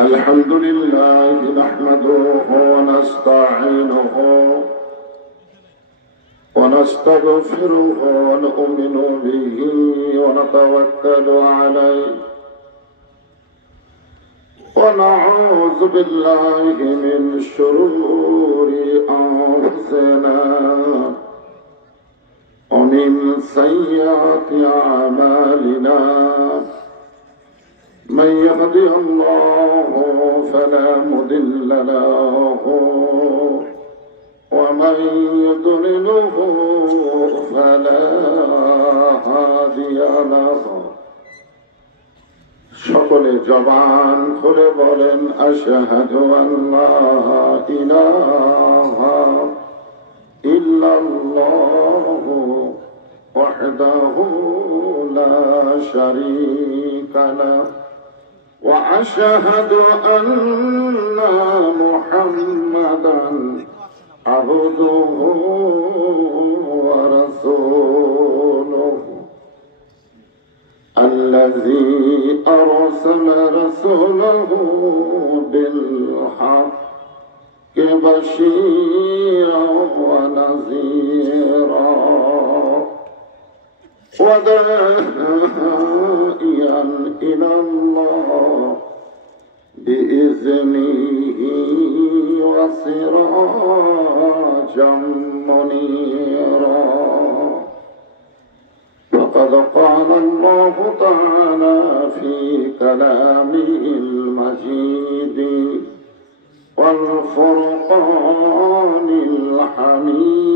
الحمد لله نحمده ونستعينه ونستغفره ونؤمن به ونتوكل عليه ونعوذ بالله من شرور أنفسنا ومن سيئات أعمالنا من يهدي الله فلا مضل له ومن يضلله فلا هادي له সকলে জবান খুলে বলেন আশহাদু আল্লা ইলাহা ইল্লাল্লাহু ওয়াহদাহু লা শারীকা লাহু وأشهد أن محمدا عبده ورسوله الذي أرسل رسوله بالحق بشيرا ونذيرا وداعيا إلى الله بإذنه وسراجا منيرا فقد قال الله تعالى في كلامه المجيد والفرقان الحميد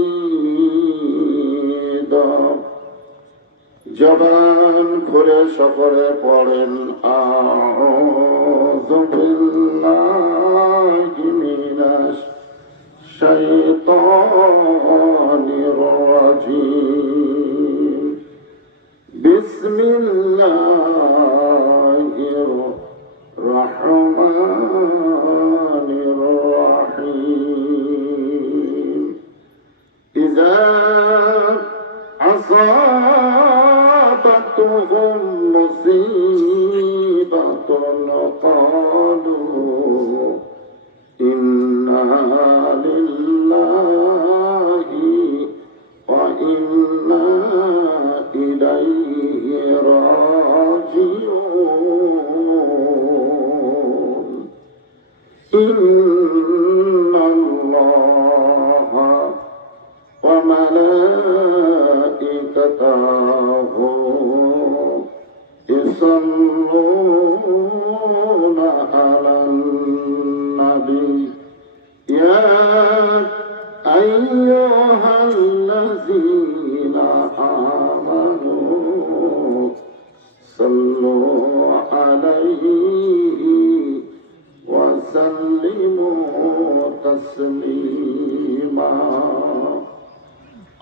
জবান খুলে সকলে পড়েন আউযু বিল্লাহি মিনাশ শাইতানির রাজীম বিসমিল্লাহির রহমানির রহিম ইযা أصابتهم مصيبة قالوا إنا لله وإنا إليه راجعون إن الله وملائكته يصلون على النبي يا أيها الذين آمنوا صلوا عليه وسلموا تسليما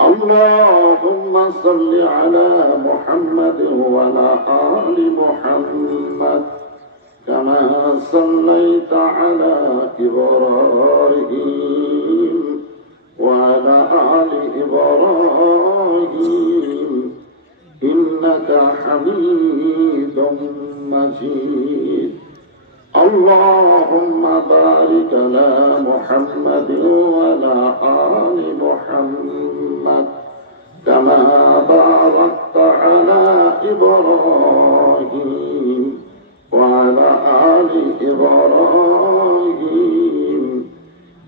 اللهم صل على محمد وعلى آل محمد كما صليت على إبراهيم وعلى آل إبراهيم إنك حميد مجيد اللهم بارك على محمد وعلى آل محمد كما باركت على إبراهيم وعلى آل إبراهيم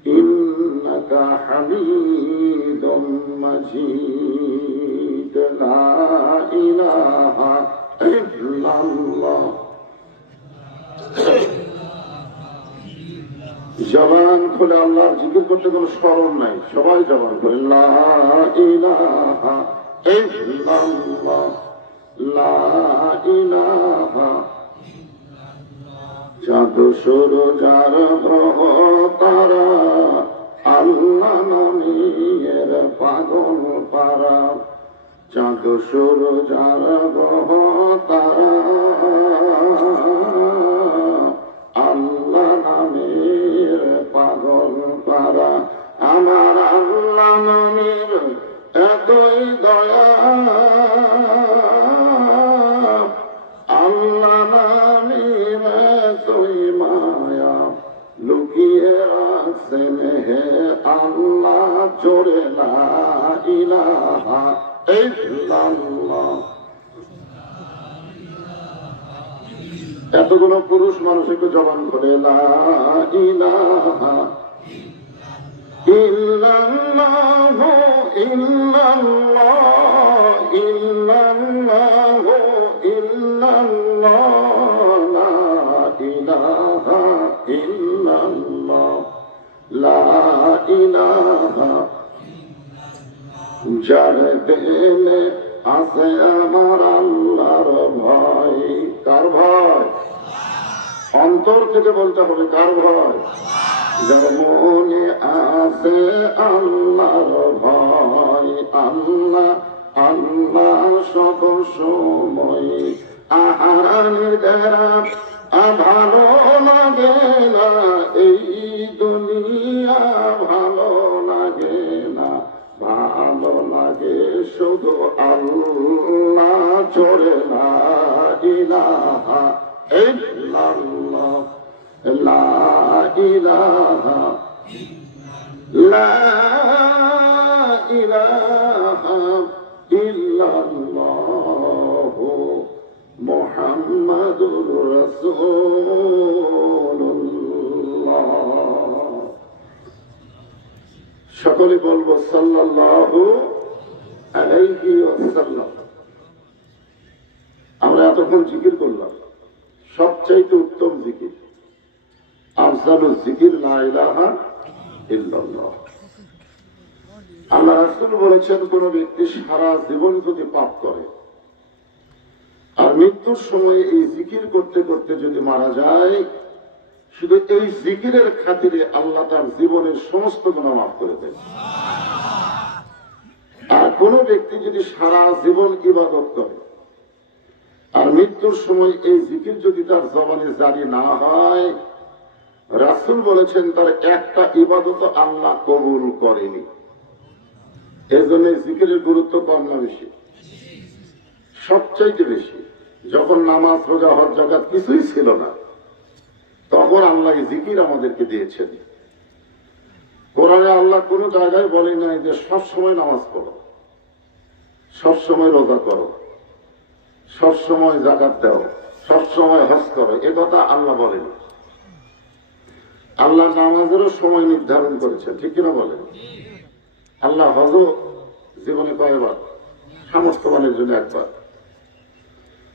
إنك حميد مجيد لا إله إلا الله জবান খুলে আল্লাহর জিকির করতে কোনো স্মরণ নাই, সবাই জবান খুলে লা ইলাহা ইল্লাল্লাহ লা ইলাহা চাঁদ সূরজ আর গ্রহ তারা আল্লাহ নামের পাগল পারা চাঁদ সূরজ আর গ্রহ তারা আল্লাহ নামের পাগল পারা আমার আল্লাহ নামের এতই দয়া আছেন হে আল্লাহ জোরে লা ইলাহা ইল্লাল্লাহ। এতগুলো পুরুষ মানুষ একটু জবান করে লা ইলাহা ইল্লাল্লাহ ইল্লাল্লাহ ইল্লাল্লাহ ইল্লাল্লাহ লা ইলাহা ইল্লাল্লাহ লা ইলাহা। যার দিলে আছে আমার আল্লাহর ভয়। কার ভয়? অন্তর থেকে বলতে হবে কার ভয়? যার মনে আছে আল্লাহর ভয়। আল্লাহ আল্লাহ সব সময়। আহার নির্দেরা ভালো লাগে না, এই দুনিয়া ভালো লাগে না, ভালো লাগে শুধু আল্লাহ জোরে লা ইলাহা ইল্লাল্লাহ লা ইলাহা লা ইলাহা ইল্লাল্লাহ মুহাম্মাদুর রাসূলুল্লাহ। সকলে বলবো সাল্লাল্লাহু আলাইহি ওয়াসাল্লাম। আমরা এতক্ষণ জিকির করলাম, সবচাইতে উত্তম জিকির আফজালুল জিকির লা ইলাহা ইল্লাল্লাহ। আল্লাহ রাসূল বলেছেন, কোন ব্যক্তি সারা জীবন যদি পাপ করে আর মৃত্যুর সময় এই জিকির করতে করতে যদি মারা যায়, শুধু এই জিকিরের খাতিরে আল্লাহ তার জীবনের সমস্ত গুনাহ মাফ করে দেন। আর কোন ব্যক্তি যদি সারা জীবন ইবাদত করে আর মৃত্যুর সময় এই জিকির যদি তার জবানে জারি না হয়, রাসূল বলেছেন তার একটা ইবাদত আল্লাহ কবুল করেনি। এজন্য জিকিরের গুরুত্ব কম না বেশি? সবচাইতে বেশি। যখন নামাজ রোজা হজ যাকাত কিছুই ছিল না, তখন আল্লাহ জিকির আমাদেরকে দিয়েছেন। কোরআনে আল্লাহ কোন জায়গায় বলে নাই যে সবসময় নামাজ পড়ো, সবসময় রোজা করো, সবসময় যাকাত দাও, সবসময় হজ করো। এ কথা আল্লাহ বলেন। আল্লাহ নামাজেরও সময় নির্ধারণ করেছেন, ঠিক কিনা বলেন? আল্লাহ হজ জীবনে কয়বার? সামর্থ্যবানের জন্য একবার।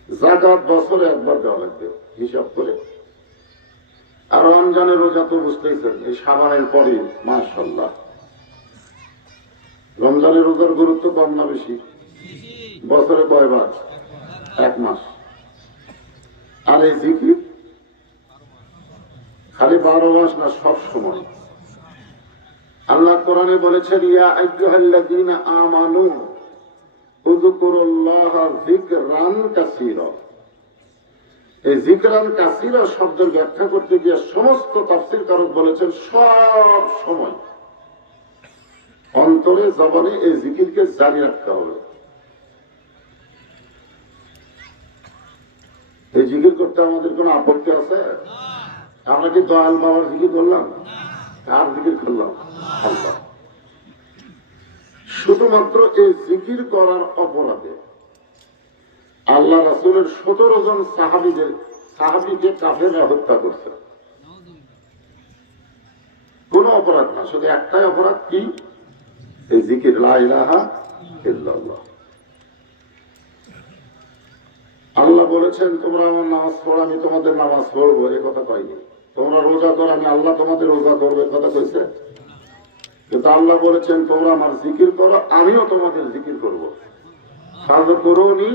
যাকাত বছরে একবার দেওয়া লাগবে হিসাব করে। আর রমজানের রোজা তো বুঝতেইছেন, এই শাবানের পরে মাশাআল্লাহ। রমজানের রোজার গুরুত্ব কম না বেশি? বছরে কয়বার? এক মাস। আর এই জিকির খালি 12 মাস না, সব সময়। আল্লাহ কোরআনে বলেছেন, ইয়া আইয়ুহাল্লাযীনা আমানু উযকুরুল্লাহা যিকরান কাসীরা। এই যিকরান কাসীরা শব্দের ব্যাখ্যা করতে গিয়ে সমস্ত তাফসীরকারক বলেছেন সব সময় অন্তরে জবানে এই জিকিরকে জারি রাখতে হবে। এই জিকির করতে আমাদের কোন আপত্তি আছে? আমরা কি দয়াল বাবার জিকির করলাম? কার জিকির করলাম? আল্লাহ। শুধুমাত্র এই জিকির করার অপরাধে আল্লাহ রাসূলের 17 জন সাহাবীকে কাফেররা হত্যা করছে। কোন অপরাধ না, শুধু একটাই অপরাধ। কি? এই জিকির লা ইলাহা ইল্লাল্লাহ। আল্লাহ বলেছেন, তোমরা আমার নামাজ পড়ো, আমি তোমাদের নামাজ পড়বো, এ কথা কয়নি। তোমরা রোজা করো, আমি আল্লাহ তোমাদের রোজা করবো, এ কথা কইছে? কিন্তু আল্লাহ বলেছেন, তোমরা আমার জিকির করো, আমিও তোমাদের জিকির করবো। ফাযকুরুনি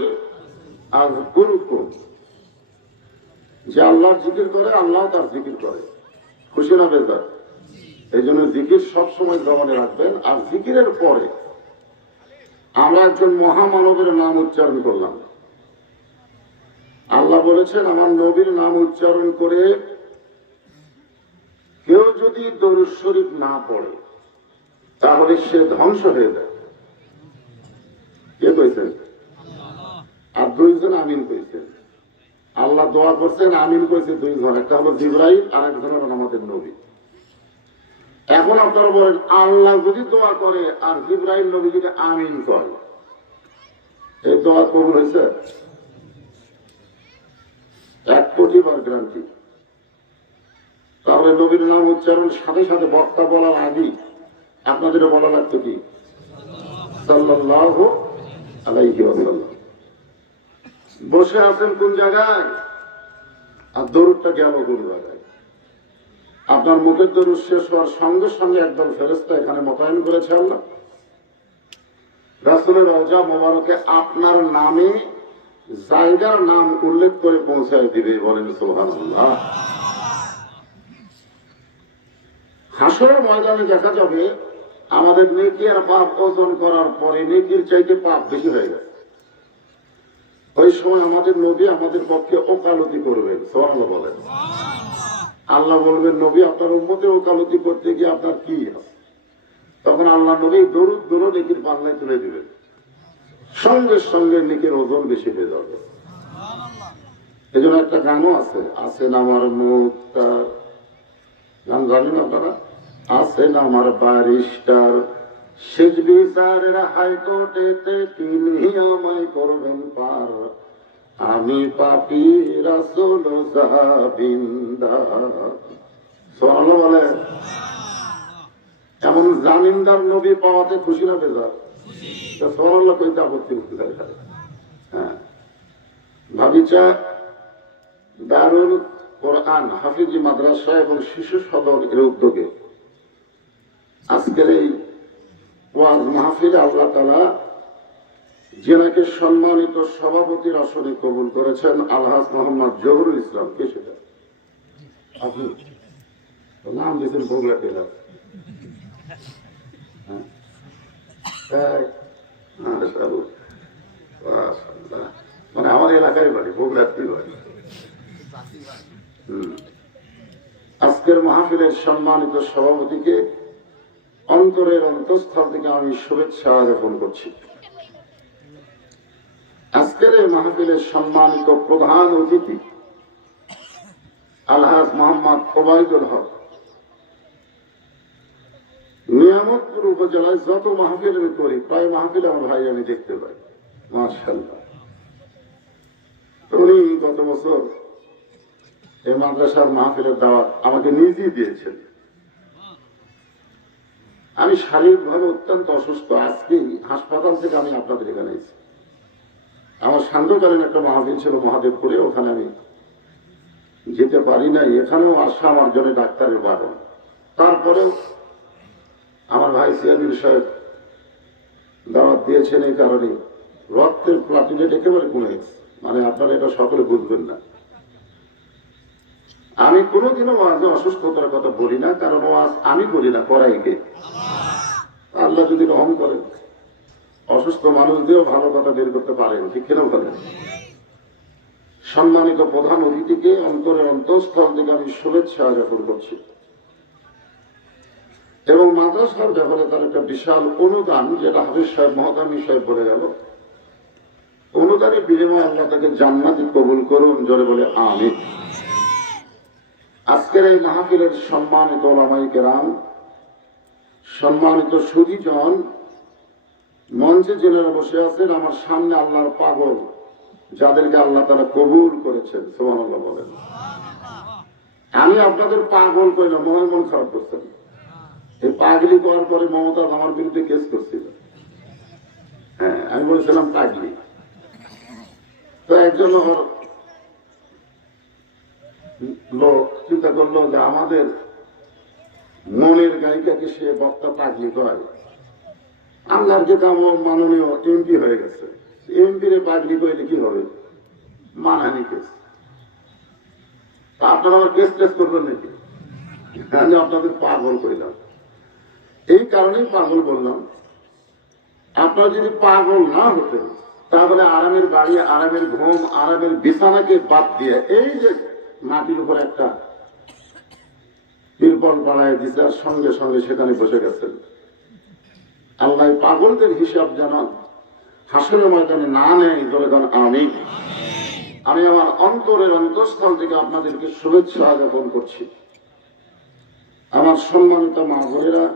আযকুরকুম। যে আল্লাহর জিকির করে, আল্লাহ তার জিকির করে। খুশি না বেজার? এই জন্য জিকির সবসময় জবানে রাখবেন। আর জিকিরের পরে আমরা একজন মহামানবের নাম উচ্চারণ করলাম। আল্লাহ বলেছেন, আমার নবীর নাম উচ্চারণ করে কেউ যদি দরুদ শরীফ না পড়ে তাহলে সে ধ্বংস হয়ে যায়। কে কইছেন? আর 2 জন আমিন কইছেন। আল্লাহ দোয়া করছেন, আমিন কইছে 2 জন। একটা হলো জিবরাইল, আর একজন হলো আমাদের নবী। এখন আপনারা বলেন আল্লাহ যদি দোয়া করে আর জিবরাইল নবী যদি আমিন করে, এই দোয়া কবুল হয়েছে? 1 কোটি বার গ্যারান্টি। তাহলে নবীর নাম উচ্চারণ সাথে সাথে বক্তা বলার আগে আপনাদের বলা লাগতো কি? সাল্লাল্লাহু আলাইহি ওয়াসাল্লাম। বসে আছেন কোন জায়গায় আর দরুদটা গেল কোন জায়গায়? আপনার মুখের দরুদ শেষ হওয়ার সঙ্গে সঙ্গে একদল ফেরেশতা এখানে মোতায়েন করেছে আল্লাহ। রাসূলের রওজা মোবারকে আপনার নামে জায়গার নাম উল্লেখ করে পৌঁছায় দিবে। বলেন সুবহানাল্লাহ। হাসরের ময়দানে দেখা যাবে আমাদের নেকি আর পাপ ওজন করার পরে নেকির চাইতে পাপ বেশি হয়ে যায়। ওই সময় আমাদের নবী আমাদের পক্ষে ওকালতি করবেন। সুবহানাল্লাহ বলেন। আল্লাহ বলবেন নবী আপনার উম্মতের ওকালতি করতে গিয়ে আপনার কি আছে? তখন আল্লাহ নবী দরুদ গুলো নেকির পাল্লায় তুলে দিবেন, সঙ্গে সঙ্গে নেকির ওজন বেশি হয়ে যাবে। এই জন্য একটা গানও আছে, আছেন আমার মুক্তার, গান জানেন আপনারা? আছেন আমার ব্যারিস্টার, শেষ বিচারের হাইকোর্টেতে তিনি আমায় করবেন পার, আমি পাপী রাসূল জামিনদার। সুবহানাল্লাহ বলে। এমন জামিনদার নবী পাওয়াতে খুশি না বেজার? সুবহানাল্লাহ কইতে আপত্তি করতে পারে। হ্যাঁ, ভাবিচা দারুল কোরআন হাফিজি মাদ্রাসা এবং শিশু সদন এর উদ্যোগে আজকের এই ওয়াজ মাহফিলে আল্লাহ তাআলা যিনাকে সম্মানিত সভাপতির আসনে কবুল করেছেন, আলহাজ মোহাম্মদ জহুরুল ইসলাম। কে সেটা? আপনি নাম দিয়েছেন বগুড়া টেলার। মানে আমার এলাকায় বাড়ি, বগুড়াতেই বাড়ি। আজকের মাহফিলের সম্মানিত সভাপতিকে অন্তরের অন্তঃস্থল থেকে আমি শুভেচ্ছা জ্ঞাপন করছি। আজকের এই মাহফিলের সম্মানিত প্রধান অতিথি আলহাজ মোহাম্মদ ওবায়দুল হক। নিয়ামতপুর উপজেলায় যত মাহফিল আমি করি প্রায় মাহফিলে আমার ভাই আমি দেখতে পাই। মাশাআল্লাহ। উনি গত বছর এই মাদ্রাসার মাহফিলের দাওয়াত আমাকে নিজেই দিয়েছেন। আমি শারীরিকভাবে অত্যন্ত অসুস্থ, আজকে হাসপাতাল থেকে আমি আপনাদের এখানে এসেছি। আমার সান্ধ্যকালীন একটা মাহফিল ছিল মহাদেবপুরে, ওখানে আমি যেতে পারি নাই। এখানেও আসা আমার জন্য ডাক্তারের বারণ। তারপরেও আমার ভাই সিয়াদুল সাহেব দাওয়াত দিয়েছেন, এই কারণে রক্তের প্লাটিলেট একেবারে কমে গেছে। মানে আপনারা এটা সকলে বুঝবেন না। আমি কোনোদিনও ওয়াজে অসুস্থতার কথা বলি না, কারণ ওয়াজ আমি করি না, করাই কে? আল্লাহ যদি রহম করেন অসুস্থ মানুষ দিয়েও ভালো কথা বের করতে পারেন, ঠিক কিনা বলেন? সম্মানিত প্রধান অতিথিকে অন্তরের অন্তঃস্থল থেকে আমি শুভেচ্ছা জ্ঞাপন করছি। এবং মাদ্রাসার ব্যাপারে তার একটা বিশাল অনুদান, যেটা হাফিজ সাহেব মহতামি সাহেব বলে গেল, অনুদানের বিনিময়ে আল্লাহ তাকে জান্নাতে কবুল করুন। জোরে বলে আমিন। আজকের এই মাহফিলের সম্মানিত ওলামায়ে কেরাম, সম্মানিত সুধীজন, মঞ্চে জেনারা বসে আছেন, আমার সামনে আল্লাহর পাগল যাদেরকে আল্লাহ তাআলা কবুল করেছেন। সুবহানাল্লাহ বলেন। আমি আপনাদের পাগল কই না, মন খারাপ করছেন। এই পাগলি করার পরে মমতা আমার বিরুদ্ধে কেস করছিল। হ্যাঁ, আমি বলছিলাম পাগলি। তো একজন লোক চিন্তা করলো যে আমাদের মনের গায়িকাকে সে বক্তা পাগলি করে। আমার যে মাননীয় এমপি হয়ে গেছে, এমপি রে পাগলি করলে কি হবে? মানহানি কেস। আপনারা আমার কেস টেস করবেন নাকি? আমি আপনাদের পাগল কইলাম, এই কারণেই পাগল বললাম। আপনারা যদি পাগল না হতেন তাহলে আরামের বাড়ি, আরামের ঘুম, আরামের বিছানাকে বাদ দিয়ে এই যে মাটির উপর একটা তিরপল বাড়ায় দিচ্ছে আর সঙ্গে সঙ্গে সেখানে বসে গেছেন। আল্লাহ পাগলদের হিসাব জানান হাসরের ময়দানে না নেয়। জোরেগান আমিন। আমি আমার অন্তরের অন্তঃস্থল থেকে আপনাদেরকে শুভেচ্ছা জ্ঞাপন করছি। আমার সম্মানিত মা বোনেরা,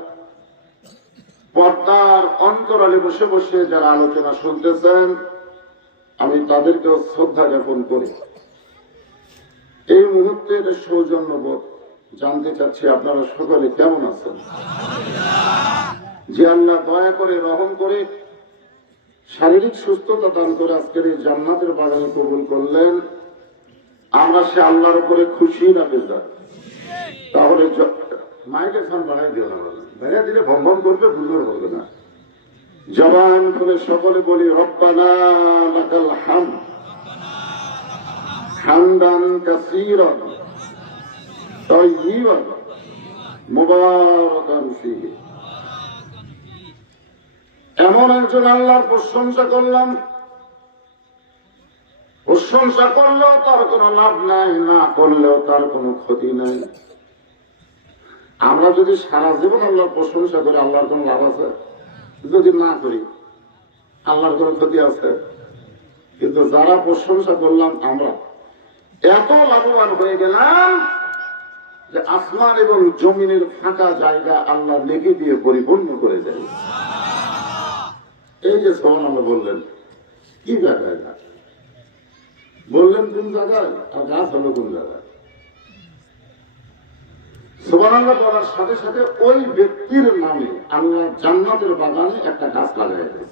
পর্দার অন্তরালে বসে বসে যারা আলোচনা শুনতেছেন, আমি তাদেরকেও শ্রদ্ধা জ্ঞাপন করি। এই মুহূর্তের সৌজন্যবোধ জানতে চাচ্ছি আপনারা সকলে কেমন আছেন। যে আল্লাহ দয়া করে রহম করে শারীরিক সুস্থতা দান করে আজকের এই জান্নাতের বাগানে কবুল করলেন, আমরা সে আল্লাহর উপরে খুশি না বেজার? তাহলে মাইকের ফান বাড়াই দিও না, বাড়াই দিলে ভম ভম করবে, বুঝতে পারবে না। জবান করে সকলে বলি রব্বানা লাকাল হামদ হামদান কাসীরান তাইয়িবান মুবারাকান ফীহি। এমন একজন আল্লাহর প্রশংসা করলাম, প্রশংসা করলেও তার কোনো লাভ নাই, না করলেও তার কোনো ক্ষতি নাই। আমরা যদি সারা জীবন আল্লাহর প্রশংসা করি, আল্লাহর কোনো লাভ আছে? যদি না করি, আল্লাহর কোনো ক্ষতি আছে? কিন্তু যারা প্রশংসা করলাম, আমরা এত লাভবান হয়ে গেলাম যে আসমান এবং জমিনের ফাঁকা জায়গা আল্লাহ নেকি দিয়ে পরিপূর্ণ করে দেয়। এই যে সুবহানাল্লাহ বললেন, কি জায়গায় গাছ বললেন, কোন জায়গায়, আর গাছ হলো কোন জায়গায়? সুবহানাল্লাহ বলার সাথে সাথে ওই ব্যক্তির নামে আল্লাহ জান্নাতের বাগানে একটা গাছ লাগাই দেয়।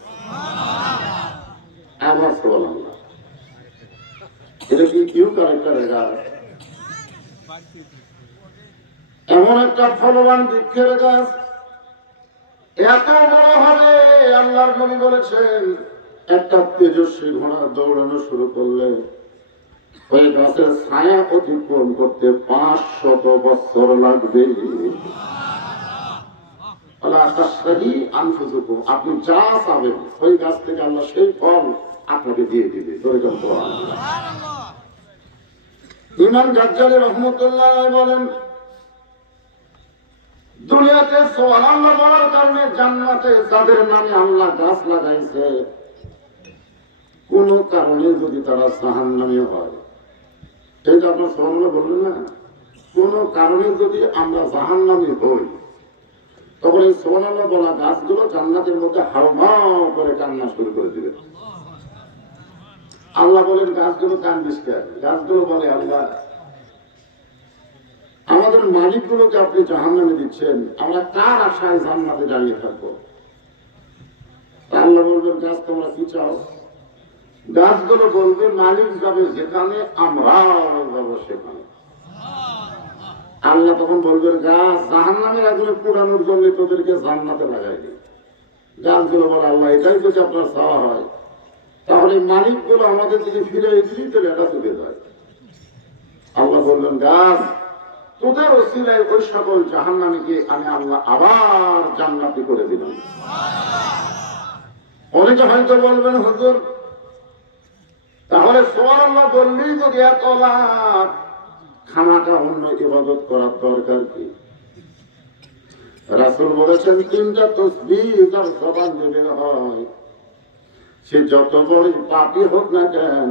আবার সুবহানাল্লাহ, এটা কি কিউ ক্যারেক্টারের গাছ? এমন একটা ফলবান বৃক্ষের গাছ, এত বড় হবে। আল্লাহর নবী বলেছেন, একটা তেজস্বী ঘোড়া দৌড়ানো শুরু করলে ওই গাছের ছায়া অতিক্রম করতে 500 বছর লাগবে। আপনি যা চাবেন ওই গাছ থেকে আল্লাহ সেই ফল আপনাকে দিয়ে দিবে। ইমাম গাজ্জালী রহমতুল্লাহ বলেন, দুনিয়াতে সুবহানাল্লাহ বলার কারণে জান্নাতে যাদের নামে আল্লাহ গাছ লাগাইছে, কোন কারণে যদি তারা জাহান্নামী হয়, এই যে আপনার সুবহানাল্লাহ বললেন না, কোন কারণে যদি আমরা জাহান্নামী হই, তখন এই সুবহানাল্লাহ বলা গাছগুলো জান্নাতের মধ্যে হাউমাউ করে কান্না শুরু করে দিবে। আল্লাহ বলেন, গাছগুলো কান্দিস কেন? গাছগুলো বলে, আল্লাহ আমাদের মালিকগুলোকে আপনি জাহান্নামে দিচ্ছেন, আমরা কার আশায় জান্নাতে দাঁড়িয়ে থাকবো? আল্লাহ বলবেন, গাছ তোমরা কি চাও? গাছগুলো বলবে, মালিক যাবে যেখানে আমরাও যাবো সেখানে। আল্লাহ তখন বলবেন, গাছ জাহান্নামের আগুনে পোড়ানোর জন্য তোদেরকে জান্নাতে লাগাই দিই। গাছগুলো বলে, আল্লাহ এটাই যদি আপনার চাওয়া হয়, তাহলে মালিকগুলো আমাদের দিকে ফিরে দিলেই তো এটা চলে যায়। আল্লাহ বললেন, গাছ তোদের ওসিলায় ওই সকল জাহান্নামীকে আমি আল্লাহ আবার জান্নাতি করে দিলাম। অনেকে হয়তো বলবেন, হুজুর তাহলে সুবহানাল্লাহ বললেই যদি এত লাভ, খানাটা অন্য ইবাদত করার দরকার কি? রাসূল বলেছেন, 3টা তাসবিহ যার জবান দিয়ে বের হয়, সে যত বড় পাপী হোক না কেন,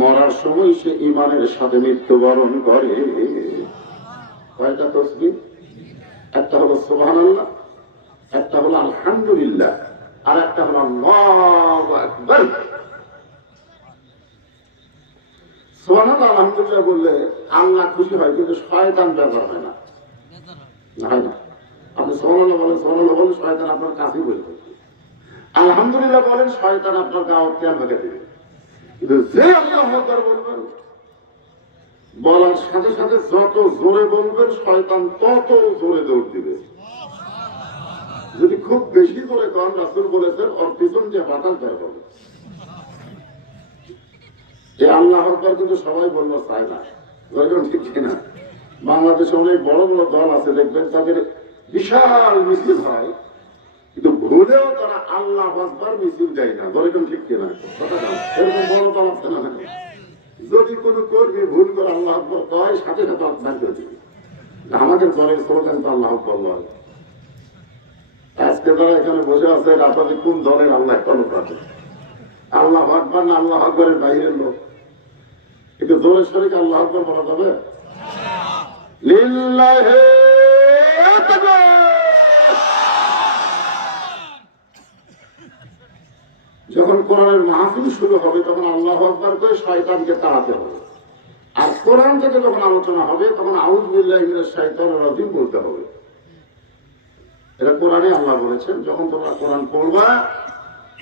মরার সময় সে ঈমানের সাথে মৃত্যুবরণ করে। কয়টা তাসবিহ? একটা হলো সুবহানাল্লাহ, একটা হলো আলহামদুলিল্লাহ, আর একটা হলো আল্লাহু আকবার। সুবহানাল্লাহ আলহামদুলিল্লাহ বললে আল্লাহ খুশি হয়, কিন্তু শয়তান ব্যাপার হয় না। আপনি সুবহানাল্লাহ বলেন, সুবহানাল্লাহ বলেন, শয়তান আপনার কাছেই বলবে। আলহামদুলিল্লাহ বলেন, শয়তান আপনার গাও তেল ভেঙে দেবে। কিন্তু যে আল্লাহু আকবার বলবেন, বলার সাথে সাথে যত জোরে বলবেন, শয়তান তত জোরে দৌড় দিবে। যদি খুব বেশি জোরে কন, রাসূল বলেছেন, ওর পিছন দিয়ে বাতাস বের হবে। এই আল্লাহু আকবার কিন্তু সবাই বলবো চায় না, ঠিক কিনা? বাংলাদেশে অনেক বড় বড় দল আছে, দেখবেন তাদের বিশাল মিছিল হয়, কিন্তু ভুলেও তারা আল্লাহু আকবার মিছিল দেয় না। বলেন ঠিক কিনা? এরকম বড় দল আছে না? যদি কোন কর্মী ভুল করে আল্লাহু আকবার কয়, সাথে সাথে আপনার করে দিবে। আমাদের দলের স্লোগান তো আল্লাহু আকবার নয়। আজকে তারা এখানে বসে আছে, আপনাদের কোন দলের আল্লাহ কোনো কাছে আল্লাহু আকবার না আল্লাহু আকবারের বাইরের লোক? কিন্তু দলের শরীকে আল্লাহু আকবার বলা যাবে? লিল্লাহি হবে। যখন কোরআনের মাহফিল শুরু হবে তখন আল্লাহু আকবার করে শয়তানকে তাড়াতে হবে। আর কোরআন থেকে যখন আলোচনা হবে তখন আউযু বিল্লাহি মিনাশ শাইতানির রাজিম বলতে হবে। এটা কোরআনে আল্লাহ বলেছেন, যখন তোমরা কোরআন পড়বা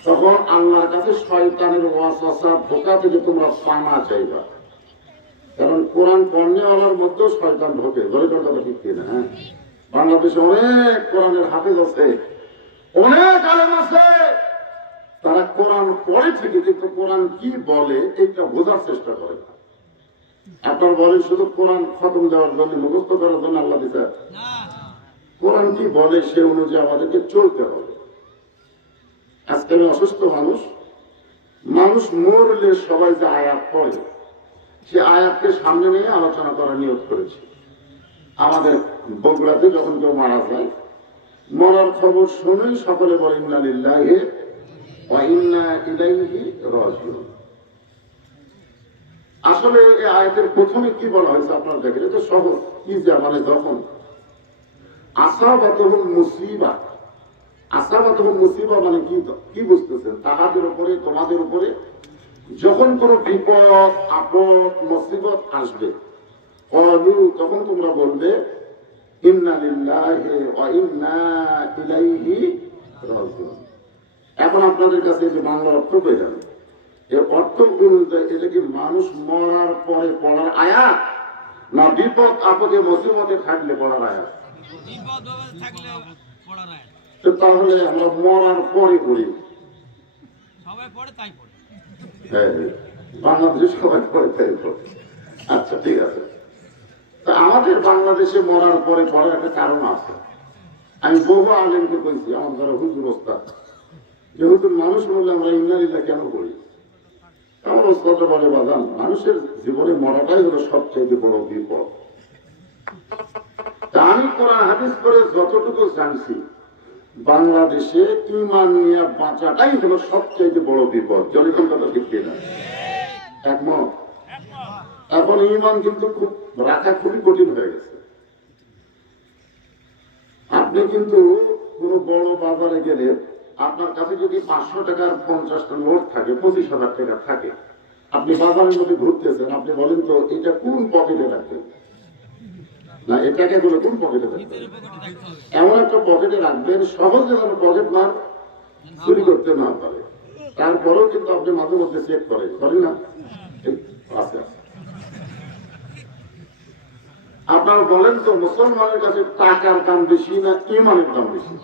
তখন আল্লাহর কাছে শয়তানের ওয়াসওয়াসা ধোঁকা থেকে তোমরা পানা চাইবা। কারণ কোরআন পড়নেওয়ালার মধ্যেও শয়তান ঢোকে। দরিদ্র কথা ঠিক কিনা? হ্যাঁ, বাংলাদেশে অনেক কোরআনের হাফেজ আছে, অনেক আলেম আছে, তারা কোরআন পড়ে ঠিকই কিন্তু কোরআন কি বলে এটা বোঝার চেষ্টা করে না। আপনার বলেন শুধু কোরআন খতম দেওয়ার জন্য, মুখস্থ করার জন্য আল্লাহ দিতে, কোরআন কি বলে সে অনুযায়ী আমাদেরকে চলতে হবে। আজকে আমি অসুস্থ মানুষ মরলে সবাই যে আয়াত পড়ে সে আয়াতকে সামনে নিয়ে আলোচনা করার নিয়ত করেছি। আমাদের বগুড়াতে যখন কেউ মারা যায়, মরার খবর শুনেই সকলে বলে ইন্না লিল্লাহি ওয়া ইন্না ইলাইহি রাজিউন। আসলে এই আয়াতের প্রথমে কি বলা হয়েছে আপনারা দেখেন, এটা সহজ কি যে মানে যখন আসাবাতুল মুসিবা, আসাবাতুল মুসিবা মানে কি বুঝতেছেন? তাহাদের উপরে, তোমাদের উপরে যখন কোনো বিপদ আপদ মুসিবত আসবে, ক্বালু তখন তোমরা বলবে ইন্না লিল্লাহি ওয়া ইন্না ইলাইহি রাজিউন। এখন আপনাদের কাছে যে বাংলা অর্থ পেয়ে যাবে, এই অর্থ অনুযায়ী এটা কি মানুষ মরার পরে পড়ার আয়াত না বিপদ আপদে মুসিবতে থাকলে পড়ার আয়াত? তাহলে আমরা মরার পরে পড়ি, হ্যাঁ বাংলাদেশে সবাই পড়ে তাই পড়ে। আচ্ছা ঠিক আছে, তা আমাদের বাংলাদেশে মরার পরে পড়ার একটা কারণ আছে। আমি বহু আলেমকে বলছি, আমার ধরো হুজুর ওস্তাদ, যে হুজুর মানুষ বললে আমরা ইন্না লিল্লাহি কেন করি? আমার ওস্তাদরা বলে বাজান, মানুষের জীবনে মরাটাই হলো সবচেয়ে বড় বিপদ। তা আমি কোরআন হাদিস করে যতটুকু জানছি, বাংলাদেশে ঈমান নিয়ে বাঁচাটাই হলো সবচেয়ে বড় বিপদ। জনগণ কথা ঠিক কিনা? একমত? এখন ঈমান কিন্তু খুব রাখা খুবই কঠিন হয়ে গেছে। আপনি কিন্তু কোন বড় বাজারে গেলে আপনার কাছে যদি 500 টাকার 50টা নোট থাকে, 25,000 টাকা থাকে, আপনি বাজারের মধ্যে ঘুরতেছেন, আপনি বলেন তো এটা কোন পকেটে রাখবেন? না এটাকে বলে কোন পকেটে রাখবেন? এমন একটা পকেটে রাখবেন সহজে যেন পকেট মার চুরি করতে না পারে। তারপরেও কিন্তু আপনি মাঝে মধ্যে চেক করেন না? আচ্ছা, আপনারা বলেন তো মুসলমানের কাছে টাকার দাম বেশি না ঈমানের দাম বেশি?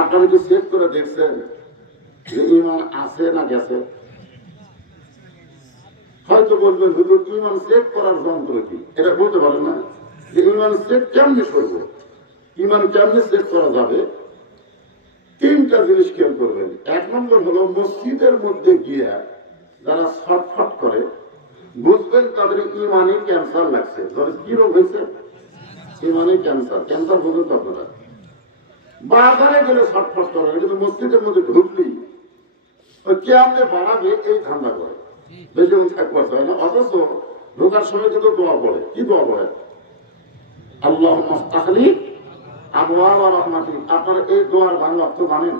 আপনারা কি চেক করে দেখছেন যে ঈমান আছে না গেছে? হয়তো বলবেন হুজুর ঈমান চেক করার যন্ত্র কি, এটা বলতে পারেন না যে ঈমান চেক কেমনে করবো? ঈমান কেমনে চেক করা যাবে? 3টা জিনিস খেয়াল করবেন। 1 নম্বর হলো মসজিদের মধ্যে গিয়ে যারা ছটফট করে বুঝবেন তাদের ঈমানে ক্যান্সার লাগছে। কি রোগ হয়েছে? ঈমানে ক্যান্সার বুঝবেন তো আপনারা। বাজারে গেলে ছটফট করে, কিন্তু মসজিদের মধ্যে ঢুকলি কেমনে বাড়াবে এই ধান্দা করে, বেশি থাকতে হয় না। অথচ ঢোকার সময় কিন্তু দোয়া পড়ে। কি দোয়া পড়ে? আল্লাহুম্মা ইফতাহলি আবওয়াবা রাহমাতিক। আপনারা এই দোয়ার বাংলা অর্থ জানেন?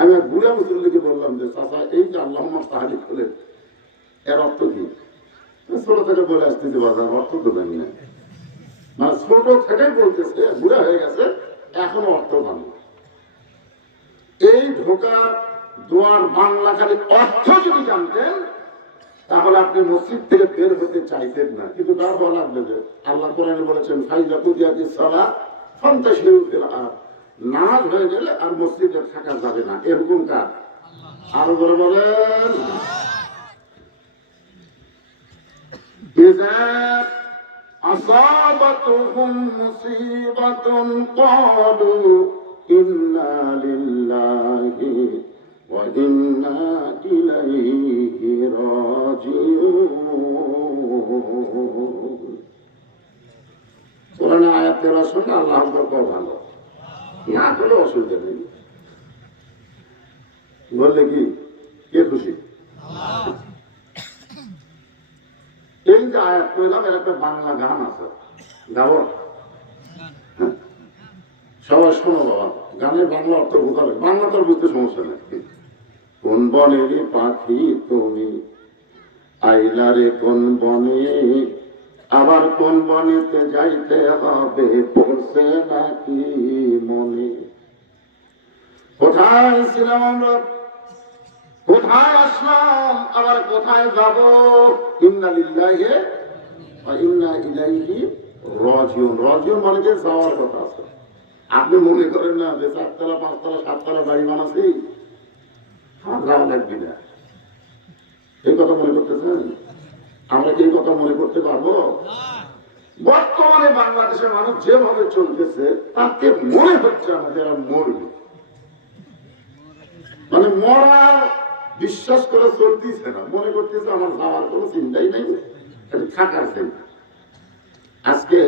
আমি এক বুড়া মুসল্লিকে বললাম যে চাচা এই যে আল্লাহুম্মা ইফতাহলি বলে এর অর্থ কি? ছোট থেকে বলে আসতেছে বাজার অর্থ তো জানি না। মানে ছোট থেকেই বলতেছে, বুড়া হয়ে গেছে এখনো অর্থ জানি। এই ঢোকার দোয়ার বাংলা খালি অর্থ যদি জানতেন তাহলে আপনি মসজিদ থেকে বের হতে চাইতেন না। কিন্তু তার বলা লাগবে যে আল্লাহ কোরআনে বলেছেন ফাইজা কুদিয়াতিস সালাহ ফান্তাশিরু ফিল আরদ, নামাজ হয়ে গেলে আর মসজিদে থাকা যাবে না। এর হুকুম কার? আরো বলে বলেন ইযা আসাবাতুহুম মুসিবাতুন ক্বালু ইন্না লিল্লাহি ওয়া ইন্না ইলাইহি রাজিউন। কোরআনে আয়াত তেলাওয়াত শুনে আল্লাহ আকবার ভালো না হলে অসুবিধা নেই। বললে কি কে খুশি? এই যে আয়াত পেলাম এর একটা বাংলা গান আছে, গাবো? সবাই শোনো বাবা, গানের বাংলা অর্থ বোঝা লাগে, বাংলা তো বুঝতে সমস্যা নেই। কোন বনেরই পাখি তুমি আইলারে কোন বনে, আবার কোন বনেতে যাইতে হবে পড়ছে নাকি মনে। কোথায় ছিলাম আমরা, কোথায় আসলাম, আবার কোথায় যাব। ইন্না লিল্লাহি ওয়া ইন্না ইলাইহি রাজিউন। রাজিউন মানে যে যাওয়ার কথা আছে। আপনি মনে করেন না যে 4 তলা 5 তলা 7 তলা বাড়ি বানাচ্ছি, যাওয়া লাগবে না, এই কথা মনে করতেছেন? আমরা কি এই কথা মনে করতে পারবো? বর্তমানে বাংলাদেশের মানুষ যেভাবে চলতেছে তাতে মনে হচ্ছে আমাদের মরবে, মানে মরার বিশ্বাস করে চলতেছে না, মনে করতেছে আমার যাওয়ার কোনো চিন্তাই নেই, থাকার চিন্তা। আজকে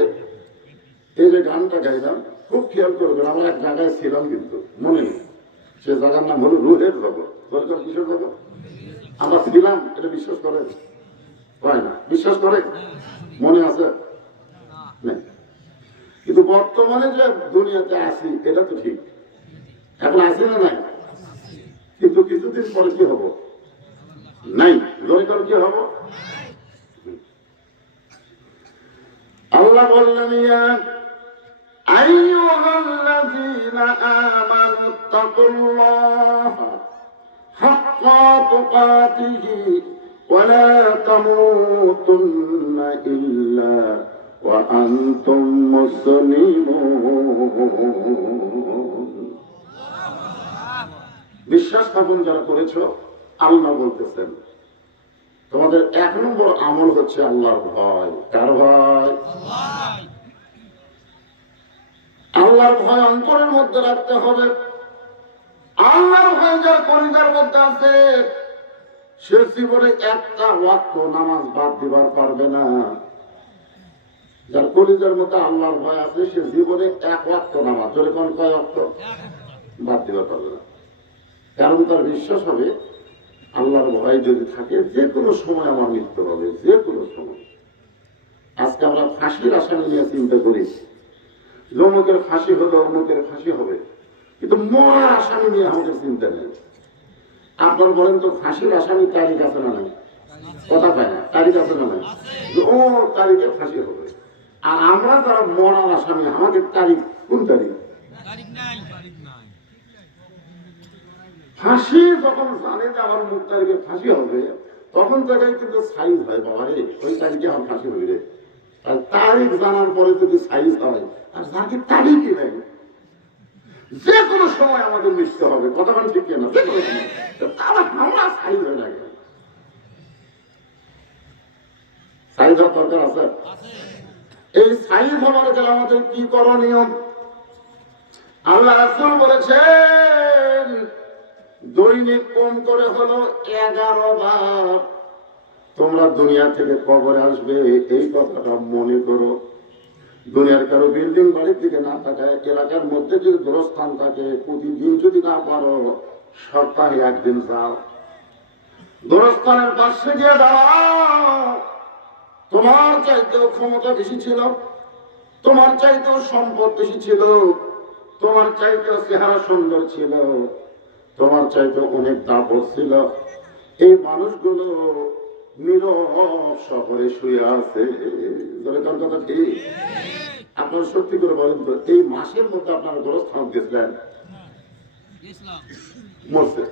এই যে গানটা গাইলাম, খুব খেয়াল করবেন, আমরা এক জায়গায় ছিলাম কিন্তু মনে নেই, সে জায়গার নাম হলো রুহের জগৎ। কিসের জগৎ আমরা ছিলাম, এটা বিশ্বাস করেন? হয় না, বিশ্বাস করে? মনে আছে? কিন্তু বর্তমানে যে দুনিয়াতে আছি এটা তো ঠিক, এখন আছি না নাই? কিন্তু কিছুদিন পরে কি হবো? নাই। জয়কার কি হবো? আল্লাহ বললেন, ইয়া আইয়ুহাল্লাযীনা আমানু তাকুল্লাহা হাক্কা তুকাতিহি ওয়া লা তামুতুন্না ইল্লা ওয়া আনতুম মুসলিমুন। বিশ্বাস স্থাপন যারা করেছো, আল্লাহ বলতেছেন তোমাদের 1 নম্বর আমল হচ্ছে আল্লাহর ভয়। কার ভয়? আল্লাহর ভয় অন্তরের মধ্যে রাখতে হবে। আল্লাহর ভয় যার কলিজার মধ্যে আছে, সে জীবনে একটা ওয়াক্ত নামাজ বাদ দিবার পারবে না। যার কলিজার মধ্যে আল্লাহর ভয় আছে, সে জীবনে 1 ওয়াক্ত নামাজ, জোরে কোন কয় ওয়াক্ত বাদ দিবার পারবে না। কারণ তার বিশ্বাস হবে আল্লাহর ভয় যদি থাকে, যে কোনো সময় আমার মৃত্যু হবে, যে কোনো সময়। আজকে আমরা ফাঁসির আসামি নিয়ে চিন্তা করি, অমুকের ফাঁসি হলো, অমুকের ফাঁসি হবে, কিন্তু মরার আসামি নিয়ে আমাদের চিন্তা নেই। আপনার বলেন তো, ফাঁসির আসামি তারিখ আছে না নাই? কথা পায় না, তারিখ আছে না নাই? ও তারিখে ফাঁসি হবে। আর আমরা যারা মরার আসামি, আমাদের তারিখ কোন তারিখ? ফাঁসি যখন জানে যে আমার মুখ তারিখে ফাঁসি হবে, তখন থেকে কিন্তু সাইজ হয়, বাবা রে ওই তারিখে আমার ফাঁসি হবে রে। আর তারিখ জানার পরে যদি সাইজ হয়, আর যাকে তারিখই নেই, যে কোনো সময় আমাদের মিশতে হবে। কতক্ষণ ঠিক না? যে কোনো সময় তারা আমরা সাইজ হয়ে লাগে, সাইজ হওয়ার দরকার আছে। এই সাইজ হওয়ার গেলে আমাদের কি করণীয়? আল্লাহ রাসূল বলেছেন, দৈনিক কম করে হলো 11 বার তোমরা দুনিয়া থেকে কবরে আসবে, এই কথাটা মনে করো। দুনিয়ার কারো বিল্ডিং বাড়ির দিকে না থাকায়, এলাকার মধ্যে যদি দূরস্থান থাকে, প্রতিদিন যদি না পারো, সপ্তাহে 1 দিন যাও, দূরস্থানের পাশে গিয়ে দাঁড়াও। তোমার চাইতেও ক্ষমতা বেশি ছিল, তোমার চাইতেও সম্পদ বেশি ছিল, তোমার চাইতেও চেহারা সুন্দর ছিল, তোমার চাইতে অনেক দাপট ছিল, এই মানুষগুলো নীরব শহরে শুয়ে আছে। কথা ঠিক? আপনারা সত্যি করে বলেন তো, এই মাসের মধ্যে আপনারা গোরস্থান গেছিলেন, মরছে,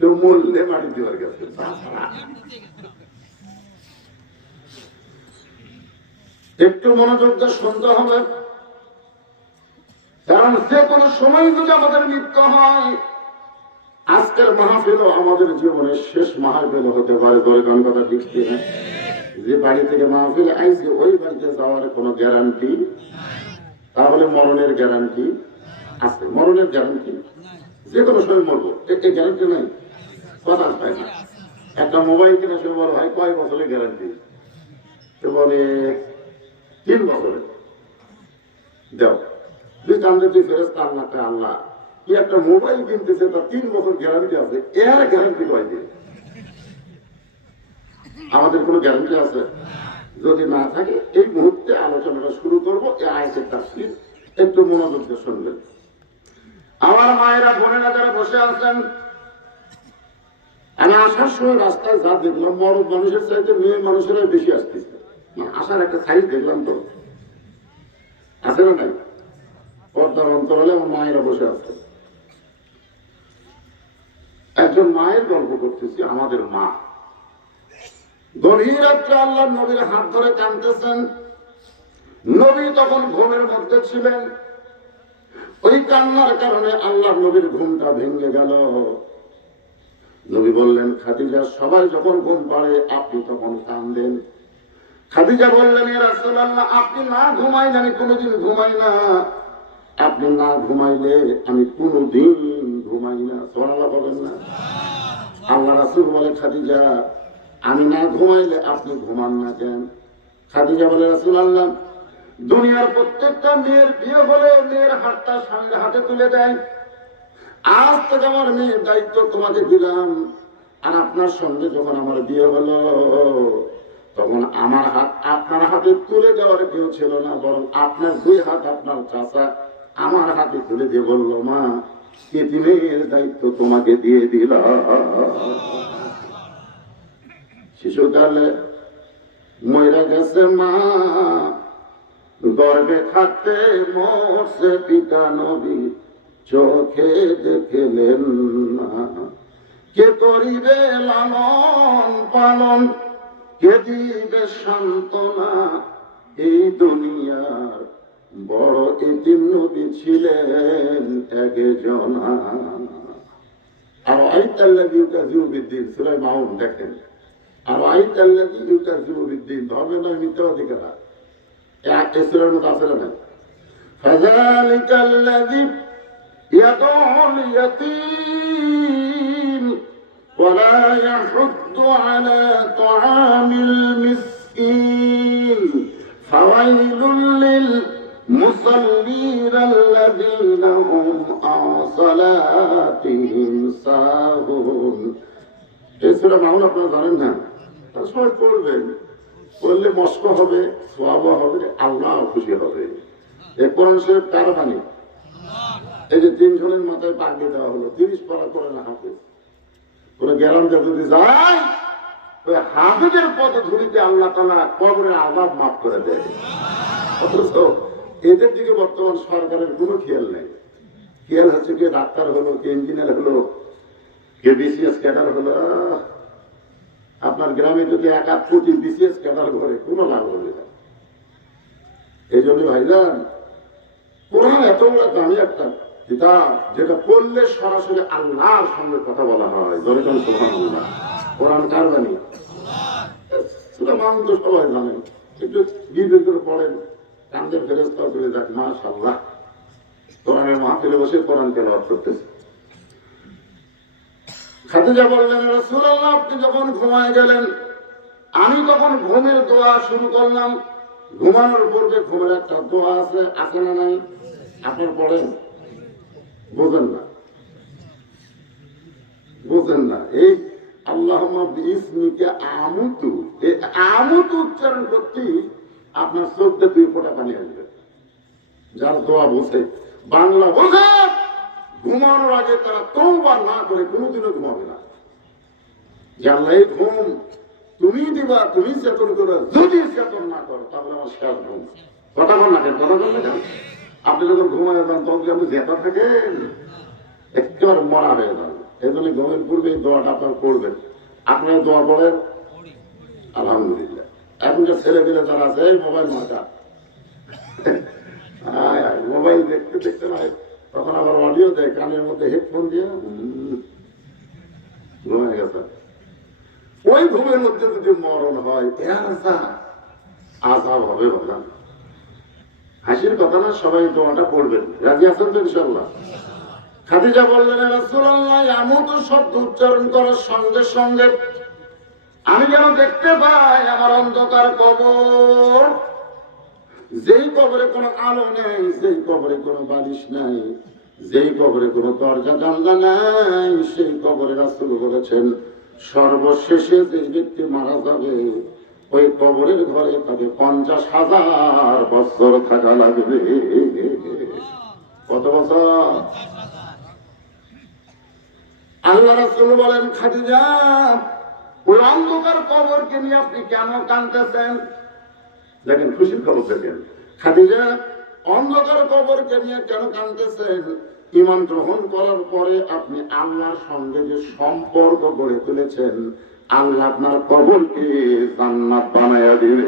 কেউ মরলে মাটি দেওয়ার গেছে। একটু মনোযোগ দিয়ে শুনতে হবে, কারণ যে কোনো সময় যদি আমাদের মৃত্যু হয়, আজকের মাহফিল আমাদের জীবনের শেষ মাহফিল হতে পারে। দরকার কথা ঠিক কিনা? যে বাড়ি থেকে মাহফিল আইছে, ওই বাড়িতে যাওয়ার কোনো গ্যারান্টি? তাহলে মরণের গ্যারান্টি আছে? মরণের গ্যারান্টি যে কোনো সময় মরবো, এই গ্যারান্টি নাই। কথা পায় না। একটা মোবাইল কিনা, সে বলে ভাই কয় বছরের গ্যারান্টি? সে বলে 3 বছরের। দাও, তুই জানলে তুই ফেরেশতা আল্লাহ, আল্লাহ কি একটা মোবাইল কিনতেছে, তার 3 বছর গ্যারান্টি আছে, এর গ্যারান্টি কয় দিন? আমাদের কোনো গ্যারান্টি আছে? যদি না থাকে, এই মুহূর্তে আলোচনাটা শুরু করবো। এই আয়াতের তাফসীর একটু মনোযোগ দিয়ে শুনবেন। আমার মায়েরা বোনেরা যারা বসে আছেন, আমি আসার সময় রাস্তায় যা দেখলাম, মরদ মানুষের চাইতে মেয়ে মানুষেরা বেশি আসতেছে। আসার একটা সাইজ দেখলাম, তো আছে না নাই? পর্দার অন্তরালে আমার মায়েরা বসে আছে। একজন মায়ের গল্প করতেছি, আমাদের মা গভীর রাত্রে আল্লাহ নবীর হাত ধরে কাঁদতেছেন। নবী তখন ঘুমের মধ্যে ছিলেন। ওই কান্নার কারণে আল্লাহ নবীর ঘুমটা ভেঙে গেল। নবী বললেন, খাদিজা, সবাই যখন ঘুম পাড়ে আপনি তখন কাঁদেন। খাদিজা বললেন, ইয়া রাসূলুল্লাহ, আপনি না ঘুমাইলে আমি কোনোদিন ঘুমাই না, আপনি না ঘুমাইলে আমি কোনোদিন ঘুমাই না। সুবহানাল্লাহ বলেন না? আল্লাহ রাসূল বলে, খাদিজা, আমি না ঘুমাইলে আপনি ঘুমান না কেন? খাদিজা বলে, রাসূলুল্লাহ, দুনিয়ার প্রত্যেকটা মেয়ের বিয়ে হলে মেয়ের হাতটা সামনে হাতে তুলে দেয়। আজ থেকে আমার মেয়ের দায়িত্ব তোমাকে দিলাম। আর আপনার সঙ্গে যখন আমার বিয়ে হলো, তখন আমার হাত আপনার হাতে তুলে দেওয়ার কেউ ছিল না, বরং আপনার দুই হাত আপনার চাচা আমার হাতে তুলে দিয়ে বলল, মা, এতিমের দায়িত্ব তোমাকে দিয়ে দিলাম। শিশুকালে মইরা গেছে মা, গর্বে থাকতে মরছে পিতা নবী, চোখে দেখলেন না। কে করিবে লালন পালন, কে দিবে সান্ত্বনা, এই দুনিয়ার বড় এতিম নবী ছিলেন একজনা। আর আইতাল্লাযী ইউকাযিবু বিদ্দীন, সূরা মাউন দেখেন। আর আইতাল্লাযী ইউকাযিবু বিদ্দীন, ধর্মের নয়, মিথ্যাবাদী কারা? এক সূরার মধ্যে আছে না? ফাযালিকাল্লাযী ইয়াদউল ইয়াতীম ওয়া লা ইয়াহুদ্দু আলা তাআমিল মিসকিন ফাওয়াইলুল লিল মুসাল্লিন আল্লাযীনা হুম আন সালাতিহিম সাহুন। এই সূরা মাউন আপনারা জানেন না? তার সবাই পড়বেন, পড়লে মস্ক হবে, সওয়াব হবে, আল্লাহ খুশি হবে। এই কোরআন শরীফ কার বাণী? এই যে 3 জনের মাথায় পাগড়ি দেওয়া হলো, 30 পারা করে না হাফেজ। কোন গ্যারান্টি যদি যায়, ওই হাফেজের পদধূলিতে আল্লাহ তাআলা কবরের আযাব মাফ করে দেয়। অথচ এদের দিকে বর্তমান সরকারের কোনো খেয়াল নেই। খেয়াল হচ্ছে কে ডাক্তার হলো, কে ইঞ্জিনিয়ার হলো, কে বিসিএস ক্যাডার হলো। আপনার গ্রামে যদি 1-8 কোটি বিসিএস ক্যাডার করে, কোনো লাভ হবে না। এই জন্য ভাইজান, কোরআন এত বড় দামি একটা কিতাব, যেটা পড়লে সরাসরি আল্লাহর সঙ্গে কথা বলা হয়। জনগণ সুবহানাল্লাহ। কোরআন কার বাণী? সূরা মাউন তো সবাই জানেন, একটু বিবেক করে পড়েন, কান্দের ফেরেশতা চলে যাক, মাশাআল্লাহ, কোরআনের মাহফিলে বসে কোরআন তেলাওয়াত করতেছে। খাদিজা বললেন, রাসূলুল্লাহ, আপনি যখন ঘুমায় গেলেন, আমি তখন ঘুমের দোয়া শুরু করলাম। ঘুমানোর পূর্বে ঘুমের একটা দোয়া আছে, আছে না নাই? আপনার পড়েন? বোঝেন না, বোঝেন না। এই আল্লাহুম্মা বিইসমিকা আমুতু, এই আমুতু উচ্চারণ করতেই আপনার চোখে 2 ফোঁটা পানি আসবে। যার দোয়া বোঝে, বাংলা বোঝে, ঘুমানোর আগে তারা তওবা না করে কোনোদিনও ঘুমাবে না। যে আল্লাহ, এই ঘুম তুমি দিবা, তুমি চেতন করো, যদি চেতন না করো তাহলে আমার শেষ ঘুম। কথা বল না কেন? কথা বল না কেন? আপনি যখন ঘুমায় যান তখন কি আপনি জেতা থাকেন? একেবারে মরা হয়ে যান। এই জন্য ঘুমের পূর্বে এই দোয়াটা আপনার করবেন। আপনার দোয়া পড়েন, আলহামদুলিল্লাহ। এখনকার ছেলেমেয়েরা যারা আছে, মোবাইল মার্কা, মোবাইল দেখতে দেখতে না, তখন আবার অডিও দেয়, কানের মধ্যে হেডফোন দিয়ে ঘুমায় গেছে। ওই ঘুমের মধ্যে যদি মরণ হয়, আযাব হবে। বললাম হাসির কথা না, সবাই দোয়াটা পড়বেন। রাজি আছেন তো ইনশাআল্লাহ? খাদিজা বললেন, রাসূলুল্লাহ, আমুত শব্দ উচ্চারণ করার সঙ্গে সঙ্গে আমি যেন দেখতে পাই আমার অন্ধকার কবর, যেই কবরে কোনো আলো নেই, যেই কবরে কোনো বালিশ নাই, যেই কবরে কোনো দরজা জানলা নাই, সেই কবরে রাসূল বলেছেন সর্বশেষে যে ব্যক্তি মারা যাবে, ওই কবরের ঘরে তাকে 50,000 বছর থাকা লাগবে। কত বছর? আল্লাহ রাসূল বলেন, খাদিজা ওই অন্ধকার কবরকে নিয়ে আপনি কেন কাঁদতেছেন? দেখেন খুশির খবর দেখেন, খাদিজা অন্ধকার কবরকে নিয়ে কেন কাঁদতেছেন? ঈমান গ্রহণ করার পরে আপনি আল্লাহর সঙ্গে যে সম্পর্ক গড়ে তুলেছেন, আল্লাহ আপনার কবরকে জান্নাত বানায়া দিবে।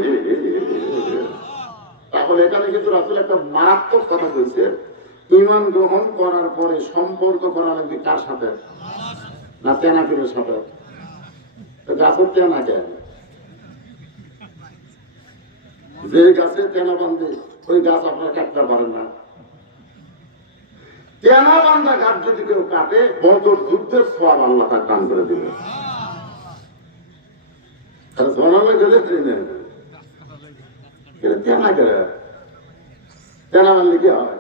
তাহলে এখানে কিন্তু রাসূল একটা মারাত্মক কথা বলছে, ঈমান গ্রহণ করার পরে সম্পর্ক করা লাগবে কার সাথে? না তেনাপিনের সাথে। গাছের তেনা কেন? যে গাছে তেনা বান্ধে ওই গাছ আপনার কাটতে পারেন না। তেনা বান্ধা গাছ যদি কেউ কাটে, বদর যুদ্ধের সওয়াব আল্লাহ তার দান করে দিবে। তেনা করে তেনা বানলে কি হয়?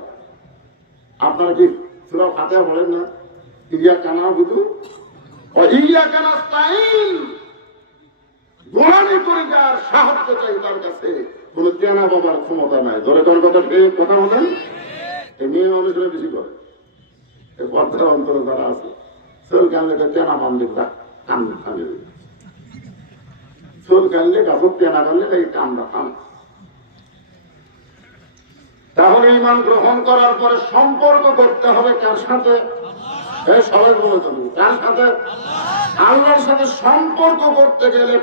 আপনারা কি সূরা ফাতিহা বলেন না? ইয়াকা না'বুদু ওয়া ইয়াকা নাস্তাঈন। গোলামি করে যার সাহায্য চাই তার কাছে, কোন তেনা বাবার ক্ষমতা নাই। ধরে কোন কথা বলেন, এই মেয়ে মানুষরা বেশি করে, এই পর্দার অন্তরে যারা আছে, চোর কানলে তেনা বান্ধে কান খানে, চোর কানলে গাছের তেনা কানলে এই কামড়া খান। তাহলে ঈমান গ্রহণ করার পরে সম্পর্ক করতে হবে কার সাথে? সবাই বলে দেবো, কার সাথে? আল্লাহর সাথে সম্পর্ক করতে গেলে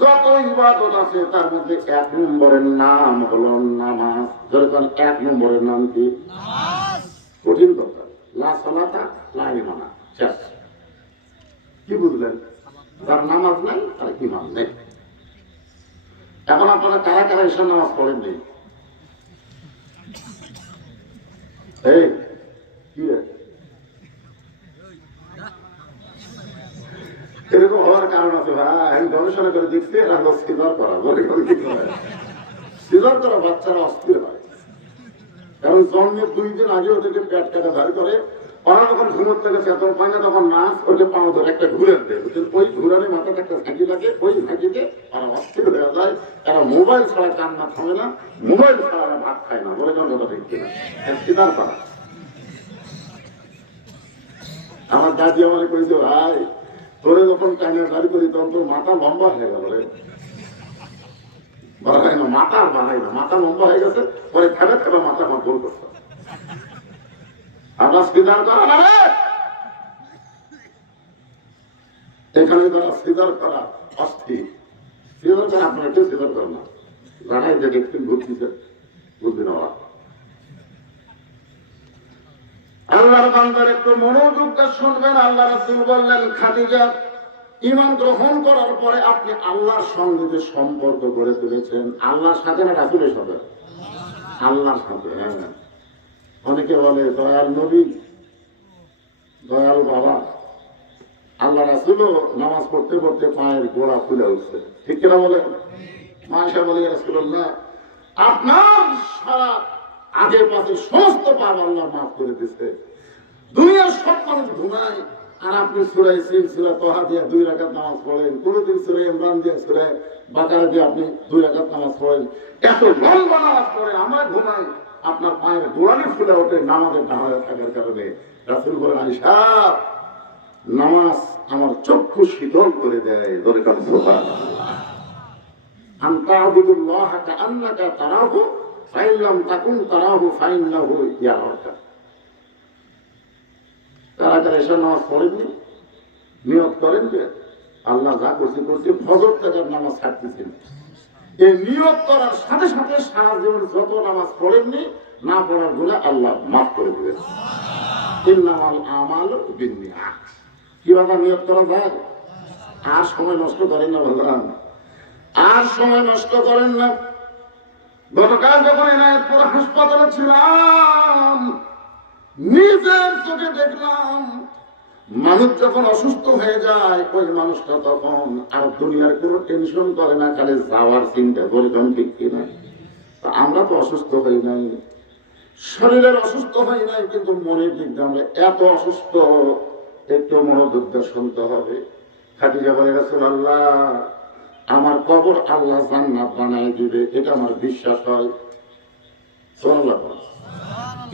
যত ইবাদত আছে তার মধ্যে 1 নম্বরের নাম হলো নামাজ। যখন 1 নম্বরের নাম কি? কঠিন কথা, লা সালাতা লা ঈমানা। শেষ। কি বুঝলেন? যার নামাজ নাই তার ঈমান নেই। এখন আপনারা কারা কারা ঈশার নামাজ পড়েন নেই? এই কি এরকম হওয়ার কারণ আছে ভাই, আমি গবেষণা করে দেখছি, সিজার করা সিজার করা বাচ্চারা অস্থির হয়। কারণ জন্মের 2 দিন আগে ওদেরকে পেট কাটা ধার করে, ওরা যখন ঘুমোর থেকে চেতন পায় না তখন নাচ ওকে পাও ধরে একটা ঘুরে দেয়, ওই ঘুরানে মাথাতে একটা ঝাঁকি লাগে, ওই ঝাঁকিতে ওরা অস্থির হয়ে যায়। এরা মোবাইল ছাড়া কান্না থামে না, মোবাইল ছাড়া ভাত খায় না, বলে কেন কথা ঠিক কিনা? সিজার করা। আমার দাদি আমাকে কইছে, ভাই তোরে যখন টাইমে দাঁড়ি করি তখন তোর মাথা লম্বা হয়ে গেল রে। বাড়াই না, মাথা বাড়াই না, মাথা লম্বা হয়ে গেছে, পরে খেলে খেলে মাথা আমার গোল করতে। আমরা সিজার করা না রে, এখানে যারা সিজার করা অস্থির, সিজার করা আপনার কেউ সিজার করে না, জানাই যে দেখতেন ঘুরতেছে, বুঝবেন ওরা। আল্লাহর বান্দার একটু মনোযোগ দিয়ে শুনবেন। আল্লাহ রাসূল বললেন, খাদিজা ঈমান গ্রহণ করার পরে আপনি আল্লাহর সঙ্গে যে সম্পর্ক গড়ে তুলেছেন, আল্লাহর সাথে না রাসূলের সাথে? আল্লাহর সাথে। হ্যাঁ, অনেকে বলে দয়াল নবী, দয়াল বাবা। আল্লাহ রাসূলও নামাজ পড়তে পড়তে পায়ের গোড়া ফুলে উঠছে, ঠিক কিনা বলেন? মায়েশা বলে, ইয়া রাসূলুল্লাহ আপনার সারা আগে পাশে সমস্ত পাপ আল্লাহ মাফ করে দিচ্ছে। দুনিয়ার সব মানুষ ঘুমায় আর আপনি সূরা ইয়াসিন, সূরা তাহা দিয়ে 2 রাকাত নামাজ পড়েন, কোনদিন সূরা ইমরান দিয়ে, সূরা বাকারা দিয়ে আপনি 2 রাকাত নামাজ পড়েন, এত লম্বা নামাজ পড়েন, আমরা ঘুমাই, আপনার পায়ের গোড়ালি ফুলে ওঠে নামাজের ধারে থাকার কারণে। রাসূল বলেন, আয়েশা নামাজ আমার চক্ষু শীতল করে দেয়। ধরে কাল সুবহানাল্লাহ। আনতা আবুদুল্লাহ কাআন্নাকা তারাহু ফাইন লাম তাকুন তারাহু ফাইন্নাহু ইয়ারাকা। তারা তারা এসে নামাজ পড়েননি, নিয়ত করেন যে আল্লাহ যা করছি করছি, ফজর থেকে নামাজ ছাড়তেছেন, এই নিয়ত করার সাথে সাথে সারা জীবন যত নামাজ পড়েননি না পড়ার গুনাহ আল্লাহ মাফ করে দিবেন। ইন্নামাল আমালু বিন্নিয়াত। কিভাবে নিয়ত করা যায়? আর সময় নষ্ট করেন না বললাম, আর সময় নষ্ট করেন না। গতকাল যখন এনায়েতপুর হাসপাতালে ছিলাম, নিজের চোখে দেখলাম মানুষ যখন অসুস্থ হয়ে যায়, ওই মানুষটা তখন আর দুনিয়ার কোনো টেনশন করে না, খালি যাওয়ার চিন্তা করে। ঠিক কিনা? আমরা তো অসুস্থ হই নাই, শরীরের অসুস্থ হই নাই, কিন্তু মনের দিক দিয়ে আমরা এত অসুস্থ। একটু মনোযোগ দিয়ে শুনতে হবে। খাদিজা বলে, রাসূলুল্লাহ আমার কবর আল্লাহ জান্নাত বানায় দিবে, এটা আমার বিশ্বাস হয়। সুবহানাল্লাহ।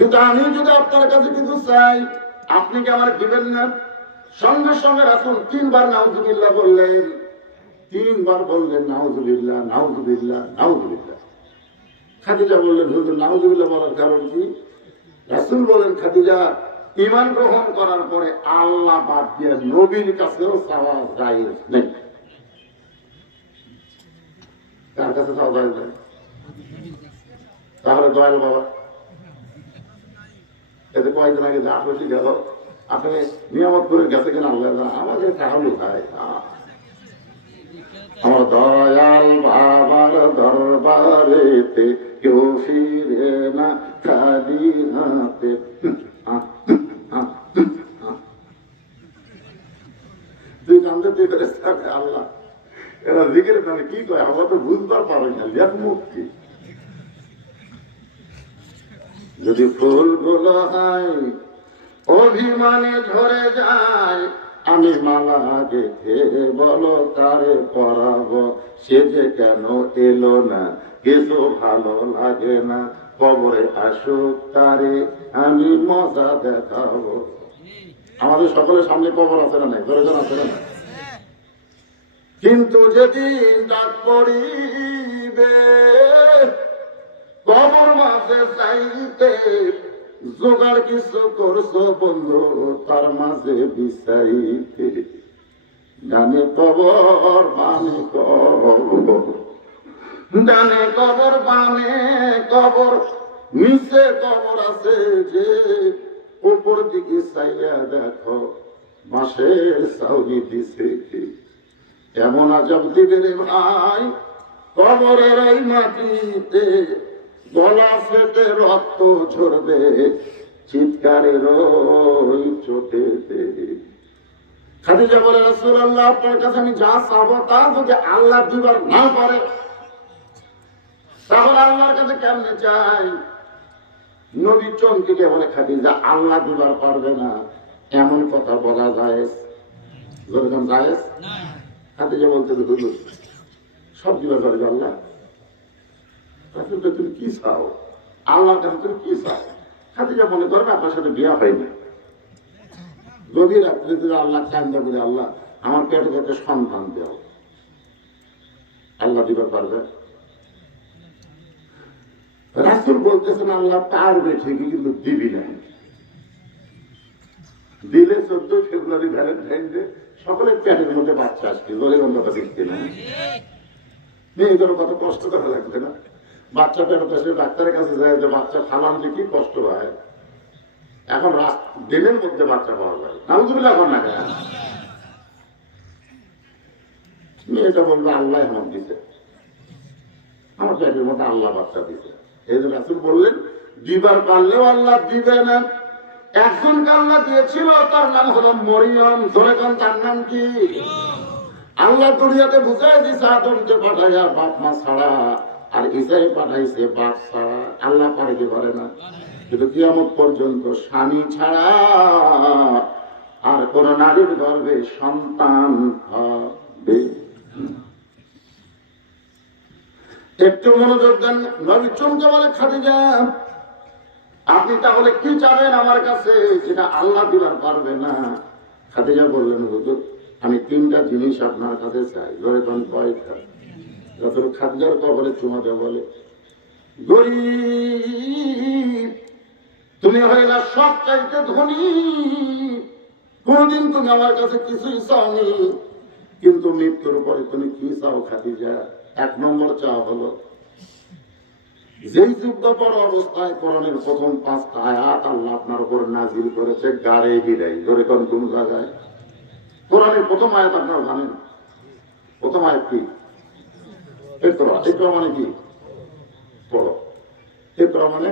কিন্তু আমি যদি আপনার কাছে কিছু চাই, আপনি কি আমার দিবেন না? সঙ্গে সঙ্গে রাসূল 3 বার নাউযুবিল্লাহ বললেন, 3 বার বললেন নাউযুবিল্লাহ, নাউযুবিল্লাহ, নাউযুবিল্লাহ। খাদিজা বললেন, হুজুর নাউযুবিল্লাহ বলার কারণ কি? রাসূল বলেন, খাদিজা, ঈমান গ্রহণ করার পরে আল্লাহ বাদ দিয়ে নবীর কাছেও চাওয়া জায়েজ নেই। কার কাছে চাওয়া জায়েজ নেই? তাহলে দয়াল বাবা এতে কয়েকদিন আগে যা খুশি গেল, আপনি নিয়ামত করে গেছে কিনা আল্লাহ জানে, আমাদের তাহলে ভাই আমার দয়াল বাবার দরবারেতে কেউ ফিরে না খালি হাতে। তুই জানতে তুই করে আল্লাহ এরা জিকির মানে কি কয় আমরা তো বুঝবার পারি না, লেখ মুক্তি। যদি ফুলগুলো হয় অভিমানে ঝরে যায়, আমি মালা গেথে বলো তারে পরাবো, সে যে কেন এলো না কিছু ভালো লাগে না, কবরে আসুক তারে আমি মজা দেখাবো। আমাদের সকলের সামনে কবর আছে না নাই? ধরে আছে না? কিন্তু যেদিন ডাক পড়িবে কবর মাঝে চাইতে, জোগাড় কিছু করছো বন্ধু তার মাঝে বিচাইতে। ডানে কবর বামে কবর, ডানে কবর বামে কবর, নিচে কবর আছে যে, উপর দিকে চাইয়া দেখো বাঁশের চাউনি দিছে। এমন আজব দিবে রে ভাই কবরের এই মাটিতে, গলা ফেটে রক্ত ঝরবে চিৎকারের ওই চোটেতে। খাদিজা বলে, রাসূলুল্লাহ আপনার কাছে আমি যা চাবো তা যদি আল্লাহ দিবার না পারে তাহলে আল্লাহর কাছে কেমনে চাই? নবী চমকে বলে, খাদিজা আল্লাহ দিবার পারবে না এমন কথা বলা যায়? যেরকম যায় খাদিজা বলতে হুজুর সব দিবার পারবে আল্লাহ। তুমি কি চাও আল্লাহর কাছে? তুমি কি চাও? খাদিজা মনে করেন আপনার সাথে বিয়া হয়নি, গভীর রাত্রিতে আল্লাহ কান্দা করে, আল্লাহ আমার পেটে পেটে সন্তান দেও, আল্লাহ দিবার পারবে? রাসূল বলতেছেন আল্লাহ পারবে ঠিকই, কিন্তু দিবি না। দিলে 14 ফেব্রুয়ারি ভ্যালেন্টাইন ডে সকলের পেটের মধ্যে বাচ্চা আসছে, জলের অন্ধটা দেখতে না, মেয়েদের কত কষ্ট করা লাগবে না? বাচ্চা পেটে সে ডাক্তারের কাছে যায় যে বাচ্চা ফালান যে কি কষ্ট হয়, এখন দিনের মধ্যে বাচ্চা পাওয়া যায়। নাউযুবিল্লাহ এখন না কেন? মেয়েটা বলবে আল্লাহ আমার দিতে, আমার পেটের মধ্যে আল্লাহ বাচ্চা দিতে। এই জন্য রাসূল বললেন দিবার পারলেও আল্লাহ দিবে না। একজনকে আল্লাহ দিয়েছিল, তার নাম হলো মরিয়ম। ধরে কোন তার নাম কি? আল্লাহ দুনিয়াতে বুঝাই দিছে আদমকে পাঠাইয়া বাপ মা ছাড়া, আর ঈসাই পাঠাইছে বাপ ছাড়া। আল্লাহ পারে কি পারে না? কিন্তু কিয়ামত পর্যন্ত স্বামী ছাড়া আর কোন নারীর গর্ভে সন্তান হবে। একটু মনোযোগ দেন। নবী চমকে বলে, খাদিজা আপনি তাহলে কি চাবেন আমার কাছে যেটা আল্লাহ দিবার পারবে না? খাদিজা বললেন, হুজুর আমি 3টা জিনিস আপনার কাছে চাই। ধরে কোন কয়টা? রাসূল খাদিজার কবরে চুমা দিয়ে বলে, গরীব তুমি হইলা সব চাইতে ধনী, কোনদিন তুমি আমার কাছে কিছুই চাওনি, কিন্তু মৃত্যুর পরে তুমি কি চাও খাদিজা? 1 নম্বর চাওয়া হলো যেই যুদ্ধ পর অবস্থায় কোরআনের প্রথম 5টা আয়াত আল্লাহ আপনার উপর নাজিল করেছে গাড়ে গিরাই। ধরে কোন কোন জায়গায়? কোরআনের প্রথম আয়াত আপনারা জানেন? প্রথম আয়াত কি? ইকরা। ইকরা মানে কি? পড়ো। ইকরা মানে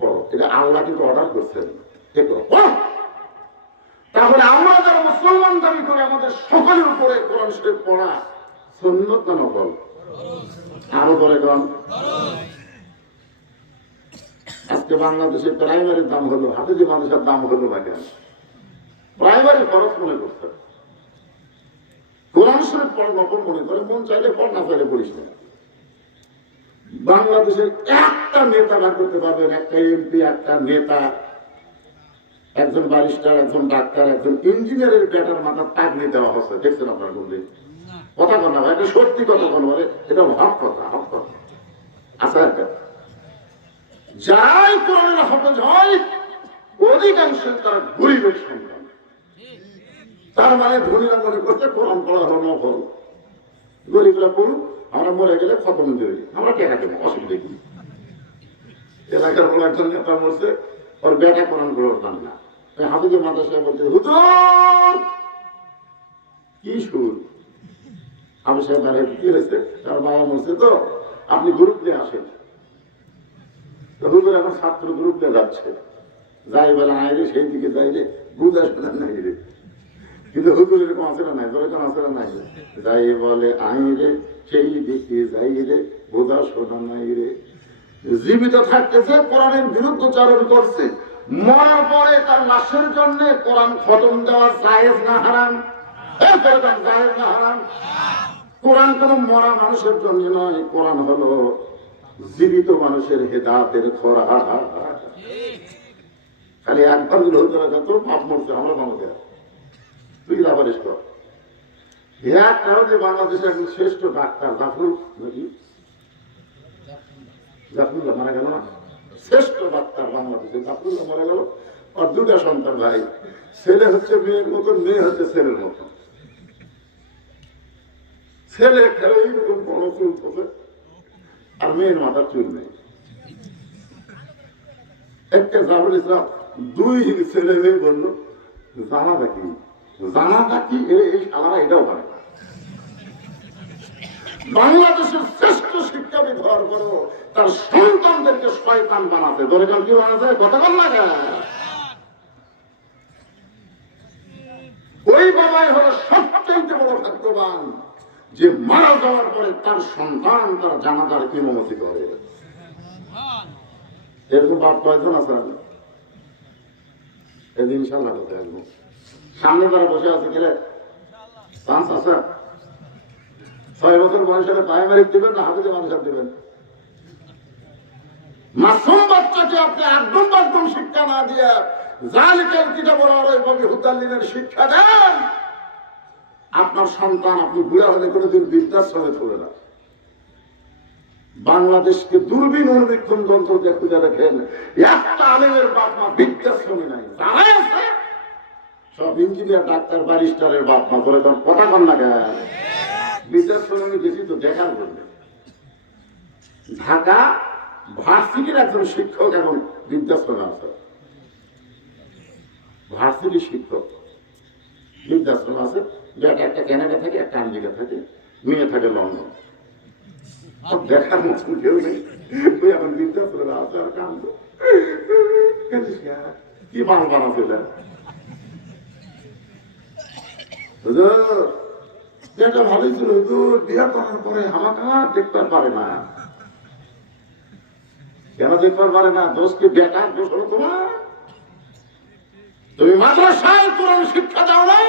পড়ো। এটা আল্লাহ কিন্তু অর্ডার করছেন, ইকরা পড়ো। তাহলে আমরা যারা মুসলমান দাবি করে আমাদের সকলের উপরে কোরআন শরীফ পড়া সুন্নাত না নফল? আরো ধরে কোন? আজকে বাংলাদেশে প্রাইমারির দাম হলো, হাফেজি মানুষের দাম হলো না কেন? প্রাইমারি খরচ মনে করতে, কোরআন শরীফ পড় নকল মনে করে, মন চাইলে পড়, না চাইলে পড়িস না। বাংলাদেশের একটা নেতা বার করতে পারবেন, একটা এমপি, একটা নেতা, একজন ব্যারিস্টার, একজন ডাক্তার, একজন ইঞ্জিনিয়ারের বেটার মাথা টাকনি দেওয়া হচ্ছে, দেখছেন আপনার বললে কথা বল না, এটা সত্যি কথা বল, বলে এটা হক কথা, হক কথা। আচ্ছা, যাই কোরআনের হাফেজ হয় অধিকাংশ তারা গরিবের সন্তান। তার মানে ধনীরা মনে করতে কোরআন পড়া হলো নফল, গরিবরা পড়ুক, আমরা মরে গেলে খতম দেবে, আমরা টাকা দেবো, অসুবিধা কি। এলাকার বড় একজন নেতা বলছে ওর বেটা কোরআন পড়তাম না, হাফিজের মাদ্রাসায় বলছে হুজুর কি সুর। আমি সাহেব দাঁড়িয়ে কি হয়েছে, তার বাবা বলছে তো আপনি গ্রুপ দিয়ে আসেন। হুজুর এখন ছাত্র গ্রুপ দিয়ে যাচ্ছে, যাই বলে আয় রে সেই দিকে যাই রে, বুঝ আসবে না নাই রে। কিন্তু হুজুর এরকম আছে না নাই, এরকম আছে না নাই, যাই বলে আয় রে সেই দিকে যাই রে, বোঝা শোনা নাই রে। জীবিত থাকতেছে কোরআনের বিরুদ্ধচারণ করছে, মরার পরে তার লাশের জন্য কোরআন খতম দেওয়া জায়েজ না হারাম? জায়েজ না হারাম? কোরআন কোন মরা মানুষের জন্য নয়, কোরআন হলো জীবিত মানুষের হেদায়েতের খোরাক। খালি একবার দিল যত পাপ মরছে আমরা মানুষের, তুই লাভারিস কর। একটাও যে বাংলাদেশের একজন শ্রেষ্ঠ ডাক্তার জাফরুল নাকি জাফরুল্লাহ মারা গেল না, শ্রেষ্ঠ ডাক্তার বাংলাদেশে জাফরুল্লাহ মারা গেল। আর দুটা সন্তান ভাই, ছেলে হচ্ছে মেয়ের মতন, মেয়ে হচ্ছে ছেলের মতন। ছেলে খেলে এইরকম বড় চুল থাকে আর মেয়ের মাথার চুল নেই। একটা জাফরুল ইসলাম দুই ছেলে মেয়ে বললো জানাটা কি, জানাটা কি, এই সালারা এটাও পারে না। বাংলাদেশের শ্রেষ্ঠ শিক্ষাবিদ হওয়ার পরও তার সন্তানদেরকে শয়তান বানাতে, দরকার কি বানাতে গতকাল লাগে। ওই বাবাই হলো সবচেয়ে বড় ভাগ্যবান যে মারা যাওয়ার পরে তার সন্তান তার জানাজার ইমামতি করে। এরকম বাপ কয়েকজন আছে এদিন ইনশাল্লাহ কথা একদম সামনে তারা বসে আছে, গেলে চান্স আছে। 6 বছর বয়সে প্রাইমারি দিবেন না হাফিজে মানুষের দিবেন? মাসুম বাচ্চাকে আপনি একদম শিক্ষা না দিয়ে জালিকাল কিতাবুল আরাইফি হুদাল্লিনের শিক্ষা দেন, আপনার সন্তান আপনি বুড়া হলে কোনোদিন বৃদ্ধাশ্রমে চলে না। বাংলাদেশকে দূরবীন অনুবীক্ষণ যন্ত্র দিয়ে খুঁজে দেখেন, একটা আলেমের বাপ মা বৃদ্ধাশ্রমে নাই। যারাই আছে সব ইঞ্জিনিয়ার, ডাক্তার, ব্যারিস্টারের বাপ মা। বলে তখন কথা কন না কেন? বৃদ্ধাশ্রমে গেছি তো দেখার জন্য। ঢাকা ভার্সিটির একজন শিক্ষক এখন বৃদ্ধাশ্রমে আছে, ভার্সিটির শিক্ষক বৃদ্ধাশ্রম আছে। বেটা একটা কানাডা থাকে, একটা আমেরিকা থাকে, মেয়ে থাকে লন্ডন। দেখার মতন কেউ নেই, তুই এখন বৃদ্ধাশ্রমে আছে আর কাম কি বান বানাতে যেটা ভালোই ছিল। হুজুর বিয়ে করার পরে আমাকে আর দেখতে পারে না। কেন দেখতে পারে না? দোষকে বেটার দোষ হলো তোমার। তুমি মাদ্রাসায় কোরআন শিক্ষা দাও নাই,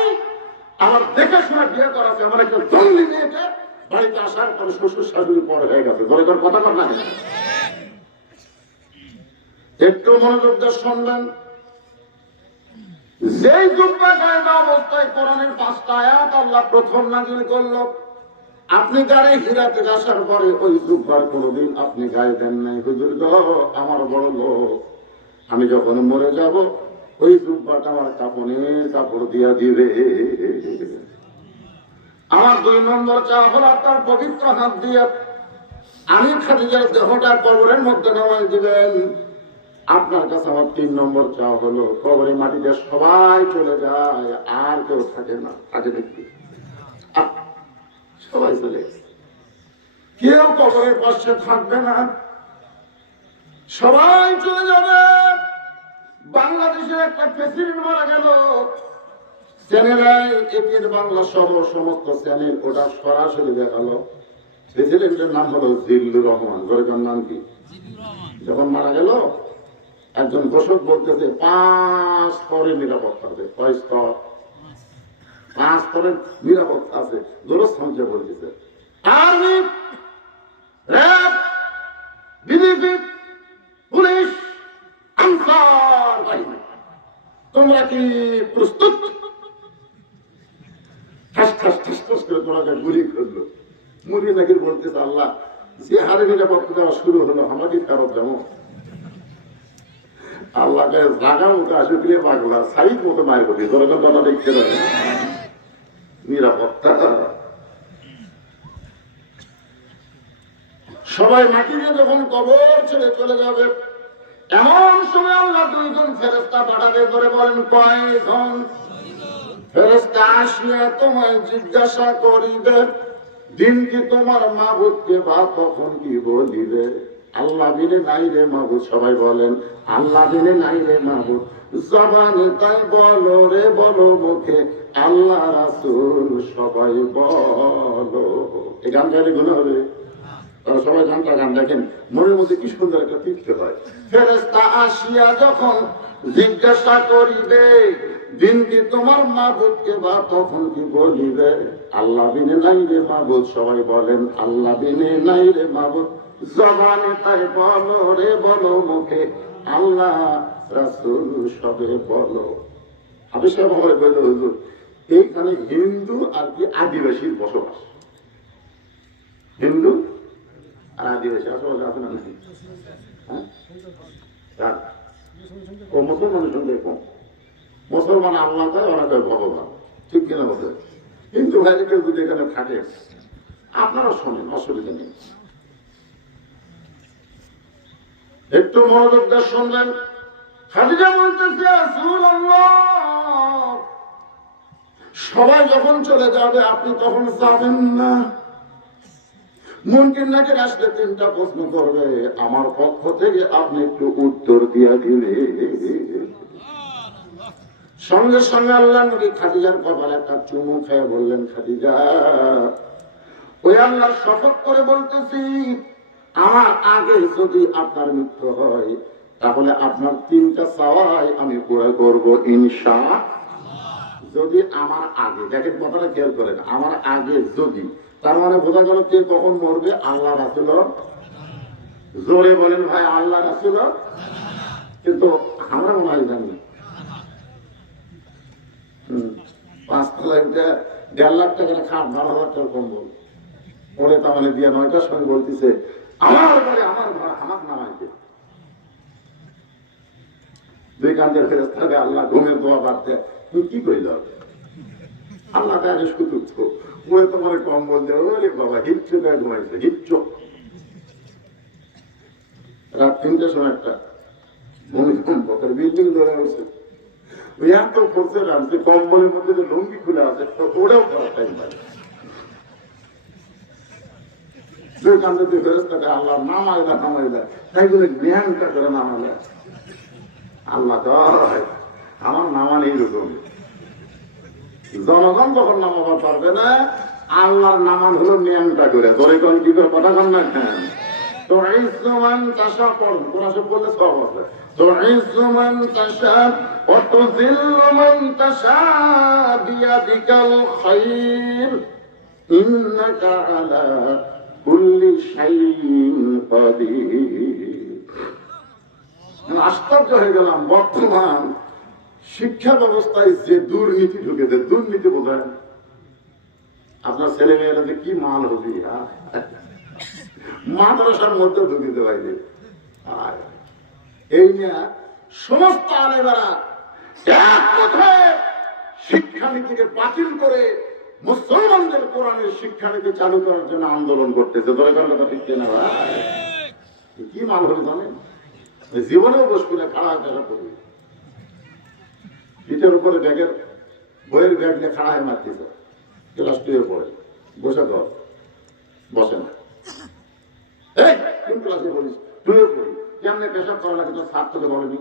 আমার দেখে শুনে বিয়ে করাছে। আমার একটা জঙ্গলি মেয়েকে বাড়িতে আসার পরে শ্বশুর শাশুড়ি পর হয়ে গেছে। ধরে তোর কথা বল না, একটু মনোযোগ দিয়ে শুনবেন। যেই জুব্বা গায়ে অবস্থায় কোরআনের 5টা আয়াত আল্লাহ প্রথম নাযিল করলো, আপনি গাড়ি হিরাতে আসার পরে ওই জুব্বার কোনোদিন আপনি গায়ে দেন নাই। হুজুর গো আমার বড় লোক, আমি যখন মরে যাব ওই জুব্বাটা আমার কাপড়ের কাপড় দিয়া দিবে। আমার 2 নম্বর চাওয়া হলো আপনার পবিত্র হাত দিয়ে আমি খাদিজার দেহটা কবরের মধ্যে নামাই দিবেন। আপনার কাছে আমার 3 নম্বর চাওয়া হলো কবরে মাটিতে সবাই চলে যায়, আর কেউ থাকে না। থাকে দেখি সবাই চলে গেছে, কেউ কবরের পাশে থাকবে না, সবাই চলে যাবে। বাংলাদেশের একটা প্রেসিডেন্ট মারা গেল, চ্যানেলাই এটির বাংলা সহ সমস্ত চ্যানেল ওটা সরাসরি দেখালো। প্রেসিডেন্টের নাম হলো জিল্লুর রহমান। গরিবের নাম কি? যখন মারা গেল একজন ঘোষক বলতেছে 5 স্তরের নিরাপত্তা হবে। 5 স্তর? 5 স্তরের নিরাপত্তা আছে। গোরস্থানকে বলতেছে আর্মি, র্যাব, তোমরা কি প্রস্তুত? ঠাস ঠাস ঠাস ঠাস করে তোরাকে গুলি করলো। মুড়ি নাকি বলতেছে, আল্লাহ যে হারে নিরাপত্তা দেওয়া শুরু হলো, আমরা কি ফেরত যাবো? আল্লাহকে জাগা মতো আসে দিয়ে পাগলা সাইড মতো মায়ের প্রতি ধরনের কথা দেখতে পারে নিরাপত্তা। সবাই মাটি নিয়ে যখন কবর ছেড়ে চলে যাবে, এমন সময় আল্লাহ দুইজন ফেরেশতা পাঠাবে করে বলেন, কয়জন? ফেরেশতা আসিয়া তোমায় জিজ্ঞাসা করিবে, দিন কি তোমার মাবুদকে বা তখন কি বলিবে? আল্লাহ বিনে নাই রে মাবুদ। সবাই বলেন, আল্লাহ বিনে নাই রে মাবুদ। জবানে তাই বলো রে, বলো মুখে আল্লাহ রাসূল সবাই বলো। এই গান গাইলে গুনাহ হবে? তারা সবাই গানটা গান দেখেন, মনের মধ্যে কি সুন্দর একটা তৃপ্তি হয়। ফেরেশতা আসিয়া যখন জিজ্ঞাসা করিবে, দিন কি তোমার মাবুদকে বা তখন কি বলিবে? আল্লাহ বিনে নাই রে মাবুদ। সবাই বলেন, আল্লাহ বিনে নাই রে মাবুদ। জবানে তাই বলো রে, বলো মুখে আল্লাহ রাসূল সবে বলো। হাফেজ সাহেব আমাকে বলল, হুজুর এইখানে হিন্দু আর কি আদিবাসীর বসবাস। হিন্দু আর আদিবাসী আসলে আছে না? হ্যাঁ, ও মুসলমানের সঙ্গে কম। মুসলমান আল্লাহ কয়, ওরা কয় ভগবান, ঠিক কিনা বলতে? হিন্দু ভাইরে কেউ যদি এখানে থাকে, আপনারা শোনেন, অসুবিধা নেই। একটু মনোযোগ দিয়ে শুনবেন। খাদিজা বলতেছে, রাসূলুল্লাহ সবাই যখন চলে যাবে আপনি তখন যাবেন না। মুনকির নাকির আসলে তিনটা প্রশ্ন করবে, আমার পক্ষ থেকে আপনি একটু উত্তর দিয়া দিলে। সঙ্গে সঙ্গে আল্লাহ নবী খাদিজার কপালে একটা চুমু খেয়ে বললেন, খাদিজা ওই আল্লাহ শপথ করে বলতেছি, আমার আগে যদি আপনার মৃত্যু হয় তাহলে আপনার তিনটা চাওয়াই আমি পুরো করবো ইনশাআল্লাহ। যদি আমার আগে, দেখেন কথাটা খেয়াল করেন, আমার আগে যদি, তার মানে বোঝা গেল কে কখন মরবে? আল্লাহ রাসূল। জোরে বলেন ভাই, আল্লাহ রাসূল। কিন্তু আমরা মনে হয় জানি 5 তলায় উঠে 1.5 লাখ টাকার খাট, 12,000 টাকার কম্বল পরে তার মানে দিয়া 9টার সময় বলতেছে, আমার ঘরে আমার ঘর আমার নামাইতে। দুই কান্দের ফেরেশতাকে আল্লাহ ঘুমের দোয়া বাড়তে, তুই কি কইল? আল্লাহ কাছে সুতুচ্ছ ওই তোমার কম্বল দেয়, ওরে বাবা হিচ্ছু গায়ে ঘুমাইছে, হিচ্ছু। রাত 3টার সময় একটা ভূমিকম্প করে বিল্ডিং ধরে উঠছে। ওই এত খরচে রাখছে, কম্বলের মধ্যে যে লুঙ্গি খুলে আছে ওটাও করার টাইম পায়। দুই কান্দে দুই ফেরেশতাকে আল্লাহ নামাই দেয়, তাই বলে জ্ঞানটা করে নামালে। আল্লাহ কয়, আমার নামান এইরকম। জনগণ যখন নামাবার পারবে না, আল্লাহর নামান হলো ন্যাংটা করে। তোরে কোন কি করে কথা কন না কেন? তো ইসমান তাশা পড়, কোরআন শরীফ বললে সব আছে। তো ইসমান তাশা ওয়া তুযিল্লু মান তাশা বিয়াদিকাল খায়র ইন্নাকা আলা কুল্লি শাইইন কাদির। আশ্চর্য হয়ে গেলাম, বর্তমান শিক্ষা ব্যবস্থায় যে দুর্নীতি ঢুকেছে। দুর্নীতি বোঝায় আপনার ছেলে মেয়েরা যে কি মাল হবি, মাদ্রাসার মধ্যে ঢুকিতে পাইবে। আর এই নিয়ে সমস্ত আলেমেরা এক কথায় শিক্ষানীতিকে বাতিল করে মুসলমানদের কোরআনের শিক্ষানীতি চালু করার জন্য আন্দোলন করতেছে। ধরে কথা ঠিক না? কি মাল হলে জানেন? জীবনেও বসবি না, খাড়া দেখা করবি, পিঠের উপরে ব্যাগের বইয়ের ব্যাগ নিয়ে খাড়া হয়ে মারতেছে। ক্লাস 2 পড়ে, বসে ধর, বসে না। এই কোন ক্লাসে পড়িস? 2 পড়ি। কেমনে পেশাব করা লাগে তোর ছাত্র তোকে বলেনি?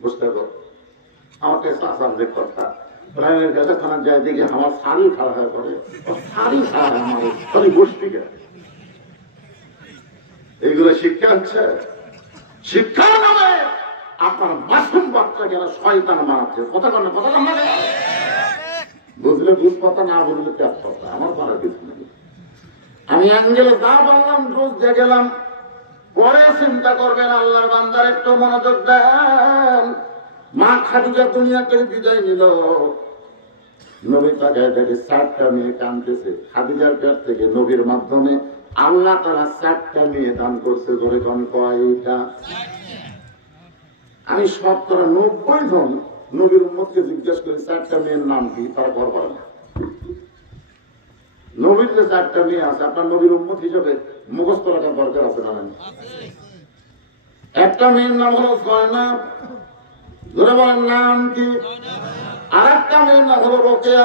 বুঝতে পারো আমার কাছে সাবজেক্ট কথা প্রাইমারি পেশাখানা যায় দেখি আমার শাড়ি খাড়া হয়ে পড়ে, শাড়ি খাড়া হয় আমার, তাহলে বসবি কে? এইগুলো শিক্ষা হচ্ছে? শিক্ষার নামে আপনার মাসুম বাচ্চাকে শয়তান মারাচ্ছে। কথা কন না, কথা কন না। বুঝলে বুঝ কথা, না বুঝলে পেট কথা, আমার পাড়ার কিছু নেই। আমি অ্যাঙ্গেলে যা বললাম ডোজ দিয়ে গেলাম, পরে চিন্তা করবেন। আল্লাহর বান্দার একটু মনোযোগ দেন। মা খাদিজা দুনিয়া থেকে বিদায় নিল, নবী তাকে দেখে 4টা মেয়ে কাঁদতেছে। খাদিজার পেট থেকে নবীর মাধ্যমে আল্লাহ তাআলা 4টা মেয়ে দান করছে। ধরে কোন কয়টা? আমি 90 জন নবীর উম্মতকে জিজ্ঞেস করি 4টা মেয়ের নাম কি, তারা বড় বড় না। নবীর যে 4টা মেয়ে আছে, আপনার নবীর উম্মত হিসেবে মুখস্থ রাখার দরকার আছে না? একটা মেয়ের নাম হলো জয়নাব, ধরে বলেন নাম কি? আরেকটা মেয়ের নাম হলো রোকেয়া,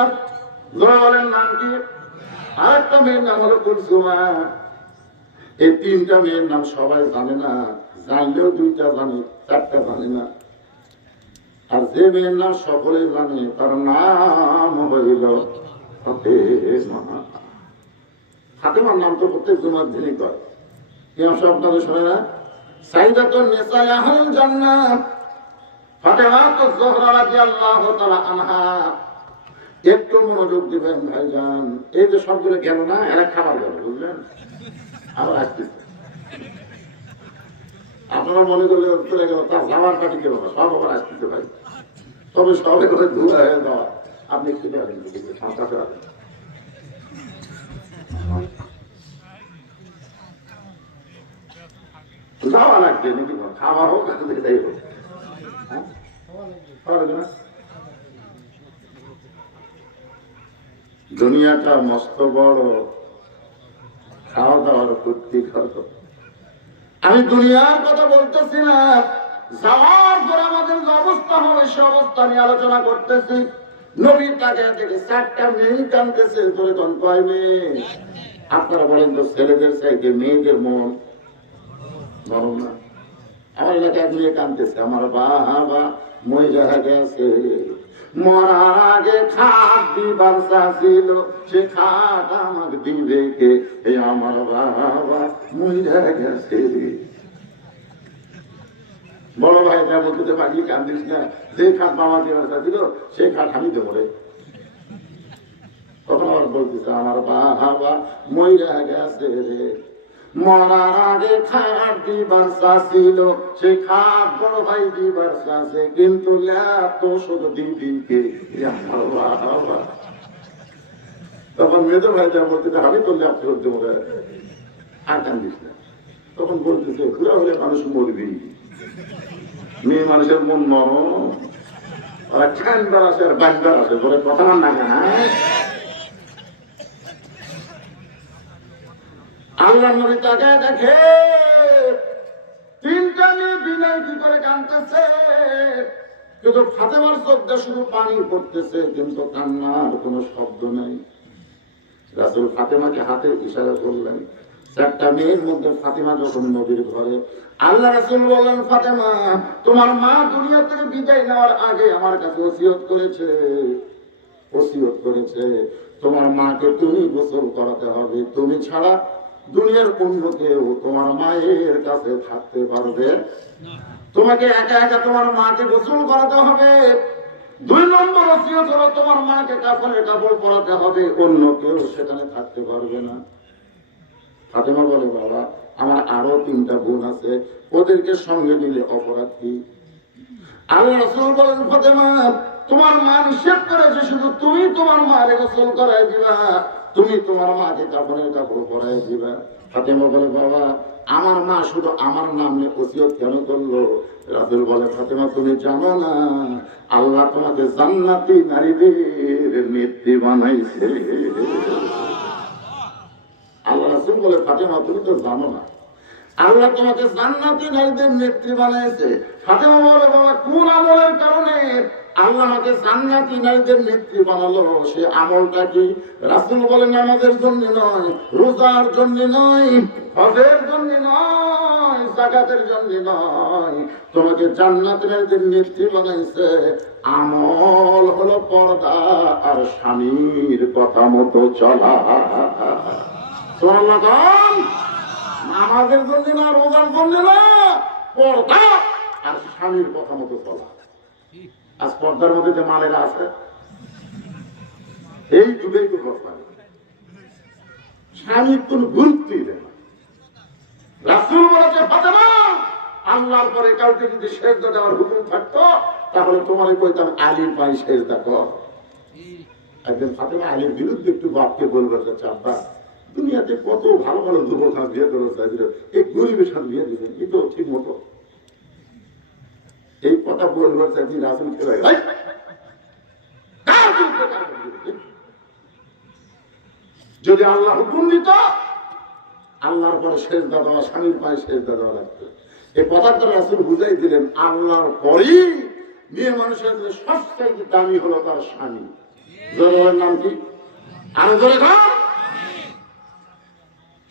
ধরে বলেন নাম কি? আরেকটা মেয়ের নাম হলো কুলসুমা। এই 3টা মেয়ের নাম সবাই জানে না, জানলেও 2টা জানে, 4টা জানে না। আর যে মেয়ের নাম সকলে জানে তার নাম হইল ফাতেমা। ফাতেমার নাম তো প্রত্যেক জুমার দিনই করে। কেমন সব আপনাদের শোনে না? সাইয়্যিদাতুন নিসা আহলুল জান্নাত ফাতেমা যোহরা রাদিয়াল্লাহু তাআলা আনহা। একটু মনোযোগ দিবেন ভাইজান, এই যে সবগুলো গেল না, এরা খাবার গেল, বুঝলেন? আবার আসতেছে, আপনারা মনে করলে চলে গেল, তার যাওয়ার পাটি কেউ না, সব আবার আসতেছে ভাই। তবে সবে করে ধুলা হয়ে যাওয়া, আপনি কি পারেন? কাছে রাখেন, যাওয়া লাগবে নাকি? খাওয়া হোক, যাই হোক, দুনিয়াটা মস্ত বড়, খাওয়া দাওয়ার প্রতি খরচ। আমি দুনিয়ার কথা বলতেছি না, যাওয়ার পর আমাদের যে অবস্থা হবে সে অবস্থা নিয়ে আলোচনা করতেছি। নবীর কাছে থেকে 4টা মেয়ে কাঁদতেছে। ধরে কোন কয় মেয়ে? আপনারা বলেন তো, ছেলেদের চাইতে মেয়েদের মন নরম না? আমার এলাকায় এক মেয়ে কাঁদতেছে, আমার বাবা মহিলা গেছে, মরার আগে খাট দিবার ছিল, সে খাট আমাকে দিবে কে? আমার বাবা মহিলা গেছে। বড় ভাই বলতে পারি, কান্দিস না, যে খাট বাবা দিবার ছিল সেই খাট আমি দেবো রে। তখন আবার বলতেছে, আমার বাবা মহিলা গেছে রে, মরার আগে খাট দিবার ছিল, সে খাট বড় ভাই দিবার আছে, কিন্তু তো শুধু দিদিকে। তখন মেজর ভাই যা বলতেছে, আমি তো ল্যাপ ফেরত দেবো রে, আর কান্দিস না। তখন বলতেছে, ঘুরে হলে মানুষ মরবি, মেয়ে মানুষের মন নরম, আর খানবার আছে আর বানবার আছে, বলে কথা না কেন? আল্লাহ নবী তাকে দেখে 3টা মেয়ে বিনয় কি করে কাঁদতেছে, কিন্তু ফাতেমার চোখটা শুধু পানি পড়তেছে, কিন্তু কান্নার কোনো শব্দ নেই। রাসূল ফাতেমাকে হাতে ইশারা করলেন। 4টা মেয়ের মধ্যে ফাতেমা যখন নবীর ঘরে, আল্লাহ রাসূল বললেন, ফাতেমা তোমার মা দুনিয়া থেকে বিদায় নেওয়ার আগে আমার কাছে ওসিয়ত করেছে তোমার মাকে তুমি গোসল করাতে হবে, তুমি ছাড়া দুনিয়ার অন্য কেউ তোমার মায়ের কাছে থাকতে পারবে না, তোমাকে একা একা তোমার মাকে গোসল করাতে হবে। 2 নম্বর ওসিয়ত হলো তোমার মাকে কাফনের কাপড় পরাতে হবে, অন্য কেউ সেখানে থাকতে পারবে না। ফাতেমা বলে, বাবা আমার আরো 3টা বোন আছে, ওদেরকে সঙ্গে নিলে অপরাধ কি? আল্লাহ রাসূল বলেন, ফাতেমা তোমার মা নিষেধ করেছে, শুধু তুমি তোমার মাকে গোসল করাই দিবা, তুমি তোমার মাকে কাফনের কাপড় পরাই দিবা। ফাতেমা বলে, বাবা আমার মা শুধু আমার নামে ওসিয়ত কেন করলো? রাসূল বলে, ফাতেমা তুমি জানো না আল্লাহ তোমাকে জান্নাতি নারীদের নেত্রী বানাইছে। আল্লাহ রাসূল বলে, ফাতেমা তুমি তো জানো না আল্লাহ তোমাকে জান্নাতি নারীদের নেত্রী বানাইছে। ফাতেমা বলে, বাবা কোন আমলের কারণে আল্লাহ আমাকে জান্নাতি নারীদের নেত্রী বানালো? সে আমলটা কি? রাসূল বলেন, নামাজের জন্য নয়, রোজার জন্য নয়, হজের জন্য নয়, যাকাতের জন্য নয়, তোমাকে জান্নাতি নারীদের নেত্রী বানাইছে আমল হলো পর্দা আর স্বামীর কথা মতো চলা। নামাজের জন্য না, রোজার জন্য না, পর্দা আর স্বামীর কথা মতো চলা। আজ পর্দার মধ্যে যে মালেরা আছে, এই যুগেই তো কথা, স্বামীর কোন গুরুত্বই দেয় না। রাসূল বলেছে, ফাতেমা আল্লাহর পরে কাউকে যদি সেজদা দেওয়ার হুকুম থাকতো তাহলে তোমারই কইতাম আলীর পাই সেজদা কর। একদিন ফাতেমা আলীর বিরুদ্ধে একটু বাপকে বলবে, চাপা দুনিয়াতে কত ভালো ভালো যুবক বিয়ে করে চাইছিল, এই গরিবের সাথে বিয়ে দিবেন, এই তো ঠিক মতো এই কথা বলবার চাইছি রাসূল খেলায় যদি আল্লাহ হুকুম দিত আল্লাহর পরে সেজদা দেওয়া, স্বামীর পায়ে সেজদা দেওয়া লাগতো। এই কথাটা রাসূল বুঝাই দিলেন, আল্লাহর পরই মেয়ে মানুষের সবচেয়ে দামি হলো তার স্বামী। জোরের নাম কি? আর জোরে কর।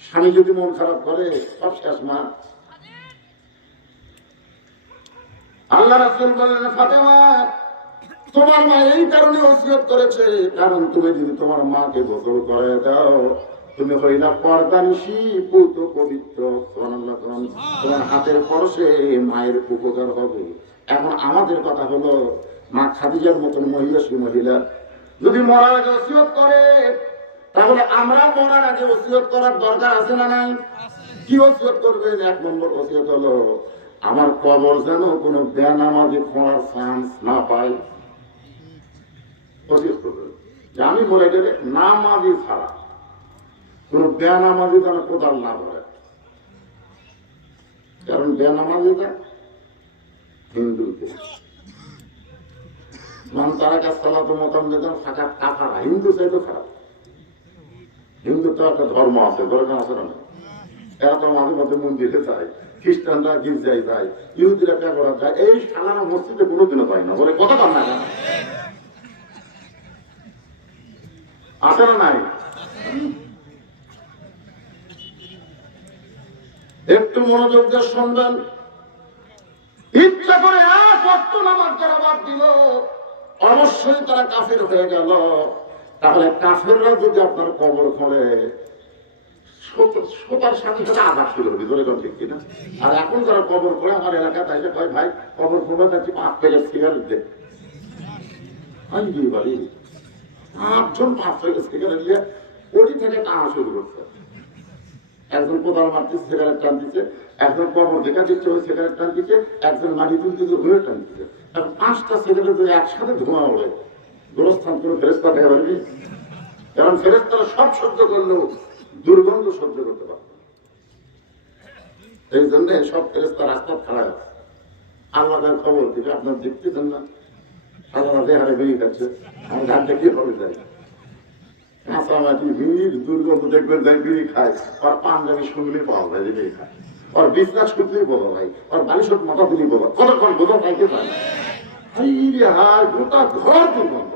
স্বামী যদি মন খারাপ করে সব শেষ মা। আল্লাহ রাসূল বললেন, ফাতেমা তোমার মা এই কারণে ওসিয়ত করেছে, কারণ তুমি যদি তোমার মাকে গোসল করে দাও তুমি হইলা পর্দানিশী পুত পবিত্র। সুবহানাল্লাহ। তোমার হাতের পরশে মায়ের উপকার হবে। এখন আমাদের কথা হলো, মা খাদিজার মতন মহিষী মহিলা যদি মরার আগে ওসিয়ত করে, তাহলে আমরা মরার আগে ওসিয়ত করার দরকার আছে না নাই? কি ওসিয়ত করবেন? এক নম্বর ওসিয়ত হলো, আমার কবর যেন কোনো বেনামাজি খোঁড়ার চান্স না পায়। ওসিয়ত করবেন যে আমি মরে গেলে নামাজি ছাড়া কোনো বেনামাজি যেন কোদাল না ধরে। কারণ বেনামাজিটা হিন্দুদের মান তারা কাজ চালাতো মতাম যেতাম ফাঁকা কাফারা। হিন্দু চাইতো খারাপ। হিন্দু তো একটা ধর্ম আছে, ধর্ম আছে না? এরা তো মাঝে মধ্যে মন্দিরে যায়, খ্রিস্টানরা গির্জায় যায়, ইহুদিরা পেগড়া যায়, এই সালানা মসজিদে কোনোদিনও পাই না। বলে কথা কর না আছে না নাই? একটু মনোযোগ দিয়ে শুনবেন। ইচ্ছা করে এক ওয়াক্ত নামাজ যারা বাদ দিল অবশ্যই তারা কাফের হয়ে গেল। তাহলে কাফেররা যদি আপনার কবর খোঁড়ে সোতার সাথে সাথে আঘাত শুরু হবে। ধরে ঠিক কিনা? আর এখন যারা কবর খোঁড়ে আমার এলাকায় তাইলে কয়, ভাই কবর খোঁড়া যাচ্ছি 5 প্যাকেট সিগারেট দে। বাড়ি 8 জন 5 প্যাকেট সিগারেট দিয়ে ওটি থেকে টানা শুরু করছে। একজন কোদাল মারতেছে, সিগারেট টানতেছে, একজন কবর দেখা দিচ্ছে, ওই সিগারেট টানতেছে, একজন মাটি তুলতেছে, ওই টানতেছে। 5টা সিগারেট যদি একসাথে ধোঁয়া ওড়ে, গোরস্থান কোনো ফেরেশতা দেখা পারবি? কারণ ফেরেশতারা সব সহ্য করলেও দুর্গন্ধ সহ্য করতে পারত। এই জন্য সব ফেরেশতা রাস্তা খারাপ আছে। আল্লাহ খবর দিবে, আপনার দেখতেছেন না সাধারণ দেহারে বেরিয়ে যাচ্ছে, আমার ঘাটটা কি হবে যায় কাঁচামাটি বিড়ির দুর্গন্ধ দেখবেন, যাই বিড়ি খায় আর পাঞ্জাবি শুনলে পাওয়া যায়, বিড়ি খায় আর বিশ্বাস করতেই বলো ভাই, আর বালিশত মাথা দিলেই বলো, কতক্ষণ বোঝা খাইতে পারে গোটা ঘর দুর্গন্ধ।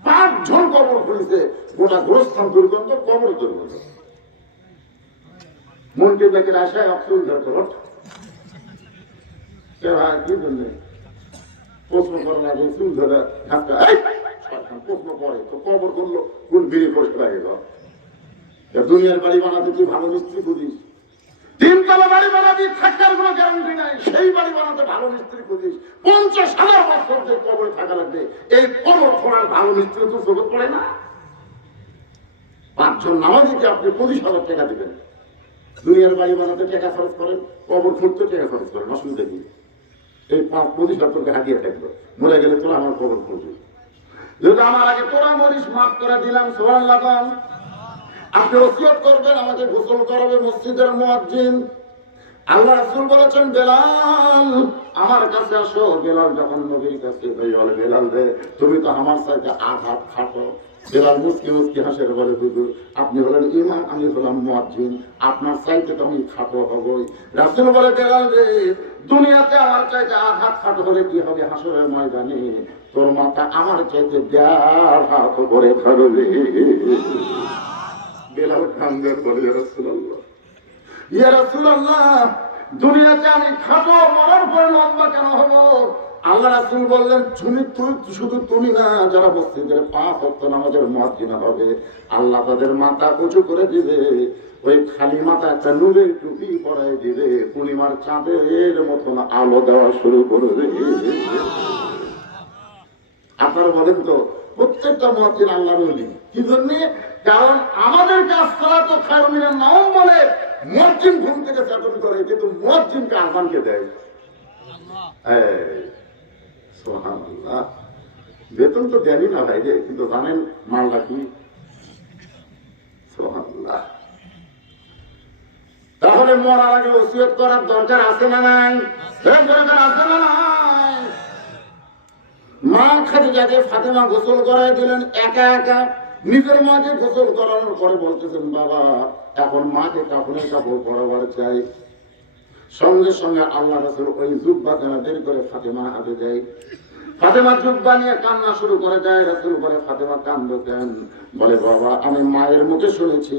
5 জন কবর খুঁড়েছে, গোটা গোরস্থান দুর্গন্ধ, কবর দুর্গন্ধ। মনকে দেখে আশায় অক্সিজেন ধরতে কি জন্য প্রশ্ন করার আগে চুল ধরে প্রশ্ন করে তো কবর করলো কোন বিড়ি ফসকে লাগে গেল। দুনিয়ার বাড়ি বানাতে তুই ভালো মিস্ত্রি খুঁজিস, 3 তলা বাড়ি বানাবি, থাকার কোনো গ্যারান্টি নাই, সেই বাড়ি বানাতে ভালো মিস্ত্রি খুঁজিস, 50,000 বছর যে কবরে থাকা লাগবে, এই কবর খোঁড়ার ভালো মিস্ত্রি তো জগৎ পড়ে না। 5 জন নামাজিকে আপনি 25,000 টাকা দিবেন, দুনিয়ার বাড়ি বানাতে টাকা খরচ করেন, কবর খুঁড়তে টাকা খরচ করেন, অসুবিধা কি? এই 25,000 টাকা হাতিয়ে থাকবে, মরে গেলে তোরা আমার কবর খুঁজবি। যদি আমার আগে তোরা মরিস, মাফ করে দিলাম। সুবহানাল্লাহ। আপনি ওসিয়ত করবেন, আমাকে গোসল করাবে মসজিদের মুয়াজ্জিন। আল্লাহ রাসূল বলেছেন, বেলাল আমার কাছে আসো। বেলাল যখন নবীর কাছে বলে, বেলাল রে তুমি তো আমার সাথে আঘাত খাটো। বেলাল মুসকি মুসকি হাসের বলে, হুজুর আপনি হলেন ইমাম, আমি হলাম মুয়াজ্জিন, আপনার চাইতে তো আমি খাটো হবই। রাসূল বলে, বেলাল রে দুনিয়াতে আমার চাইতে আঘাত খাটো হলে কি হবে? হাসরের ময়দানে তোর মাথা আমার চাইতে 1.5 হাত করে থাকবে। বেলাল কান্দে বলে, ইয়া রাসূলুল্লাহ, ইয়া রাসূলুল্লাহ দুনিয়াতে আমি খাটো, মরার পর লম্বা কেন হব? আল্লাহ রাসূল বললেন, শুধু তুমি না, যারা মসজিদের 5 ওয়াক্ত নামাজের মুয়াজ্জিন হবে আল্লাহ তাদের মাথা উঁচু করে দিবে, ওই খালি মাথা একটা নূরের টুপি পরাই দিবে, পূর্ণিমার চাঁদের মতন আলো দেওয়া শুরু করে দেবে। আপনারা বলেন তো, প্রত্যেকটা মুয়াজ্জিন আল্লাহর ওলি। কি জন্য? কারণ আমাদের কাজ ছাড়া তো খায়রুম মিনান নাওম বলে মুয়াজ্জিন ঘুম থেকে চাকরি করে, কিন্তু মুয়াজ্জিনকে আযানকে দেয়। সুবহানাল্লাহ। বেতন তো দেনই না ভাই রে, কিন্তু জানেন মালটা কি? সুবহানাল্লাহ। তাহলে মরার আগে ওসিয়ত করার দরকার আছে না নাই? দরকার আছে না নাই? মা খাদিজাকে ফাতেমা গোসল করাই দিলেন একা একা। নিজের মাকে গোসল করানোর পরে বলতেছেন, বাবা এখন মাকে কাপড়ের কাপড় পরাবার চাই। সঙ্গে সঙ্গে আল্লাহ রাসূল ওই জুব্বাখানা বের করে ফাতেমা হাতে দেয়। ফাতেমা জুব্বা নিয়ে কান্না শুরু করে দেয়। রাসূল বলে, ফাতেমা কান্দো কেন? বলে, বাবা আমি মায়ের মুখে শুনেছি,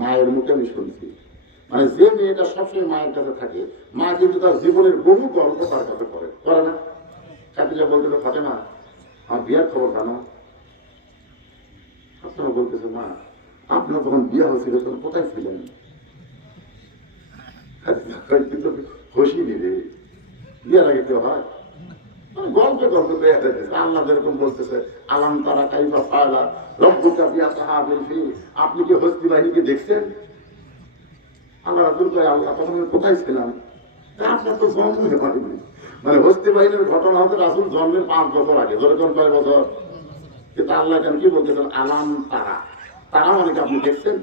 মায়ের মুখে আমি শুনছি। মানে যে মেয়েটা সবসময় মায়ের কাছে থাকে, মা কিন্তু তার জীবনের বহু গল্প তার কাছে করে না? খাদিজা বলতেছে, ফাতেমা আমার বিয়ার খবর জানো? ফাতেমা বলতেছে, মা আপনার যখন বিয়া হয়েছিল তখন কোথায় ছিলেন? কিন্তু খুশি নিবে, বিয়ার আগে কেউ হয়? গল্পে গল্পে আল্লাহ যেরকম বলতেছে, আলাম তারা কাইফা ফাআলা রাব্বুকা বিআসহাবিল ফিল। আপনি কি হস্তি বাহিনীকে দেখছেন? আল্লাহ রাসূল কয়, আল্লাহ তখন কোথায় ছিলাম? আপনার তো জন্মই হয়নি। মানে হস্তি বাহিনীর ঘটনা হতে রাসূল জন্মের 5 বছর আগে। যেরকম কয় বছর? কিন্তু আল্লাহ কেন কি বলতেছেন? আলাম তারা, তারা মানে কি আপনি দেখছেন?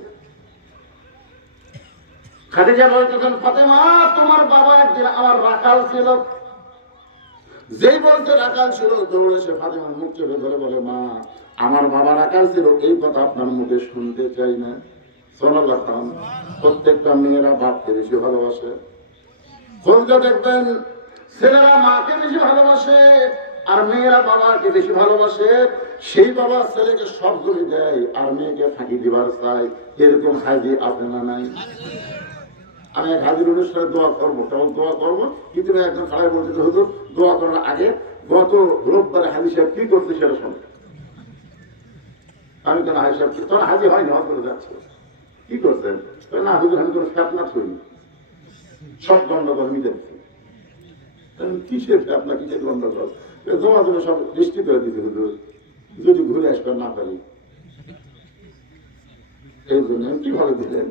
খাদিজা বলতেছেন, ফাতেমা তোমার বাবা একদিন আমার রাখাল ছিল। যেই বলতে রাখাল ছিল, দৌড়ে সে ফাতেমার মুখ চেপে ধরে বলে, মা আমার বাবা রাখাল ছিল, এই কথা আপনার মুখে শুনতে চাই না। সাল্লাল্লাহু আলাইহি ওয়াসাল্লাম। প্রত্যেকটা মেয়েরা বাপকে বেশি ভালোবাসে। খোঁজা দেখবেন ছেলেরা মাকে বেশি ভালোবাসে আর মেয়েরা বাবাকে বেশি ভালোবাসে। সেই বাবা ছেলেকে সবগুলি দেয় আর মেয়েকে ফাঁকি দিবার চায়। এরকম হাজি আছে না নাই? আমি এক হাজির অনুষ্ঠানে দোয়া করবো, কেমন দোয়া করবো? কিন্তু একজন খারাপ বলতে হুজুর দোয়া করার আগে গত রোববারে হাজি সাহেব কি করছে সেটা শোনে। আমি কেন হাজি সাহেব তোর হাজি হয়নি, হজ করে যাচ্ছে, কি করছেন? না হুজুর আমি কোনো ফ্যাপনা করিনি, সব গন্ডগোল মিটে দিচ্ছি। কিসের ফ্যাপনা, কিসের গন্ডগোল? জমা জমা সব দৃষ্টি করে দিতে হুজুর, যদি ঘুরে আসবে না পারি। এই জন্য কিভাবে দিলেন?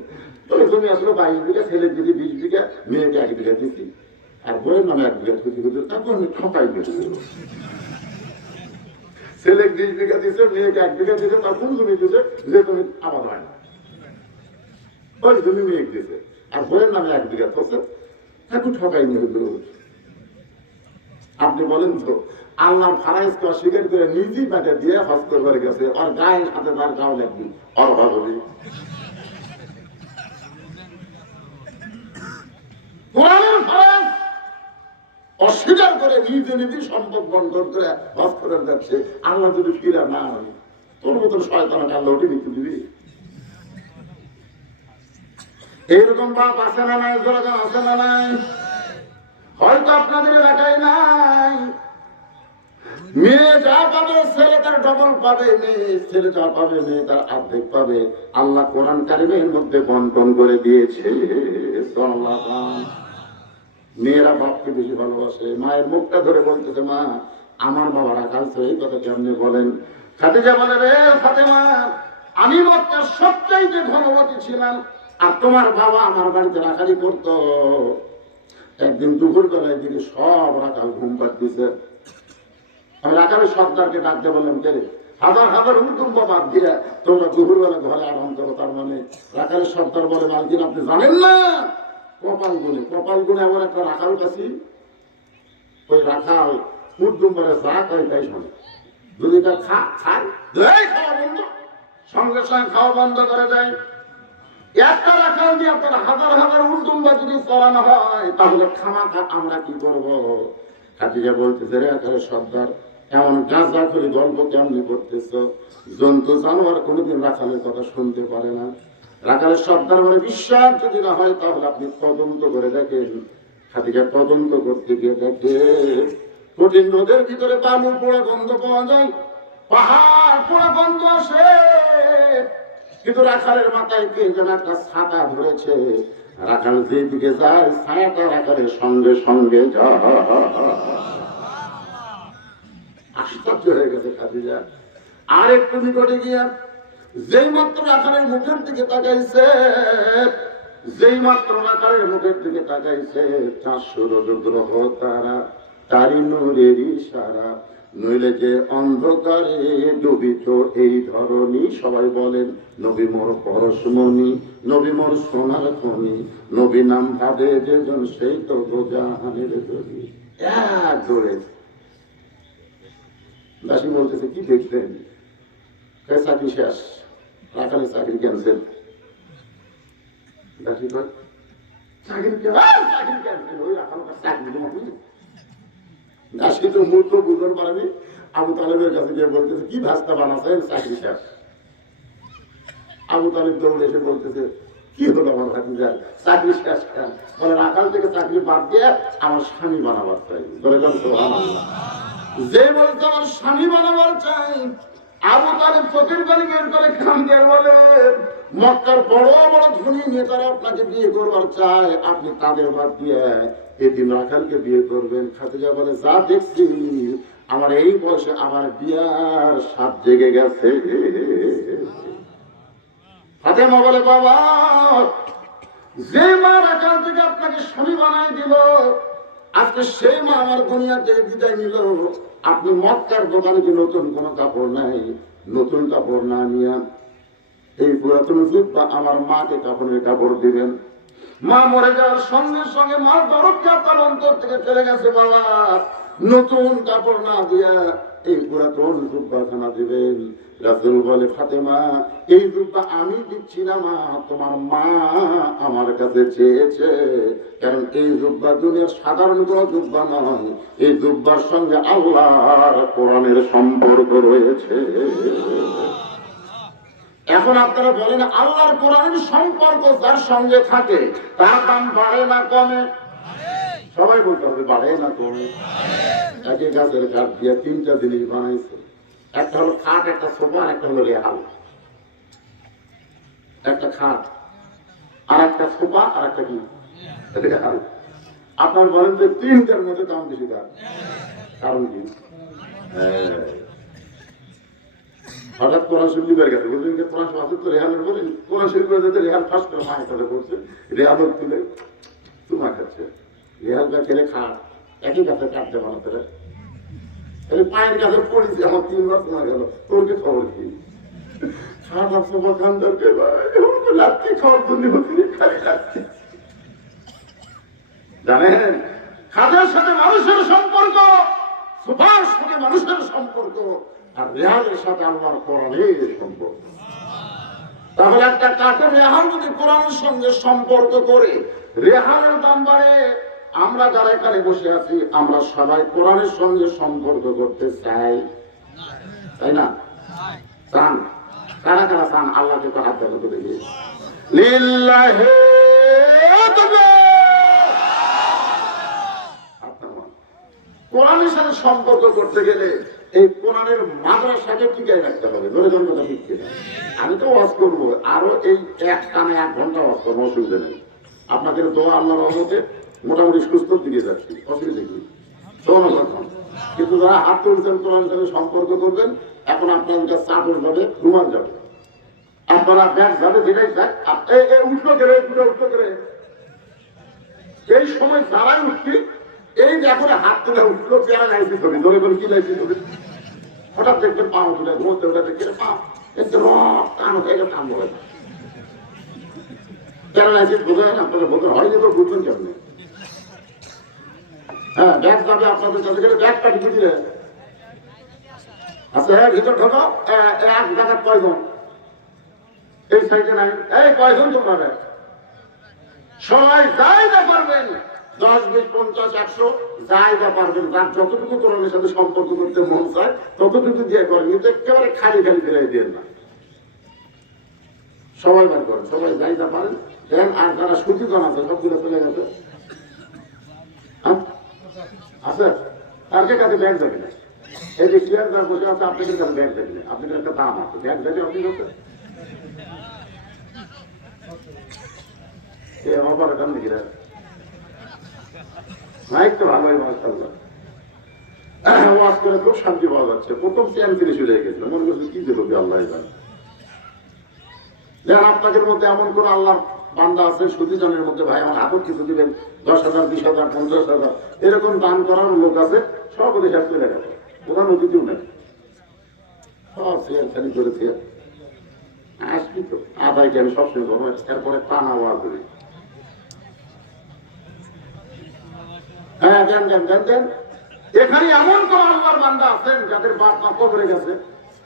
তবে জমি আসলে 22 বিঘা, ছেলের দিদি 20 বিঘা, মেয়েকে 1 বিঘা দিচ্ছি আর বইয়ের নামে 1 বিঘা দিচ্ছি হুজুর। তারপর আমি ঠকাই দিয়েছি, ছেলে 20 বিঘা দিচ্ছে, মেয়েকে 1 বিঘা দিচ্ছে। তার কোন জমি দিচ্ছে? যে তুমি আমার হয় না, ওই জমি মেয়েকে দিচ্ছে আর বইয়ের নামে 1 বিঘা করছে। এখন ঠকাই নিয়ে হুজুর। আপনি বলেন তো, আল্লাহর ফারাইজকে অস্বীকার করে নিজেই ব্যাটে দিয়ে হস্ত করে গেছে, আর গায়ের সাথে তার গাও লাগবে আর ভালো। অস্বীকার করে নিজে নিজে সম্পদ বন্টন করে হজ করে যাচ্ছে। আল্লাহ যদি ফিরা না হয়, তোর মতন শয়তানকে আল্লাহ ওটি বিক্রি দিবি? এইরকম বাপ আছে না নাই? জোরাগান আছে না নাই? হয়তো আপনাদের এলাকায় নাই। মেয়ে যা পাবে ছেলে তার ডবল পাবে, মেয়ে ছেলে যা পাবে মেয়ে তার অর্ধেক পাবে। আল্লাহ কোরআন কারিমের মধ্যে বন্টন করে দিয়েছে। মেয়েরা বাপকে বেশি ভালোবাসে। মায়ের মুখটা ধরে বলতেছে, মা আমার বাবা রাখাল ছিল, এই কথা কেমনি বলেন? খাদিজা বলে, রে ফাতেমা আমি মক্কার সবচাইতে ধনবতী ছিলাম আর তোমার বাবা আমার বাড়িতে রাখালি করতো। একদিন দুপুর বেলায় দিকে সব রাখাল ঘুম পাড়তেছে। আমি রাখালের সর্দারকে ডাকতে বললাম, কে রে? হাজার হাজার উর্দুম্ব বাদ দিয়ে তোমরা দুপুর বেলা ঘরে আরাম করো। তার মানে রাখালের সর্দার বলে, মালকিন আপনি জানেন না, কপাল গুনে এমন একটা রাখাল কাছি, ওই রাখাল উর্দুম্বরে যা করে তাই শোনে। যদি তা খায় খাওয়া বন্ধ, সঙ্গে সঙ্গে খাওয়া বন্ধ করে দেয়। একটা রাখাল দিয়ে আপনার হাজার হাজার উর্দুম্বা যদি চলানো হয় তাহলে খামাখা আমরা কি করবো? খাদিজা বলতেছে, রে রাখালের সর্দার এমন গাঁজা করে গল্প কেমনি করতেছ? জন্তু জানোয়ার কোনোদিন রাখালের কথা শুনতে পারে না। রাখালের সর্দার বলে, বিশ্বাস যদি না হয় তাহলে আপনি তদন্ত করে দেখেন। খাদিজা তদন্ত করতে গিয়ে দেখে কঠিন নদের ভিতরে বালু পোড়া গন্ধ পাওয়া যায়, পাহাড় পোড়া গন্ধ আসে, কিন্তু রাখালের মাথায় কে যেন একটা ছাতা ধরেছে। রাখাল যেদিকে যায় ছায়াটা রাখালের সঙ্গে সঙ্গে যায়। আশ্চর্য হয়ে গেছে খাদিজা। আর একটু নিকটে গিয়া যেই মাত্র রাখালের মুখের দিকে তাকাইছে, যেই মাত্র রাখালের মুখের দিকে তাকাইছে, 400 গ্রহ তারা তারি নূরের ইশারা, নইলে যে অন্ধকারে ডুবিত এই ধরনী। সবাই বলেন নবী মোর পরশমণি, নবী মোর সোনার খনি, নবী নাম ভাবে যেজন সেই তো গোজাহানের দড়ি। এক ধরে দাসী বলতেছে কি দেখলেন? চাকরি শেষ, রাখালে চাকরি ক্যান্সেল। দাসী কয় চাকরি ক্যান্সেল, ওই রাখাল চাকরি দাসী তো মূর্খ বুঝতে পারেনি। আবু তালেবের কাছে গিয়ে বলতেছে কি ভাস্তা বানাচ্ছেন? চাকরি শেষ। আবু তালেব দৌড়ে এসে বলতেছে কি হলো আমার ভাতিজার? চাকরি শেষ কেন? বলে রাখাল থেকে চাকরি বাদ দিয়ে আমার স্বামী বানাবার চাই। বলে যে বলছে আমার স্বামী বানাবার চাই, আবু তালেব চোখের পানি বের করে কান্দে বলে মক্কার বড় বড় ধনী নেতারা আপনাকে বিয়ে করবার চায়, আপনি তাদের বাদ দিয়ে এদিন রাখালকে বিয়ে করবেন। খাদিজা বলে যা দেখছি আমার এই বয়সে আমার বিয়ার স্বাদ জেগে গেছে। ফাতেমা বলে বাবা, যে মা রাখাল থেকে আপনাকে স্বামী বানাই দিল, আজকে সেই মা আমার দুনিয়া থেকে বিদায় নিল। আপনি মক্কার দোকানে কি নতুন কোন কাপড় নাই? নতুন কাপড় না নিয়ে এই পুরাতন জুব্বা আমার মাকে কাপড়ের কাপড় দিবেন। মা মরে যাওয়ার সঙ্গে সঙ্গে মার দরদটা তার অন্তর থেকে চলে গেছে। বাবা নতুন কাপড় না দিয়া এই পুরাতন জুব্বাখানা দিবেন। রাসূল বলে ফাতেমা এই জুব্বা আমি দিচ্ছি না মা, তোমার মা আমার কাছে চেয়েছে। কারণ এই জুব্বা দুনিয়ার সাধারণ কোন জুব্বা নয়, এই জুব্বার সঙ্গে আল্লাহর কোরআনের সম্পর্ক রয়েছে। এখন আপনারা বলেন আল্লাহর কোরআনের সম্পর্ক যার সঙ্গে থাকে তার দাম বাড়ে না কমে? সবাই বলতে হবে বাড়ে না কমে। একই গাছের কাঠ দিয়ে তিনটা জিনিস বানাইছে, একটা হলো খাট, একটা সোফা, একটা হলো রেহাল। একটা খাট আর একটা সোফা আর একটা কি রেহাল। আপনার বলেন যে তিনটার মধ্যে দাম বেশি দাম, কারণ কি? হঠাৎ কোরআন শরীফ লিবার গেছে, বলছেন যে কোরআন শরীফ তো রেহালের বলেন, কোরআন শরীফ রেহাল ফার্স্ট করে মায়ের কথা বলছে, রেহাল তুলে তোমার কাছে রেহালটা খেলে খাট একই কাছে কাটতে বানাতে পায়ের কাছে পড়েছি আমার 3 বার শোনা গেল। তোর কি খবর কি? খাট আর সোফা খানদারকে লাত্তি খাওয়ার জন্য খালি লাত্তি। জানেন খাটের সাথে মানুষের সম্পর্ক, সোফার সাথে মানুষের সম্পর্ক, আর রেহালের সাথে আল্লাহর কোরআনের সম্পর্ক। তাহলে একটা কাঠের রেহাল যদি কোরআনের সঙ্গে সম্পর্ক করে রেহালের দাম বাড়ে। আমরা যারা এখানে বসে আছি আমরা সবাই কোরআনের সঙ্গে সম্পর্ক করতে চাই, তাই না? চান? কারা কারা চান? আল্লাহকে তো হাত দেখা করে দিয়ে লিল্লাহি কোরআনের সাথে সম্পর্ক করতে গেলে এই কোরআনের মাদ্রাসাকে টিকাই রাখতে হবে। আমি তো ওয়াজ করবো আরো এই এক টানে 1 ঘন্টা ওয়াজ করবো, অসুবিধা নেই। আপনাদের দোয়া আল্লাহর রহমতে মোটামুটি সুস্থ দিকে যাচ্ছি, অসুবিধা কি? কিন্তু যারা হাত তুলছেন কোরআনের সাথে সম্পর্ক করবেন, এখন আপনাদের কাছে চাদর যাবে, রুমাল যাবে, আপনারা ব্যাগ যাবে, যেটাই যাক উঠলো করে উঠলো করে এই সময় যারাই উঠছি এই যে এখন হাত তুলে উঠলো পেয়ারা লাইসিস হবে, ধরে ধরে কি লাইসিস হবে, হঠাৎ দেখবেন পা তুলে ঘুমোতে ওটা দেখে পা একটু টান হয়ে টান বলে না। প্যারালাইসিস বোঝা যায় না? আপনাদের বোঝা হয়নি তো বুঝবেন কেমন? হ্যাঁ ব্যাগ যাবে আপনাদের কাছে গেলে ব্যাগ কাটিয়ে দিলে আচ্ছা হ্যাঁ ভিতর ঢোকো। এক জায়গায় কয়জন? এই সাইডে নাই। এই কয়জন তোমরা ব্যাগ? সবাই জায়গা পারবেন, 10, 20, 50, 100 জায়গা পারবেন। যার যতটুকু কোরআনের সাথে সম্পর্ক করতে মন চায় ততটুকু দিয়ে করেন, কিন্তু একেবারে খালি খালি ফেরাই দিয়ে না। সবাই বার করেন, সবাই জায়গা পারেন দেন। আর যারা সচেতন আছে সবগুলো চলে গেছে আছে, তার কাছে ব্যাগ যাবে না। এই যে ক্লিয়ার যারা বসে আছে আপনাদের কাছে ব্যাগ যাবে না, আপনাদের একটা দাম আছে, ব্যাগ যাবে আপনি কাছে আমার পরে কান নাকি মাইক তো ভালোই মাশাআল্লাহ ওয়াজ করে খুব শান্তি পাওয়া যাচ্ছে। প্রথম চেয়ার ফিরে চলে গেছিল, মনে করছে কি দেবো আল্লাহ জানে। যেন আপনাদের মধ্যে এমন কোন আল্লাহ বান্দা আছে সুদীজনের মধ্যে, ভাই আমার হাতত কিছু দিবেন, 10,000, 20,000, 50,000, এরকম দান করার লোক আছে, সব ওদের হেল্প করে গেল, প্রধান অতিথিও নেই, সব শেয়ার খালি করেছে। আসবি তো আদায়কে আমি সবসময় করবো, এরপরে টানা ওয়ার করি। হ্যাঁ দেন দেন দেন দেন। এখানে এমন কোন আল্লাহর বান্দা আছেন যাদের বাপ মা কবরে গেছে?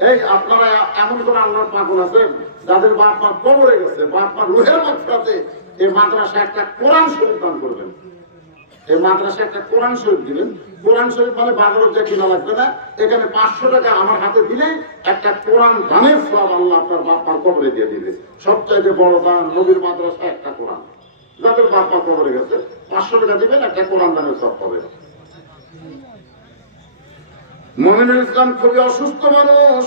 এই আপনারা এমন কোন আল্লাহর পাগল আছেন যাদের বাপ মা কবরে গেছে, বাপ মা রুহের মধ্যে এই মাদ্রাসা একটা কোরআন শরীফ দান করবেন, এই মাদ্রাসা একটা কোরআন শরীফ দিবেন। কোরআন শরীফ মানে বাজারের যা কিনা লাগবে না, এখানে 500 টাকা আমার হাতে দিলেই একটা কোরআন দানের সব আল্লাহ আপনার বাপ মার কবরে দিয়ে দিবে। সবচাইতে বড় দান নবীর মাদ্রাসা একটা কোরআন। যাদের বাপ মা কবরে গেছে 500 টাকা দিবেন, একটা কোরআন দানের সব পাবে। মমিনুল ইসলাম খুবই অসুস্থ মানুষ,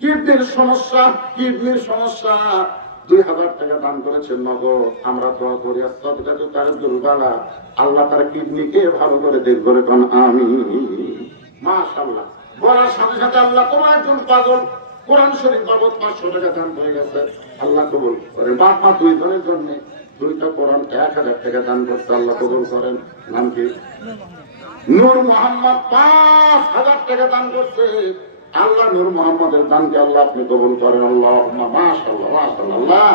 কিডনির সমস্যা, 2000 টাকা দান করেছেন নগদ। আমরা দোয়া করি তার দুর্বালা আল্লাহ তার কিডনিকে ভালো করে দেখবে, কোন আমি মাশাআল্লাহ বলার সাথে সাথে আল্লাহ তোমার একজন পাগল কোরআন শরীফ বাবদ 500 টাকা দান করে গেছে, আল্লাহ কবুল করেন। বাপ মা 2 জনের জন্য 2টা কোরআন 1000 টাকা দান করছে, আল্লাহ কবুল করেন। নাম কি? নূর মোহাম্মদ 5000 টাকা দান করছে, আল্লাহ নূর মোহাম্মদের দানকে আল্লাহ আপনি কবুল করেন। আল্লাহুম্মা মাশাআল্লাহ মাশাআল্লাহ। আল্লাহ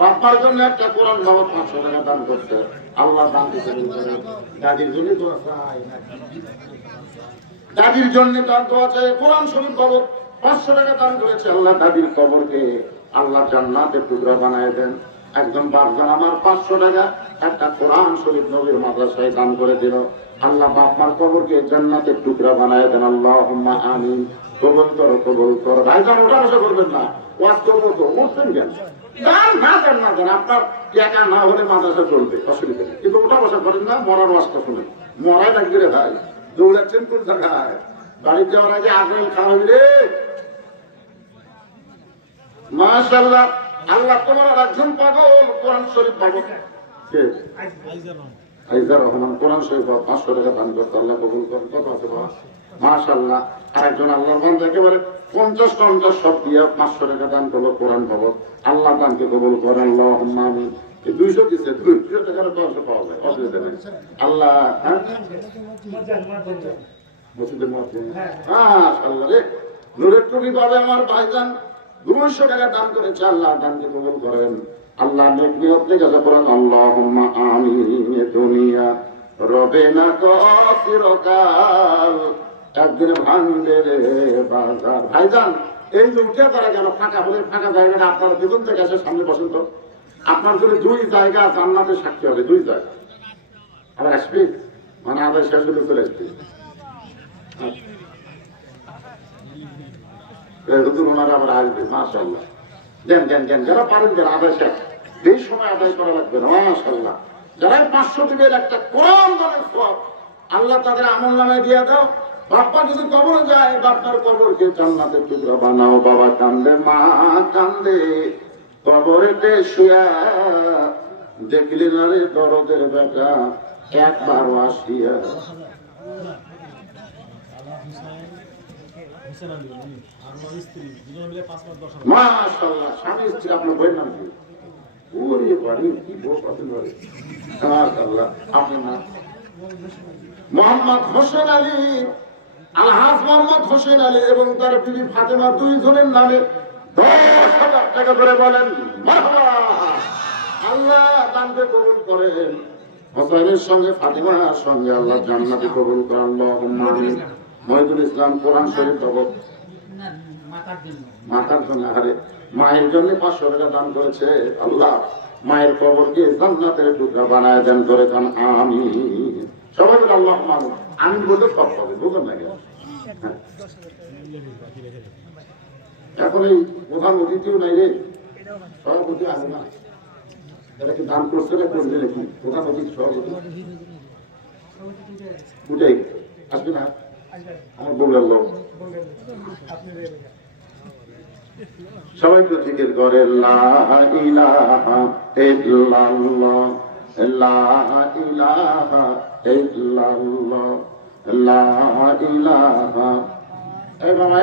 বাবার জন্য একটা কোরআন বাবদ 500 টাকা দান করছে, আল্লাহ দানকে কবুল করেন। দাদির জন্য দোয়া চাই, দাদির জন্য তার দোয়া চাই। কোরআন শরীফ বাবদ 500 টাকা দান করেছে, আল্লাহ দাদির কবরকে আল্লাহ জান্নাতের টুকরা বানায় দেন। একজন বাপজান আমার 500 টাকা একটা কোরআন শরীফ নবীর মাদ্রাসায় দান করে দিল, আল্লাহ বাপ মার কবরকে জান্নাতের টুকরা বানায় দেন। আল্লাহুম্মা আমিন। কবুল করো কবুল করো। ভাইজান ওটা বসে করবেন না, ওয়াজ করবো তো উঠবেন কেন? দান না দেন না দেন, আপনার টাকা না হলে মাদ্রাসা চলবে, অসুবিধা নেই, কিন্তু ওটা বসা করেন না। মরার ওয়াজটা শুনেন, মরাই লাগবে রে ভাই, দৌড়াচ্ছেন কোন জায়গায়? বাড়ির যাওয়ার আগে আগ্রহ খাওয়াবি রে। মাশাআল্লাহ, আল্লাহ তোমার একজন পাগল কোরআন শরীফ পাগল আইজার রহমান কোরআন শরীফ 500 টাকা দান করতে, আল্লাহ কবুল করেন। কত আছে বাবা? মাশাআল্লাহ। আরেকজন আল্লাহর বান্দা একেবারে 50 সব দিয়ে 500 টাকা দান করলো কোরআন বাবদ, আল্লাহ দানকে কবুল করেন। আল্লাহুম্মা আমিন। 200 দিচ্ছে, 200 টাকার 100 পাওয়া যায়, অসুবিধা নেই। আল্লাহ মাশাআল্লাহ রে, নূরের টুপি পাবে আমার ভাইজান 200 টাকা দান করেছে, আল্লাহ দানকে কবুল করেন। আল্লাহ নেক নিয়ত থেকে যা করেন। আল্লাহুম্মা আমিন। দুনিয়া রবে না চিরকাল, একদিন ভাঙবে রে বাজার। ভাইজান এই যে উঠে তারা কেন ফাঁকা হলে, ফাঁকা জায়গাটা আপনার পেছন থেকে এসে সামনে বসেন তো। আপনার জন্য 2 জায়গা জান্নাতের সাক্ষী হবে, 2 জায়গা। আবার আসবি মানে আবার শেষ হলে চলে আসবি। ওনারা আবার আসবে। মাশাআল্লাহ। দেন দেন দেন, যারা পারেন দেন, আদায় শেষ, এই সময় আদায় করা লাগবে না। মাশাআল্লাহ। যারা 500 দিবেন একটা কোরআন দানের সওয়াব আল্লাহ তাদের আমল নামায় দিয়ে দাও। বাপ্পা যদি কবরে যায়, বাপ্পার কবরকে জান্নাতের টুকরা বানাও। বাবা কান্দে, মা কান্দে, কবরেতে শুয়া দেখলি না রে দরদের বেটা একবার আসিয়া। মাশাআল্লাহ। স্বামী স্ত্রী আপনার বইয়ের নাম কি? ওরে বাড়ি কি বউ পছন্দ করে। মাশাআল্লাহ। আপনার নাম? মোহাম্মদ হোসেন আলী, আলহাজ মোহাম্মদ হোসেন আলী এবং তার বিবি ফাতেমা, 2 জনের নামে 10,000 টাকা করে বলেন মারহাবা। আল্লাহ দানকে কবুল করেন। হোসেনের সঙ্গে ফাতেমার সঙ্গে আল্লাহ জান্নাতে কবুল করেন। আল্লাহুম্মা আমিন। মহিদুল ইসলাম কোরআন শরীফ পাবো মাতার জন্য, আরে মায়ের জন্য 500 টাকা দান করেছে, আল্লাহ মায়ের কবরকে জান্নাতের টুকরা বানায় দেন করে কান আমিন। সবাই বলে আল্লাহুম্মা আমিন। আমিন বলতে সব পাবে, বুঝলেন না? এখন এই প্রধান অতিথিও নাই রে, সভাপতি আসবে না, এরা কি দান করছে না করবে নাকি? প্রধান অতিথি সভাপতি উঠে আসবে না, আমার বললেন লোক সবাই তো জিকির করে লা ইলাহা ইল্লাল্লাহ, লা ইলাহা ইল্লাল্লাহ, লা ইলাহা। এই বাবা,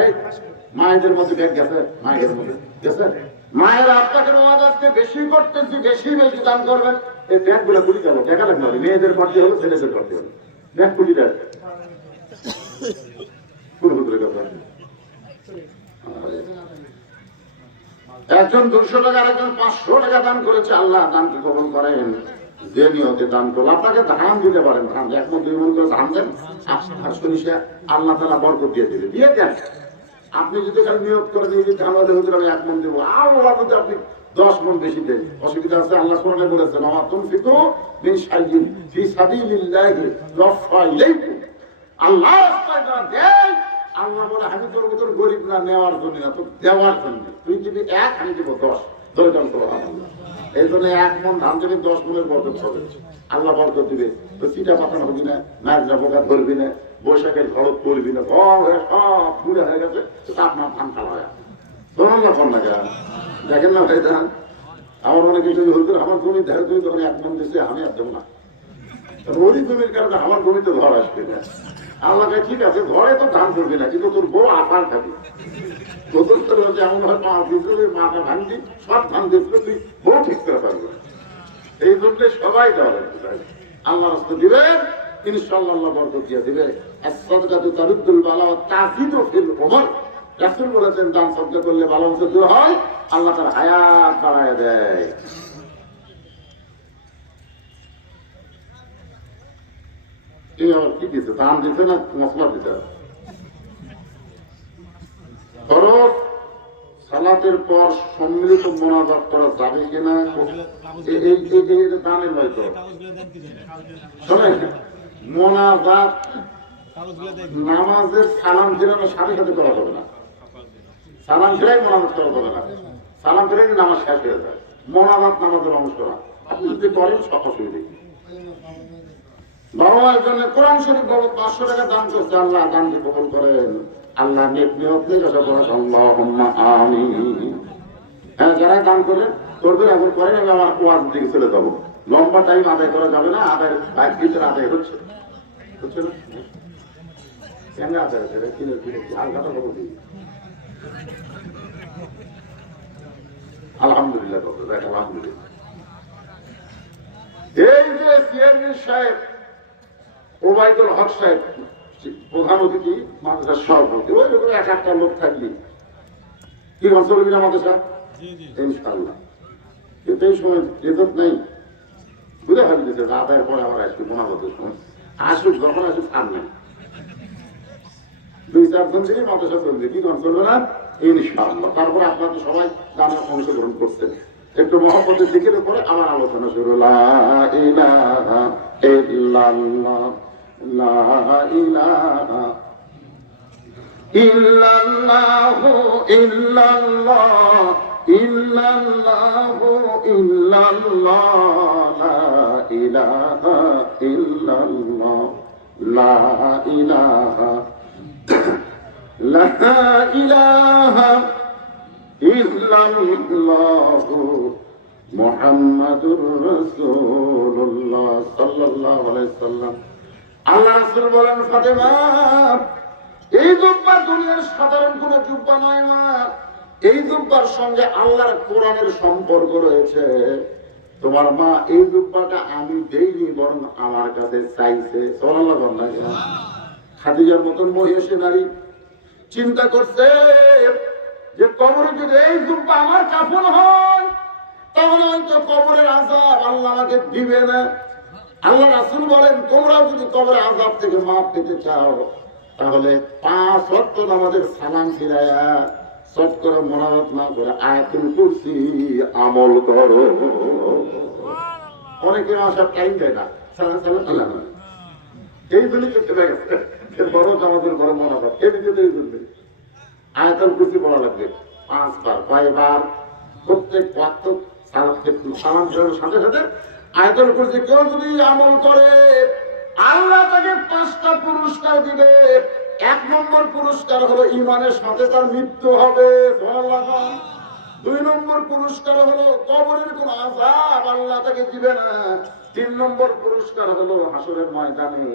মায়েদের মধ্যে ব্যাগ গেছে, মায়ের মধ্যে গেছে। মায়ের আপনাকে নামাজ আজকে বেশি করতেছি, বেশি বেশি দান করবেন। এই ব্যাগ গুলা কুড়ি যাবো, টাকা লাগবে হবে, মেয়েদের করতে হবে, ছেলেদের করতে হবে। ব্যাগ কুড়ি দেয় একজন 200 টাকা, আরেকজন 500 টাকা দান করেছে। আল্লাহ দানকে কবুল করেন। যে নিয়তে দান করলো, আপনাকে ধান দিতে পারেন, ধান 1 মণ 2 মণ করে ধান দেন, আল্লাহ তাআলা বরকত দিয়ে দিবে, দিয়ে দেন। আপনি যদি খালি নিয়োগ করে দিয়ে দিতে আমাদের হুজুর আমি 1 মণ দেবো, আল্লাহ যদি আপনি 10 মণ বেশি দেন, অসুবিধা আছে? আল্লাহ কোরআনে বলেছেন, আমা তুনফিকু মিন শাইইন ফি সাবিলিল্লাহি রাফা ইলাইকুম। আল্লাহ রাস্তায় যা দেন, আল্লাহ বলে আমি তোর ভিতর গরিব না, নেওয়ার জন্য না, তো দেওয়ার জন্য। তুই দিবি 1, আমি দেবো 10, ধরে দাম করো। এই জন্য 1 মণ ধান দেবে, 10 মণের বরকত হবে, আল্লাহ বরকত দিবে। তো চিটা পাতানো হবি না, নাচনা পোকা ধরবি না, বৈশাখের ঝড় করবি না, ঘর হয়ে সব ঘুরে হয়ে গেছে, আপনার ধান খাওয়া হয়। ধরুন না ফোন না কেন দেখেন না ভাই ধান। আমার অনেক কিছু হতো, আমার জমি ধারে তুমি তখন 1 মণ দিচ্ছে, আমি আর দেবো না। ওই জমির কারণে আমার জমিতে ধর আসবে না। আল্লাহকে ঠিক আছে, ঘরে তো ধান করবি না, কিন্তু তোর বউ আপার খাবি। তোদের তোর এমন হয় পা দিচ্ছিল, মাথা ভাঙবি, সব ধান দিচ্ছিল, তুই বউ ঠিক করে পারবি। এই জন্য সবাই দেওয়া লাগবে, আল্লাহ রাস্তা দিবে, ইনশাআল্লাহ আল্লাহ বরকত দিয়ে দিবে। as-সাদকাতু তারুদ্দুল বালা ওয়া তাযিদু ফিল উমর। রাসূল বলেছেন, দান সদকা করলে ভালো মন্দ দূর হয়, আল্লাহ তার হায়াত বাড়ায় দেয়। এই আবার কি দিতে, দান দিতে না মশলা দিতে? ফরজ সালাতের পর সম্মিলিত মোনাজাত করা যাবে কিনা? এই দানের হয়তো শোনেন, মোনাজাত নামাজের সালাম ফিরানোর সাথে সাথে করা যাবে না। সালাম ফিরাই মোনাজাত করা যাবে না, সালাম ফিরাই নামাজ শেষ হয়ে যায়। মোনাজাত নামাজের অংশ না, আপনি যদি করেন সব অসুবিধা। বাবা মায়ের জন্য কোরআন শরীফ বাবদ 500 টাকা দান করছে, আল্লাহ দানকে কবুল করেন। আল্লাহ নেক নিয়ত নিয়ে কথা বলেন, আল্লাহুম্মা আমিন। হ্যাঁ, যারা দান করবেন এখন করেন, আমি আমার ওয়াজ দিকে চলে যাবো। লম্বা টাইম আদায় করা যাবে না, আদায় ভিতরে আদায় হচ্ছে না। কেন আদায় হচ্ছে? আলহামদুলিল্লাহ, আলহামদুলিল্লাহ। এই যে চেয়ারম্যান সাহেব ওবায়দুল হক সাহেব, প্রধান অতিথি, মাদ্রাসার সভাপতি, ওই রকম 1-1টা লোক থাকলি কি চলবি না মাদ্রাসা? ইনশাআল্লাহ। কিন্তু এই সময় ইজ্জত নেই, বুঝে ভাবি দিচ্ছে আদায়ের পরে আবার আসবে মোনাজাতের সময়, আসুক যখন আসুক সামনে 2-4 জন থেকে মাদ্রাসা চলবে, কি চলবে না? ইনশাআল্লাহ। তারপরে আপনাদের সবাই দানে অংশগ্রহণ করছেন, একটু মহব্বতের দিকের উপরে আমার আলোচনা শুরু। লা ইলাহা ইল্লাল্লাহ, লা ইলাহা ইল্লাল্লাহু ইল্লাল্লাহ, ইল্লাল্লাহু ইল্লাল্লাহ, লা ইলাহা ইল্লাল্লাহ, লা ইলাহা লা ইলাহা ইল্লাল্লাহু মুহাম্মাদুর রাসূলুল্লাহ সাল্লাল্লাহু আলাইহি সাল্লাম। আল্লাহ রাসূল বলেন, ফাতেমা, এই জুব্বা দুনিয়ার সাধারণ কোন জুব্বা নয় মা, এই জুব্বার সঙ্গে আল্লাহর কোরআনের সম্পর্ক রয়েছে। তোমার মা এই জুব্বাটা আমি দেইনি, বরং আমার কাছে চাইছে। সুবহানাল্লাহ। খাদিজার মতন মহিষী নারী চিন্তা করছে যে কবরে যদি এই জুব্বা আমার কাফন হয়, তাহলে হয়তো কবরের আযাব আল্লাহ আমাকে দিবে না। আল্লাহ রাসূল বলেন, তোমরাও যদি কবরের আযাব থেকে মাফ পেতে চাও, তাহলে 5 ওয়াক্ত নামাজের সালাম ফিরায়া সব করে মোনাজাত না করে আয়াতুল কুরসি আমল করো। অনেকে আসার টাইম দেয় না, সালাম এই জন্য চলে গেছে বড় আমাদের বড় মোনাজাত এই জন্য আয়াতুল কুরসি পড়া লাগবে 5 বার, কয়বার? প্রত্যেক ওয়াক্ত সালাম ফেরানোর সাথে সাথে আয়াতুল কুরসি কেউ যদি আমল করে, আল্লাহ তাকে 5টা পুরস্কার দিবে। 1 নম্বর পুরস্কার হলো ঈমানের সাথে তার মৃত্যু হবে, 2 নম্বর পুরস্কার হলো কবরের কোন আযাব আল্লাহ তাকে দিবে না, 3 নম্বর পুরস্কার হলো হাসরের ময়দানে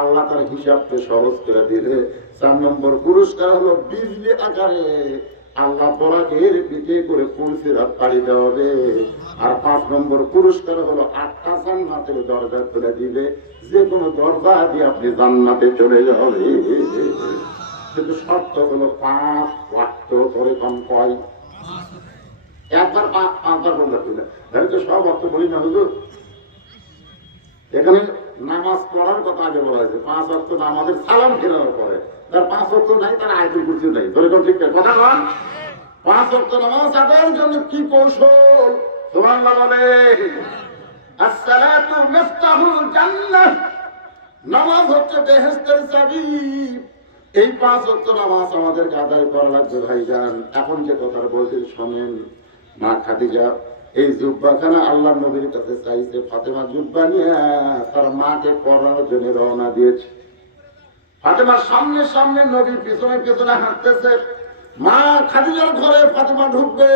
আল্লাহ তার হিসাবকে সহজ করে দিবে, 4 নম্বর পুরস্কার হলো বিজলি আকারে আল্লাহ পরাগের পিঠে করে ফুলসিরাত পাড়ি দেওয়া হবে। আর 5 নম্বর পুরস্কার হলো 8টা জান্নাতের দরজা খুলে দিবে, যে কোনো দরজা দিয়ে আপনি জান্নাতে চলে যাবে। কিন্তু শর্ত হলো 5 ওয়াক্ত করে কম কয়, একবার 5বার বললে তুলে তাহলে তো সব অর্থ বলি না হুজুর। এখানে নামাজ পড়ার কথা আগে বলা হয়েছে, 5 ওয়াক্ত নামাজের সালাম ফেরানোর পরে। তার 5 ওয়াক্ত নাই, তার আয়াতুল কুরসি নাই, ধরে কোন ঠিক কথা বল। 5 ওয়াক্ত নামাজ আদায়ের জন্য কি কৌশল? সুবহানাল্লাহ বলে, আসসালাতু মিফতাহুল জান্নাহ, নামাজ হচ্ছে বেহেশতের চাবি। এই 5 ওয়াক্ত নামাজ আমাদেরকে আদায় করা লাগবে ভাইজান। এখন যে কথা বলতে শোনেন, মা খাদিজা এই জুব্বাখানা আল্লাহ নবীর কাছে চাইছে, ফাতেমা জুব্বা নিয়ে তার মাকে পরানোর জন্য রওনা দিয়েছে। ফাতেমার সামনে সামনে, নবীর পিছনে পিছনে হাঁটতেছে। মা খাদিজার ঘরে ফাতেমা ঢুকবে,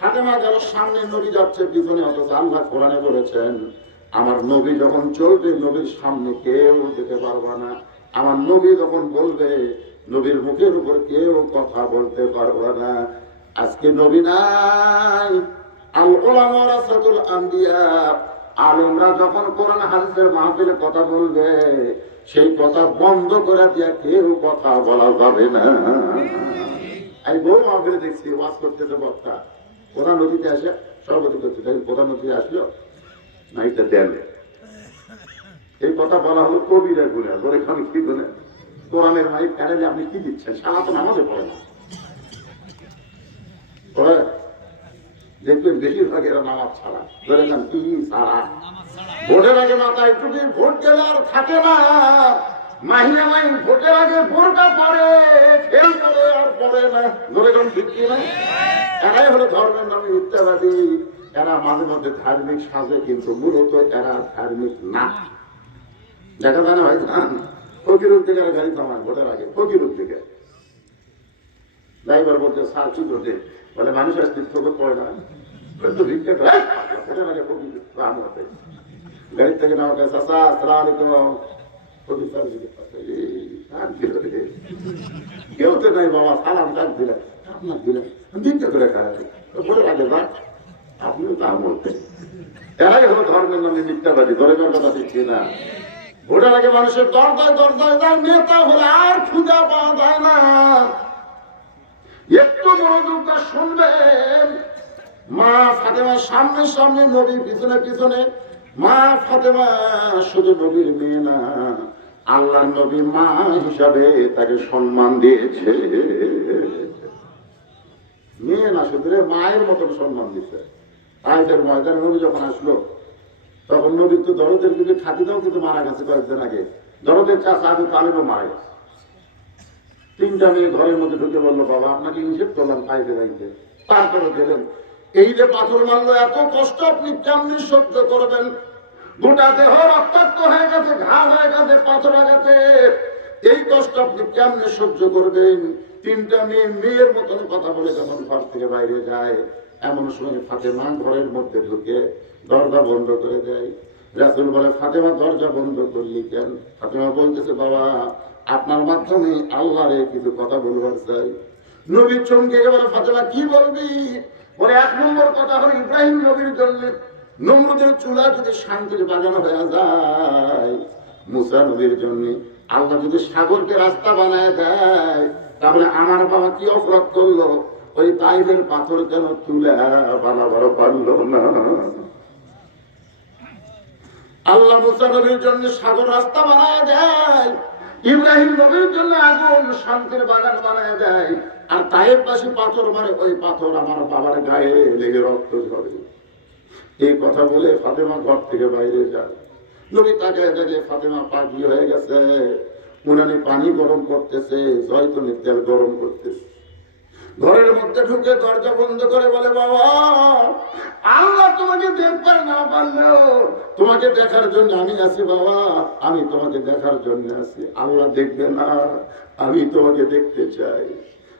ফাতেমা গেল সামনে, নবী যাচ্ছে পিছনে। অথচ আল্লাহ কোরআনে বলেছেন, আমার নবী যখন চলবে নবীর সামনে কেউ যেতে পারবে না। আমার নবী যখন বলবে নবীর মুখের উপর কেউ কথা বলতে পারবে না। আজকে নবী নাই, আল উলামা ওয়ারাসাতুল আম্বিয়া, আলেমরা যখন কোরআন হাদিসের মাহফিলে কথা বলবে, সেই কথা বন্ধ করে দিয়ে কেউ কথা বলা যাবে না। আমি বহু মাহফিলে দেখছি ওয়াজ করতেছে বক্তা, প্রধান অতিথি আসে, সভাপতি করতে প্রধান অতিথি আসলো মাইকটা দেন, এই কথা বলা হলো কবিরা গুণা বলে, আমি কি গুণা? কোরআনের মাইক কাটালে আপনি কি দিচ্ছেন? সারা তো নামাজে পড়ে না, দেখবেন বেশিরভাগ এরা নামাজ ছাড়া, ধরে নেন কি সারা। ভোটের আগে মাথায় টুপি, ভোট গেলে আর থাকে না। মাহিনা মাই ভোটের আগে বোরকা পরে, ফেল করে আর পরে না, ধরে নেন ঠিক কিনা? এরাই হলো ধর্মের নামে মিথ্যাবাদী। এরা মাঝে মধ্যে ধার্মিক সাজে, কিন্তু মূলত এরা ধার্মিক না। দেখা যায় না ভাই, ফকির থেকে গাড়ি থামান ভোটের আগে, ফকির থেকে ড্রাইভার বলছে স্যার কি করছে, বলে মানুষ আর তীর্থকে পড়ে না, ভিক্ষা করে ভোটের আগে ফকির রাম হতে গাড়ি থেকে নামা কাছে, চাচা আসসালামু আলাইকুম, ফকির স্যার কেউ তো নাই বাবা, সালাম ডাক দিলেন, আপনার দিলেন, ভিক্ষা করে খায় ভোটের আগে যান, আপনিও তা বলতেন। এরাই হলো ধর্মের নামে মিথ্যাবাদী, ধরে কথা দিচ্ছি না। ভোটের আগে মানুষের দরজায় দরজায় যায়, নেতা হলে আর খুঁজে পাওয়া যায় না। একটু মনোযোগটা শুনবেন। মা ফাতেমার সামনে সামনে, নবীর পিছনে পিছনে। মা ফাতেমা শুধু নবীর মেয়ে না, আল্লাহর নবী মা হিসাবে তাকে সম্মান দিয়েছে। মেয়ে না, শুধু মায়ের মতন সম্মান দিচ্ছে। তাইদের ময়দানে নবী যখন আসলো, তখন নবীর তো দরদের কিন্তু খাতিদাও কিন্তু মারা গেছে কয়েকদিন আগে। দরদের চাষা আগে তালেবও মারা গেছে। 3টা মেয়ে ঘরের মধ্যে ঢুকে বললো, বাবা আপনাকে নিষেধ করলাম পাইতে পাইতে, তারপরে গেলেন। এই যে পাথর মারলো, এত কষ্ট আপনি কেমনি সহ্য করবেন? গোটা দেহ রক্তাক্ত হয়ে গেছে, ঘা হয়ে গেছে, পাথর হয়ে গেছে, এই কষ্ট আপনি কেমনে সহ্য করবেন? 3টা মেয়ে মেয়ের মতন কথা বলে যখন ঘর থেকে বাইরে যায়, এমন সময় ফাতেমা ঘরের মধ্যে ঢুকে দরজা বন্ধ করে দেয়। রাসূল বলে, ফাতেমা দরজা বন্ধ করলি কেন? ফাতেমা বলতেছে, বাবা আপনার মাধ্যমে আল্লাহরে কিছু কথা বলবার চাই। নবী চমকে গেল, ফাতেমা কি বলবি? বলে, 1 নম্বর কথা হলো ইব্রাহিম নবীর জন্য নমরুদের চুলা যদি শান্তির বাগানো হয়ে যায়, মুসা নবীর জন্য আল্লাহ যদি সাগরকে রাস্তা বানায় দেয়, তাহলে আমার বাবা কি অপরাধ করলো? ওই তাইফের পাথর কেন তুলে বানাবার পারলো না? আল্লাহ মুসা নবীর জন্য সাগর রাস্তা বানায় দেয়, ইব্রাহিম নবীর জন্য আগুন শান্তির বাগান বানায় দেয়, আর তাইফ পাশে পাথর মারে, ওই পাথর আমার বাবার গায়ে লেগে রক্ত ঝরে। এই কথা বলে ফাতেমা ঘর থেকে বাইরে যায়। নবী তাকে দেখে ফাতেমা পাগলি হয়ে গেছে। উনানি পানি গরম করতেছে, জয়তুনের তেল গরম করতেছে। ঘরের মধ্যে ঢুকে দরজা বন্ধ করে বলে, বাবা আল্লাহ তোমাকে দেখবার না পারলেও তোমাকে দেখার জন্য আমি আছি। বাবা আমি তোমাকে দেখার জন্য আছি, আল্লাহ দেখবে না, আমি তোমাকে দেখতে চাই।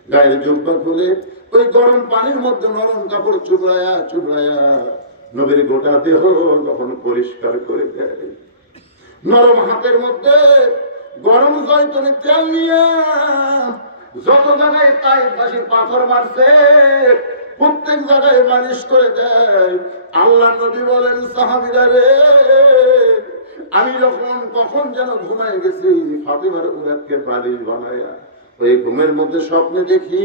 গায়ের জুব্বা খুলে ওই গরম পানির মধ্যে নরম কাপড় চুবড়ায়া চুবড়ায়া নবীর গোটা দেহ যখন পরিষ্কার করে দেয়, নরম হাতের মধ্যে গরম জয়তুনের তেল নিয়ে যত জায়গায় তাই পাশে পাথর মারছে প্রত্যেক জায়গায় মালিশ করে দেয়। আল্লাহ নবী বলেন, সাহাবীরা রে, আমি যখন কখন যেন ঘুমায় গেছি, ফাতিমার উরাতকে বালিশ বানায়া ওই ঘুমের মধ্যে স্বপ্নে দেখি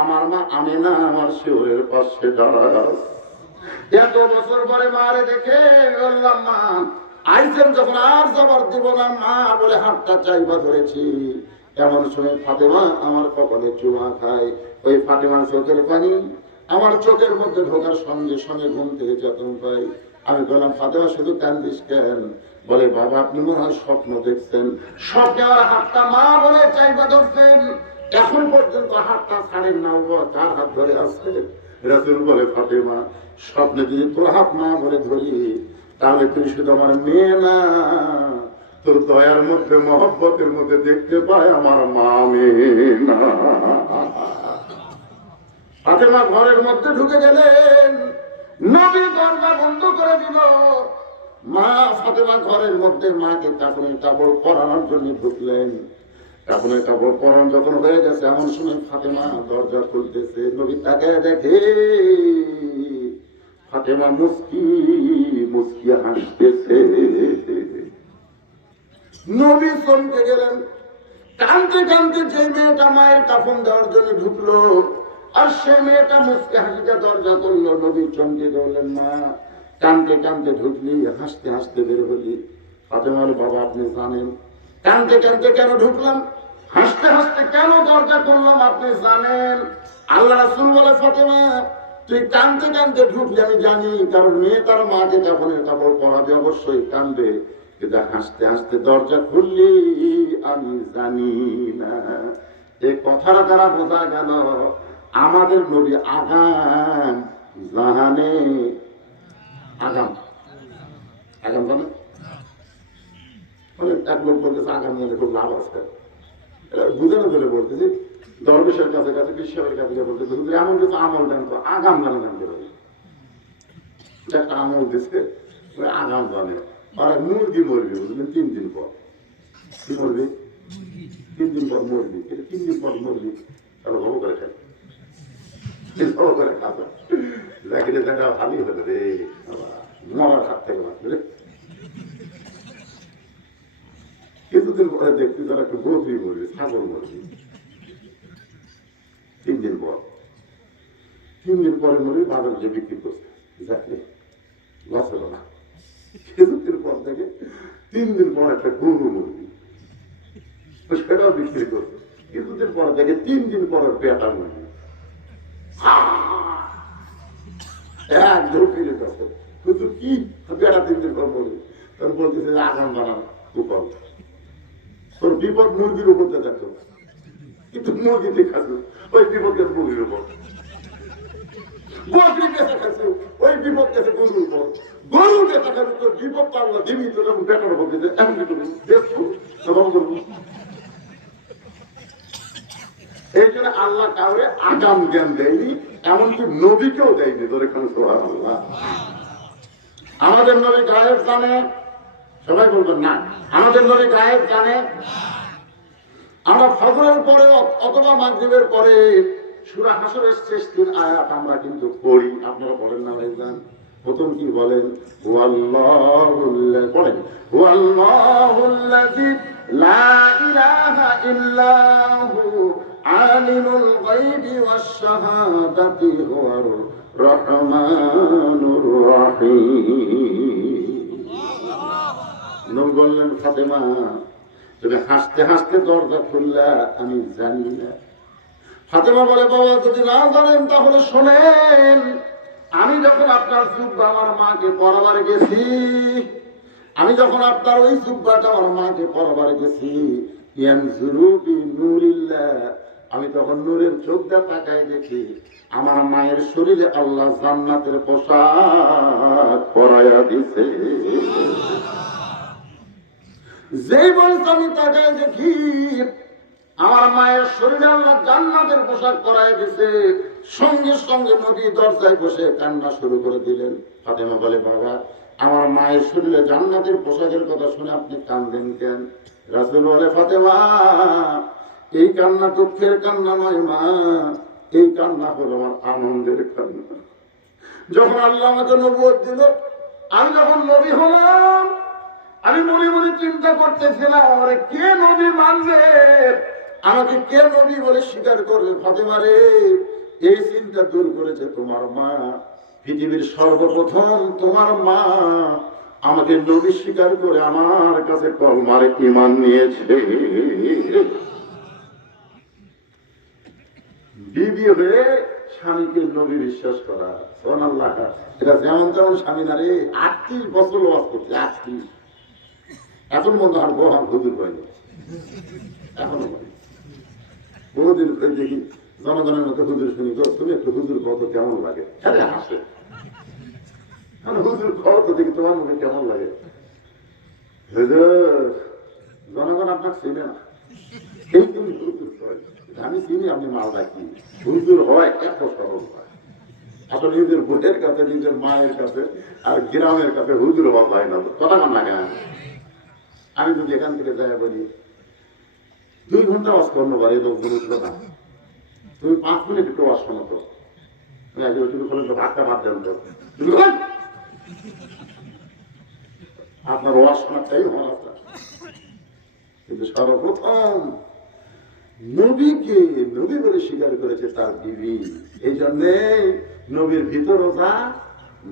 আমার মা আমেনা আমার শিওরের পাশে দাঁড়ায়। এত বছর পরে মারে দেখে বললাম, মা আইসেন যখন আর জবাব দিব না মা বলে হাতটা চাইবা ধরেছি। এমন সময় ফাতেমা আমার কপালে চুমা খায়। ওই ফাতেমার চোখের পানি আমার চোখের মধ্যে ঢোকার সঙ্গে সঙ্গে ঘুম থেকে যত্ন পাই। আমি বললাম, ফাতেমা শুধু কান্দিস কেন? বলে, বাবা আপনি মনে হয় স্বপ্ন দেখছেন। স্বপ্নে আমার হাতটা মা বলে চাইবা ধরছেন, এখন পর্যন্ত হাতটা ছাড়েন না, তার হাত ধরে আছে। রাসূল বলে, ফাতেমা স্বপ্নে যদি তোর হাত না বলে ধরি তাহলে তুই শুধু আমার মেয়ে না, তোর দয়ার মধ্যে মহব্বতের মধ্যে দেখতে পায় আমার মা মেয়ে না। ফাতেমা ঘরের মধ্যে ঢুকে গেলেন, নবী দরজা বন্ধ করে দিল। মা ফাতেমা ঘরের মধ্যে মাকে কাপড়ের কাপড় পরানোর জন্য ঢুকলেন। কাপড়ের কাপড় পরানো যখন হয়ে গেছে এমন সময় ফাতেমা দরজা খুলতেছে। নবী তাকায় দেখে ফাতেমা মুস্কি মুস্কি হাসতেছে। নবী চমকে গেলেন। কাঁদতে কাঁদতে যে মেয়েটা মায়ের কাফন দেওয়ার জন্য ঢুকলো আর সে মেয়েটা মুস্কি হাসিতে দরজা করলো। নবী চমকে গেলেন, মা কাঁদতে কাঁদতে ঢুকলি, হাসতে হাসতে বের হলি। ফাতেমা বলে, বাবা আপনি জানেন কাঁদতে কাঁদতে কেন ঢুকলাম, হাসতে হাসতে কেন দরজা করলাম আপনি জানেন? আল্লাহ রাসূল বলে, ফাতেমা তুই কাঁদতে কাঁদতে ঢুকলি আমি জানি, কারণ মেয়ে তার মাকে কাফনের কাপড় পরাবে, অবশ্যই কাঁদবে, কিন্তু হাসতে হাসতে দরজা খুললি আমি জানি না। এই কথাটা দ্বারা বোঝা গেল আমাদের নবী আগাম জাহানে। আগাম আগাম জানে এক লোক বলতেছে আগাম জানে খুব লাভ আছে, বুঝানো ধরে বলতেছি। দরবেশের কাছে কাছে বিশ্বের কাছে বলতেছে এমন কিছু আমল দেন তো আগাম জানে নাম করে একটা আমল দিচ্ছে আগাম জানে। আর মুরগি মরবি বুঝলেন 3 দিন পর। কি মরবি? 3 দিন পর মরবি। 3 দিন পর মরবি তাহলে ভব করে খাই ভব করে খাবো দেখলে দেখা ভালোই হলো রে, মরার হাত থেকে বাঁচবে। কিছুদিন পরে দেখতে তারা একটু বকরি মরবি, ছাগল মরবি। 3 দিন পর 3 দিন পরে মরবি, বাজার যে বিক্রি করছে দেখলে লস হলো না। কিছুদিন পর থেকে 3 দিন পর একটা গরু মরবি, সেটাও বিক্রি করছে। কিছুদিন পর থেকে 3 দিন পর পেটা মরবি। একদম ফিরে গেছে কিন্তু কি পেটা 3 দিন পর মরবি। তখন বলতেছে আগাম বানান উপর তোর বিপদ মুরগির উপর দেখো, কিন্তু মুরগি দেখাছো ওই বিপদ গেছে মুরগির উপর। বকরি বেঁচে খাচ্ছে ওই বিপদ গেছে গরুর উপর। গরু বেঁচে খাচ্ছে তোর বিপদ পাল্লা দিবি তো যখন বেটার উপর দিতে এমন কিছু দেখছো তখন করবো। এই জন্য আল্লাহ কাউরে আগাম জ্ঞান দেয়নি, এমনকি নবীকেও দেয়নি। তোর এখানে সুবহানাল্লাহ। আমাদের নবী গায়েব জানে, সবাই বলবেন না আমাদের নবী গায়েব জানে। আমরা ফজরের পরে অথবা মাগরিবের পরে সূরা হাসরের শেষ 3 আয়াত আমরা কিন্তু পড়ি। আপনারা বলেন না ভাইজান? প্রথম কি বলেন? হুয়াল্লাহুল্লাযী, বলেন হুয়াল্লাহুল্লাযী লা ইলাহা ইল্লা হু আলিমুল গায়বি ওয়াশ শাহাদাতি হুয়ার রহমানুর রহিম। নবী বললেন, ফাতেমা তুমি হাসতে হাসতে দরজা খুললা আমি জানি না। ফাতেমা বলে, বাবা যদি না জানেন তাহলে শোনেন, আমি যখন আপনার জুব্বা আমার মাকে পরাবার গেছি, আমি যখন আপনার ওই জুব্বাটা আমার মাকে পরাবার গেছি, ইয়ানজুরু বিনুরিল্লাহ, আমি তখন নূরের চোখ দিয়ে তাকায় দেখি আমার মায়ের শরীরে আল্লাহ জান্নাতের পোশাক পরাইয়া দিছে। যেই বয়স আমি তাকায় দেখি আমার মায়ের শরীরে আল্লাহ জান্নাতের পোশাক পরায় দিছে, সঙ্গে সঙ্গে নবী দরজায় বসে কান্না শুরু করে দিলেন। ফাতেমা বলে, বাবা আমার মায়ের শরীরে জান্নাতের পোশাকের কথা শুনে আপনি কাঁদেন কেন? রাসূল বলে, ফাতেমা এই কান্না দুঃখের কান্না নয় মা, এই কান্না হলো আমার আনন্দের কান্না। যখন আল্লাহ আমাকে নবুয়ত দিল, আমি যখন নবী হলাম, আমি মনে মনে চিন্তা করতেছিলাম আমার কে নবী মানবে, আমাকে কে নবী বলে স্বীকার করবে। ফাতেমা রে, এই চিন্তা দূর করেছে তোমার মা। পৃথিবীর সর্বপ্রথম তোমার মা আমাকে নবী স্বীকার করে আমার কাছে কলমার ঈমান নিয়েছে। বিবি হয়ে স্বামীকে নবী বিশ্বাস করা, সুবহানাল্লাহ, এটা যেমন তেমন স্বামী না রে। 38 বছর ওয়াজ করছে, 38। এখন মনে হয় বহান হুজুর হয়নি, এখনো বহুদিন দেখি জনগণের মতো হুজুর শুনি, তুমি একটু হুজুর কত কেমন লাগে, হাসে। হুজুর খাও তো দেখি তোমার মুখে কেমন লাগে। জনগণ আপনাকে চিনে না, আমি চিনি আপনি মাল রাখি। হুজুর হয় এত সহজ হয়, আসলে নিজের বোনের কাছে, নিজের মায়ের কাছে আর গ্রামের কাছে হুজুর হওয়া যায় না। কথা কন না কেন? আমি যদি এখান থেকে যাই বলি 2 ঘন্টা ওয়াজ করবো, এই লোকগুলো উঠলো না, তুমি 5 মিনিট একটু ওয়াজ শোনো তো, ভাতটা ভাত দেন তো, আপনার ওয়াজ শোনাটাই হওয়ার কথা। কিন্তু সর্বপ্রথম নবীকে নবী বলে স্বীকার করেছে তার বিবি। এই জন্যে নবীর ভিতরও যা,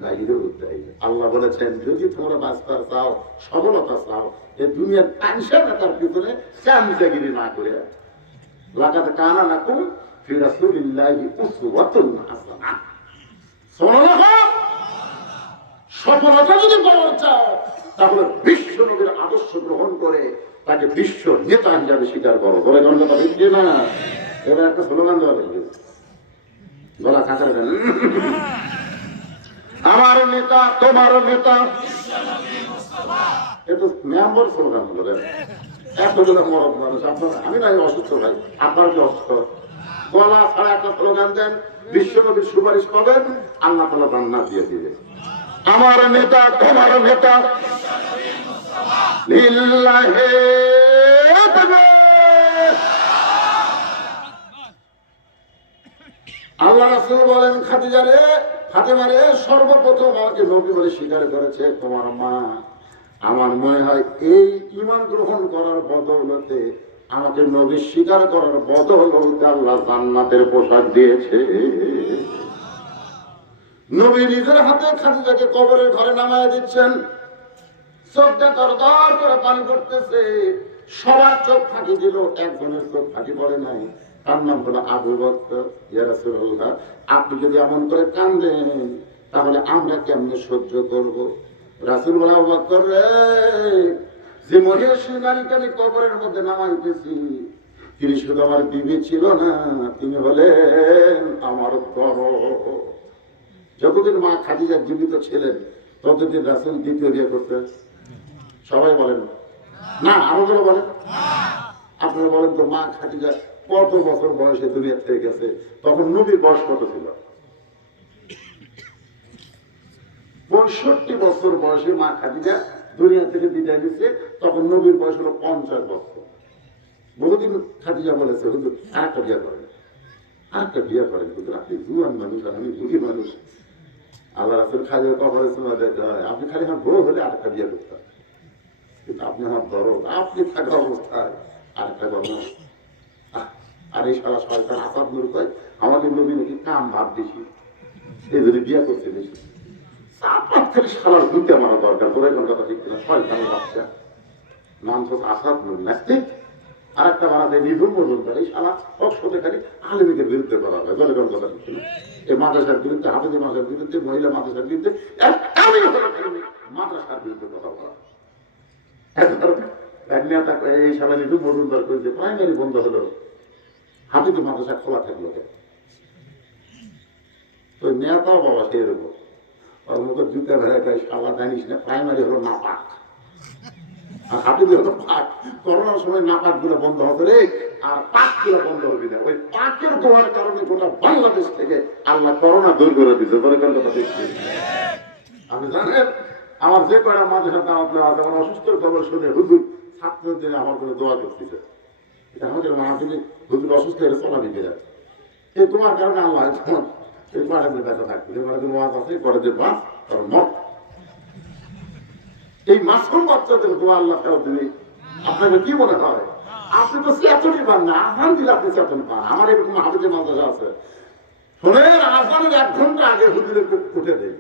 বাইরেও তাই। আল্লাহ বলেছেন যদি তোমরা বাঁচতে চাও, সফলতা চাও, এই দুনিয়ার টানসা তার ভিতরে চামচাগিরি না করে, লাকাদ কানা লাকুম ফি রাসূলিল্লাহি উসওয়াতুন হাসানাহ। সফলতা যদি পাওয়া চাও, তাহলে বিশ্ব নবীর আদর্শ গ্রহণ করে তাকে বিশ্ব নেতা হিসাবে স্বীকার করো। বলে গন্ধটা বুঝছে না? এবার একটা স্লোগান দেওয়া লাগবে, গলা কাঁচা দেন, আমার নেতা তোমার নেতা। এটা মেম্বার স্লোগান হলো। এতগুলো মরদ মানুষ, আপনার আমি নাই অসুস্থ ভাই, আপনার কি অসুস্থ? গলা ছাড়া একটা স্লোগান দেন, বিশ্ব নবীর সুপারিশ পাবেন, আল্লাহ তাআলা জান্নাত দিয়ে দিবে। আমার নেতা তোমার নেতা, লিল্লাহি আল্লাহ রাসূল বলেন খাদিজা রে, ফাতেমা রে, সর্বপ্রথম আমাকে নবী বলে স্বীকার করেছে তোমার মা। আমার মনে হয় এই ঈমান গ্রহণ করার বদৌলতে, আমাকে নবী স্বীকার করার বদৌলতে আল্লাহ জান্নাতের পোশাক দিয়েছে। নবী নিজের হাতে খাদিজাকে কবরের ঘরে নামায় দিচ্ছেন, চোখটা দরদর করে পানি করতেছে। সবার চোখ ফাঁকি দিল, একজনের চোখ ফাঁকি পড়ে নাই, তার নাম হলো আবু বকর। ইয়া রাসূলুল্লাহ, আপনি যদি এমন করে কাঁদেন তাহলে আমরা কেমনে সহ্য করব? রাসূল বলে, আবু বকর রে, যে মহিষী নারীকে আমি কবরের মধ্যে নামাইতেছি, তিনি শুধু আমার বিবি ছিল না, তিনি হলেন আমার বড়। যতদিন মা খাদিজা জীবিত ছিলেন ততদিন রাসূল দ্বিতীয় বিয়ে করতেন। সবাই বলেন না, আমাদেরও বলেন। আপনারা বলেন তো, মা খাদিজা কত বছর বয়সে দুনিয়া থেকে গেছে? তখন নবীর বয়স কত ছিল? 65 বছর বয়সে মা খাদিজা দুনিয়া থেকে বিদায় নিচ্ছে, তখন নবীর বয়স হলো 50 বছর। বহুদিন খাদিজা বলেছে, হুজুর আরেকটা বিয়ে করেন, আরেকটা বিয়ে করেন, হুজুর আপনি জুয়ান মানুষ আর আমি বুড়ি মানুষ। আল্লাহ রাসূল খালি কবরে শোনা দেয়, আপনি খালি আমার বউ হলে আরেকটা বিয়ে করতেন, কিন্তু আপনি আমার দরদ, আপনি থাকা অবস্থায় আরেকটা করবেন। আর এই সারা শয়তান আসাদ নূর কয় আমাকে নবী নাকি কাম ভাব বেশি, এই জন্য বিয়ে করতে বেশি। চাপাত খালি সারার দুইটা মারা দরকার, বলে কোন কথা ঠিক না, শয়তানের বাচ্চা। নাম তো আসাদ নূর, নাস্তিক। আর একটা মারা যায় নিধুম মজুমদার, এই সারা অক্ষতে খালি আলেমীদের বিরুদ্ধে করা হয়, বলে কোন কথা ঠিক না। এই মাদ্রাসার বিরুদ্ধে, হাফেজি মাদ্রাসার বিরুদ্ধে, মহিলা মাদ্রাসার বিরুদ্ধে, মাদ্রাসার বিরুদ্ধে কথা বলা। এই সারা নিধুম মজুমদার করেছে, প্রাইমারি বন্ধ হলো, হাফেজি মাদ্রাসা খোলা থাকলো। তো নেতাও বাবা সেই রকম, ওর মুখে জুতা ভেড়াটাই সালা জানিস না, প্রাইমারি হলো নাপাক আর হাফেজি হলো পাক। করোনার সময় নাপাক গুলো বন্ধ হবে রে, আর পাক গুলো বন্ধ হবে না। ওই পাকের দোয়ার কারণে গোটা বাংলাদেশ থেকে আল্লাহ করোনা দূর করে দিচ্ছে। বলে কোন কথা দেখছি আমি জানেন, আমার যে কয়টা মাদ্রাসার দাওয়াত নেওয়া আছে, আমার অসুস্থর খবর শুনে হুজুর ছাত্রদের আমার করে দোয়া করতেছে। আমাদের মাহফিলে হুজুর অসুস্থ হয়ে চলাবি বেরা এই তোমার কারণে আল্লাহ তোমার এই মাঠে ব্যথা থাকবে যে মাঠে মাছ আছে করে যে মাছ তার মত এই মাসুম বাচ্চাদের দোয়া আল্লাহ ফেরত দিবি। আপনাকে কি মনে হয়? আপনি তো চেতনই পান না, আহ্বান দিলে আপনি চেতন পান। আমার এরকম হাবিজে মাদ্রাসা আছে, শোনেন আহ্বানের 1 ঘন্টা আগে হুজুরের উঠে দেয়,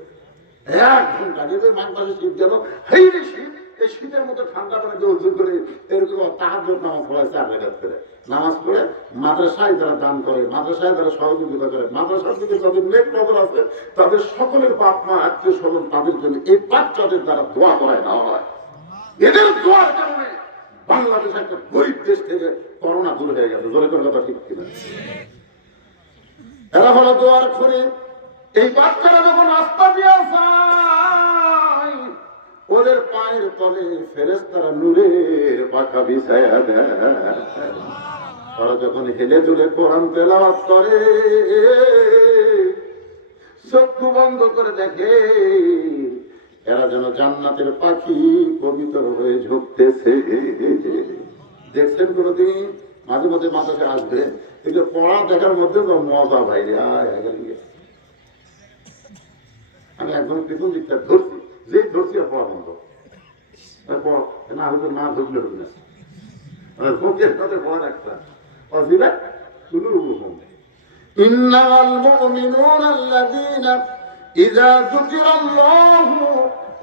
1 ঘন্টা আগে। মাঘ মাসে শীত গেল, হেই রে শীত, এই শীতের মধ্যে ঠান্ডা পানি দিয়ে উজু করে এরকম তাহাজ্জুদ নামাজ পড়ায় 4 রাকাত করে নামাজ পড়ে মাদ্রাসায় যারা দান করে, মাদ্রাসায় যারা সহযোগিতা করে, মাদ্রাসার দিকে যাদের নেক নজর আছে তাদের সকলের বাপ মা আত্মীয় স্বজন তাদের জন্য এই বাচ্চাদের দ্বারা দোয়া করায় নেওয়া হয়। এদের দোয়ার কারণে বাংলাদেশ একটা গরিব দেশ থেকে করোনা দূর হয়ে গেছে। জোরে করে কথা ঠিক কিনা? এরা হলো দোয়ার খনি। এই বাচ্চারা যখন রাস্তা দিয়ে যায় ওদের পায়ের তলে ফেরেশতারা নূরের পাখা বিছায়া দেয়। ওরা যখন হেলে দুলে কোরআন তেলাওয়াত করে চক্ষু বন্ধ করে দেখে এরা যেন জান্নাতের পাখি পবিত্র হয়ে ঝুঁকতেছে। দেখছেন কোনদিন? মাঝে মধ্যে মাথায় আসবে এগুলো পড়া দেখার মধ্যে মজা বাইরে। আমি একদম পেছন দিকটা ধরছি, যে ধরছি আর পড়া বন্ধ না হয়তো না ঢুকলে না ভোটের সাথে পড়া একটা অজিরা শুরু। ইন্নামাল মুমিনুনা আল্লাযীনা ইযা যুকিরাল্লাহু